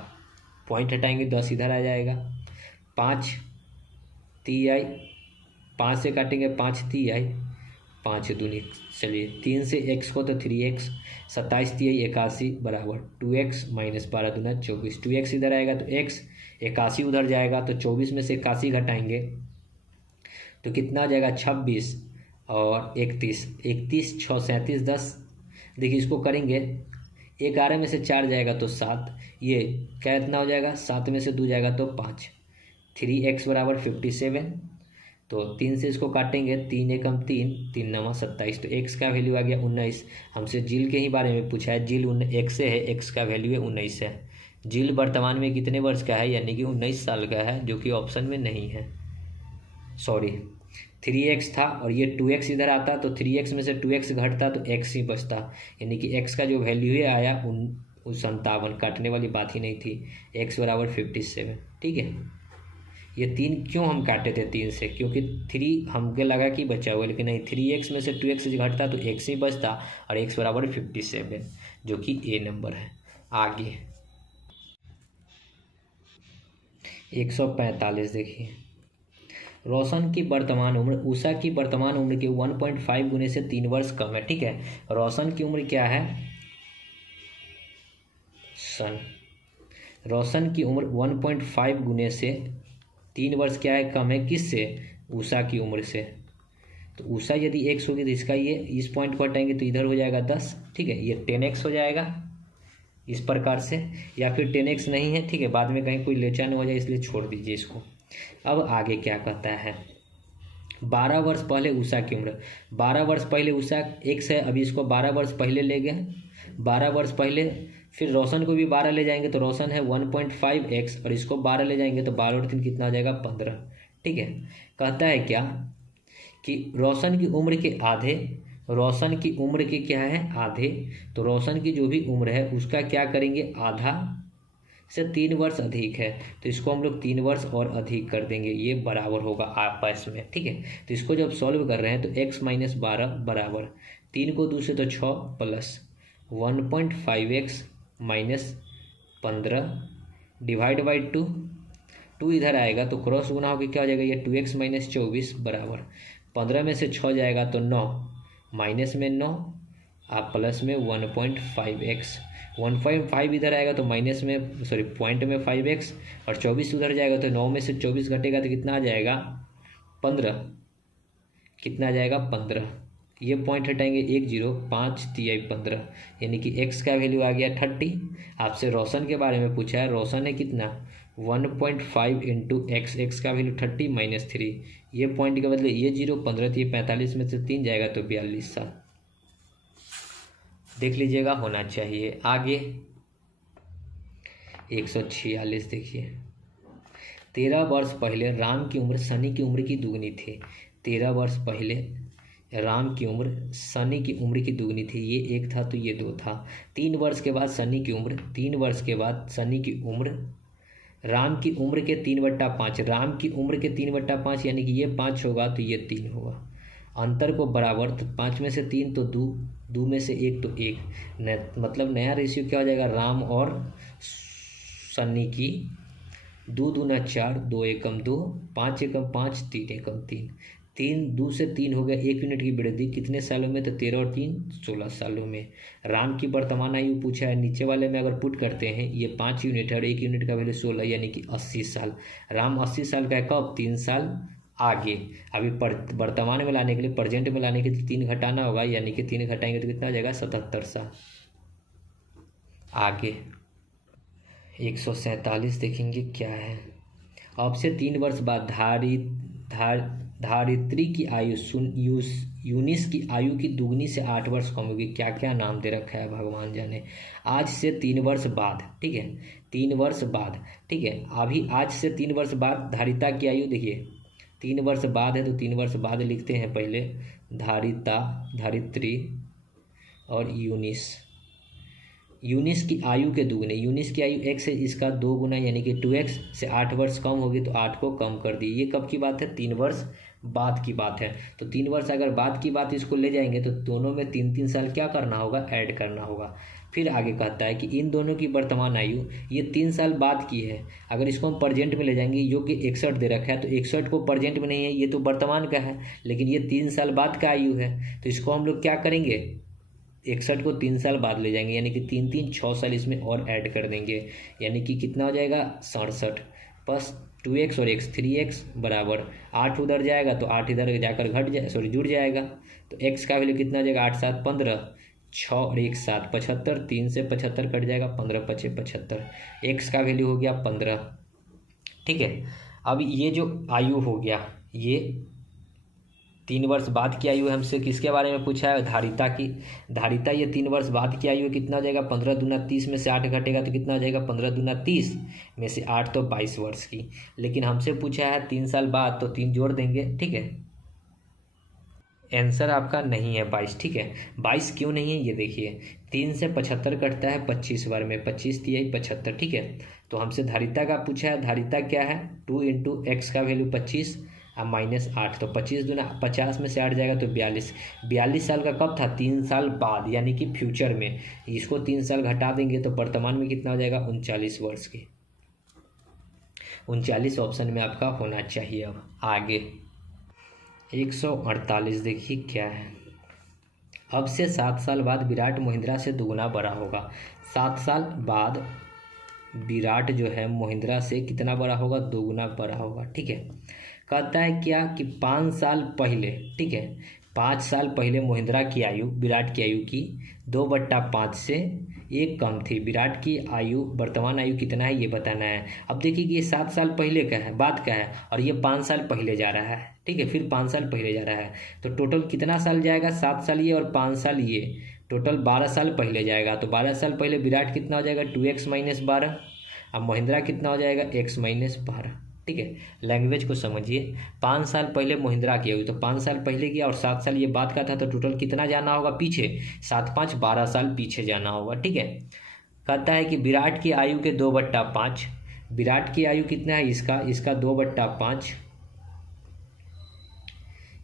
पॉइंट हटाएंगे 10 इधर आ जाएगा। 5 तिहाई, 5 से काटेंगे 5 तिहाई, 5 दूनी, चलिए 3 से x को तो 3x, 27 तिहाई 81 बराबर 2x - 12 दूना 24। 2x इधर आएगा तो x, 81 उधर जाएगा तो 24 में से 81 घटाएंगे तो कितना आ जाएगा, 26 और 31, 31 6 37 10। देखिए इसको करेंगे, 11 में से 4 जाएगा तो 7, ये क्या इतना हो जाएगा, 7 में से 2 जाएगा तो 5। 3x बराबर 57, तो 3 से इसको काटेंगे, 3 एकम 3, 3 9 27, तो x का वैल्यू आ गया 19। हमसे झील के ही बारे में पूछा है, झील x से है, x का वैल्यू है 19 है। झील वर्तमान में कितने वर्ष का है, यानी कि 19 साल का है, जो कि ऑप्शन में नहीं है, सॉरी। 3x था और ये 2x इधर आता तो 3x में से 2x घटता तो x ही बचता, यानी कि x का जो वैल्यू है आया 57, काटने वाली बात ही नहीं थी। x बराबर 57, ठीक है। ये 3 क्यों हम काटे थे 3 से, क्योंकि 3 हमको लगा कि बचा हुआ, लेकिन नहीं, 3x में से 2x घटता तो x ही बचता, और x बराबर 57, जो कि ए नंबर है। आगे 145 देखिए। रोशन की वर्तमान उम्र उषा की वर्तमान उम्र के 1.5 गुने से 3 वर्ष कम है, ठीक है। रोशन की उम्र क्या है, रोशन की उम्र 1.5 गुने से 3 वर्ष क्या है, कम है, किससे, उषा की उम्र से। तो उषा यदि x होगी तो इसका ये इस पॉइंट को हटाएंगे तो इधर हो जाएगा 10, ठीक है। ये 10x हो जाएगा इस प्रकार से, या फिर 10x नहीं है, ठीक है, बाद में कहीं कोई लेचा न हो जाए इसलिए छोड़ दीजिए इसको। अब आगे क्या कहता है, 12 वर्ष पहले उषा की उम्र, 12 वर्ष पहले उषा x है, अभी इसको 12 वर्ष पहले ले गए, 12 वर्ष पहले, फिर रोशन को भी 12 ले जाएंगे तो रोशन है 1.5x, और इसको 12 ले जाएंगे तो 12 और 3 कितना हो जाएगा, 15, ठीक है। कहता है क्या कि रोशन की उम्र के आधे, रोशन की उम्र के क्या है, आधे, तो रोशन की जो भी उम्र है उसका क्या करेंगे, आधा से 3 वर्ष अधिक है, तो इसको हम लोग 3 वर्ष और अधिक कर देंगे, ये बराबर होगा आपस में, ठीक है। तो इसको जब सॉल्व कर रहे हैं तो x - 12 बराबर 3 को 2 से तो 6 प्लस 1.5x - 15 डिवाइड बाई 2 इधर आएगा तो क्रॉस गुना होकर क्या हो जाएगा, ये 2x - 24 बराबर 15 में से 6 जाएगा तो 9, माइनस में 9 आप प्लस में 1.5x, 1.5 इधर आएगा तो माइनस में, सॉरी पॉइंट में 5x, और 24 उधर जाएगा तो 9 में से 24 घटेगा तो कितना आ जाएगा, 15, कितना आ जाएगा, 15। ये पॉइंट हटाएंगे 1 0, 5 तिहाई 15, यानी कि x का वैल्यू आ गया 30। आपसे रोशन के बारे में पूछा है, रोशन है कितना, 1.5 इंटू x का वैल्यू 30 - 3, ये पॉइंट के बदले ये 0, 15 तो ये 45 में से 3 जाएगा तो 42 साल, देख लीजिएगा, होना चाहिए। आगे 146 देखिए। 13 वर्ष पहले राम की उम्र शनि की उम्र की दुगनी थी। 13 वर्ष पहले राम की उम्र शनि की उम्र की दुगनी थी। ये एक था तो ये दो था। 3 वर्ष के बाद शनि की उम्र, 3 वर्ष के बाद शनि की उम्र, राम की उम्र के 3/5, राम की उम्र के 3/5 यानी कि ये 5 होगा तो ये 3 होगा। अंतर को बराबर, तो 5 में से 3 तो 2, 2 में से 1 तो 1, मतलब नया रेशियो क्या हो जाएगा, राम और शनि की 2 दूना 4, 2 एकम 2, 5 एकम 5, 3 एकम 3, 3 2 से 3 हो गया, 1 यूनिट की वृद्धि कितने सालों में, तो 13 और 3 16 सालों में। राम की वर्तमान आयु पूछा है, नीचे वाले में अगर पुट करते हैं ये 5 यूनिट है और 1 यूनिट का वैल्यू 16 यानी कि 80 साल। राम 80 साल का है कब, 3 साल आगे। अभी वर्तमान में लाने के लिए, प्रेजेंट में लाने के लिए 3 घटाना होगा, यानी कि 3 घटाएंगे तो कितना हो जाएगा, 77 साल आगे। 147 देखेंगे क्या है। अब से 3 वर्ष बाद धारित्री की आयु यूनिस की आयु की दुगनी से 8 वर्ष कम होगी। क्या क्या नाम दे रखा है भगवान जाने। आज से 3 वर्ष बाद, ठीक है, 3 वर्ष बाद, ठीक है, अभी आज से 3 वर्ष बाद धारिता की आयु, देखिए 3 वर्ष बाद है तो 3 वर्ष बाद लिखते हैं पहले, धारिता, धारित्री और यूनिस की आयु के दुगने, यूनिस की आयु x है, इसका 2 गुना यानी कि 2x से 8 वर्ष कम होगी तो 8 को कम कर दी। ये कब की बात है, 3 वर्ष बाद की बात है। तो 3 वर्ष अगर बाद की बात इसको ले जाएंगे तो दोनों में 3-3 साल क्या करना होगा, ऐड करना होगा। फिर आगे कहता है कि इन दोनों की वर्तमान आयु ये 3 साल बाद की है। अगर इसको हम प्रेजेंट में ले जाएंगे, योग्य 61 दे रखा है तो 61 को प्रेजेंट में नहीं है, ये तो वर्तमान का है, लेकिन ये 3 साल बाद का आयु है। तो इसको हम लोग क्या करेंगे, 61 को 3 साल बाद ले जाएंगे, यानी कि 3 6 साल इसमें और ऐड कर देंगे, यानी कि कितना हो जाएगा, 67 प्लस 2x और x 3x बराबर 8 उधर जाएगा तो 8 इधर जाकर जुड़ जाएगा। तो x का वैल्यू कितना हो जाएगा, 8 7 15, 6 और 1 7 75, 3 से 75 कट जाएगा, 15 5 75, x का वैल्यू हो गया 15। ठीक है, अब ये जो आयु हो गया, ये 3 वर्ष बाद की आयु हमसे किसके बारे में पूछा है, धारिता की। धारिता ये 3 वर्ष बाद की आयु कितना हो जाएगा, 15 दूना 30 में से 8 घटेगा तो कितना हो जाएगा, 15 दूना 30 में से 8 तो 22 वर्ष की। लेकिन हमसे पूछा है 3 साल बाद तो 3 जोड़ देंगे। ठीक है, आंसर आपका नहीं है 22। ठीक है, 22 क्यों नहीं है ये देखिए, 3 से 75 कटता है 25 बार में, 25 3 75। ठीक है, तो हमसे धारिता का पूछा है, धारिता क्या है, 2 इंटू एक्स का वैल्यू 25 अब -8, तो 25 दूना 50 में से 8 जाएगा तो 42। 42 साल का कब था, 3 साल बाद, यानी कि फ्यूचर में। इसको 3 साल घटा देंगे तो वर्तमान में कितना हो जाएगा, 39 वर्ष की। 39 ऑप्शन में आपका होना चाहिए। अब आगे 148 देखिए क्या है। अब से 7 साल बाद विराट महिंद्रा से दुगुना बड़ा होगा। 7 साल बाद विराट जो है महिंद्रा से कितना बड़ा होगा, दोगुना बड़ा होगा। ठीक है, कहता है क्या कि 5 साल पहले, ठीक है, 5 साल पहले महिंद्रा की आयु विराट की आयु की 2/5 से 1 कम थी। विराट की आयु, वर्तमान आयु कितना है ये बताना है। अब देखिए कि ये 7 साल पहले का है, बाद का है, और ये 5 साल पहले जा रहा है। ठीक है, फिर 5 साल पहले जा रहा है, तो टोटल कितना साल जाएगा, 7 साल ये और 5 साल ये, टोटल 12 साल पहले जाएगा। तो 12 साल पहले विराट कितना हो जाएगा, 2x - 12। अब महिंद्रा कितना हो जाएगा, x - 12। ठीक है, लैंग्वेज को समझिए। 5 साल पहले महिंद्रा की हुई तो 5 साल पहले किया और 7 साल ये बाद का था, तो टोटल कितना जाना होगा पीछे, 7 5 12 साल पीछे जाना होगा। ठीक है, कहता है कि विराट की आयु के 2/5, विराट की आयु कितना है, इसका 2/5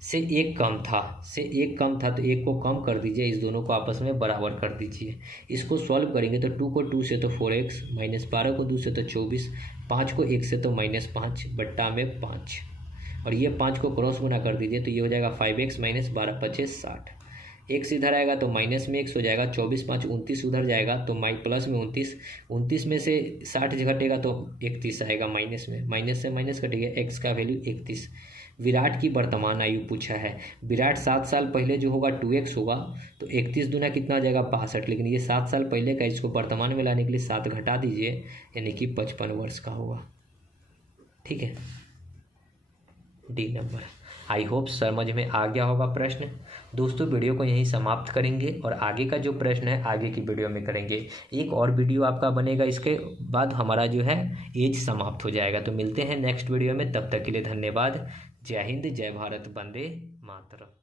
से 1 कम था, तो 1 को कम कर दीजिए, इस दोनों को आपस में बराबर कर दीजिए। इसको सॉल्व करेंगे तो 2 को 2 से तो 4x, -12 को 2 से तो 24, 5 को 1 से तो -5 बट्टा में 5, और ये 5 को क्रॉस गुना कर दीजिए तो ये हो जाएगा 5x - 12 5 60। x इधर आएगा तो माइनस में x हो जाएगा, 24 5 29 उधर जाएगा तो प्लस में 29 में से 60 घटेगा तो 31 आएगा, माइनस से माइनस कटेगा, x का वैल्यू 31। विराट की वर्तमान आयु पूछा है। विराट 7 साल पहले जो होगा 2x होगा, तो 31 दूना कितना हो जाएगा, 62। लेकिन ये 7 साल पहले का, इसको वर्तमान में लाने के लिए 7 घटा दीजिए, यानी कि 55 वर्ष का होगा। ठीक है, डी नंबर। आई होप समझ में आ गया होगा प्रश्न। दोस्तों वीडियो को यहीं समाप्त करेंगे और आगे का जो प्रश्न है आगे की वीडियो में करेंगे। एक और वीडियो आपका बनेगा, इसके बाद हमारा जो है एज समाप्त हो जाएगा। तो मिलते हैं नेक्स्ट वीडियो में, तब तक के लिए धन्यवाद। जय हिंद, जय भारत, वंदे मातरम।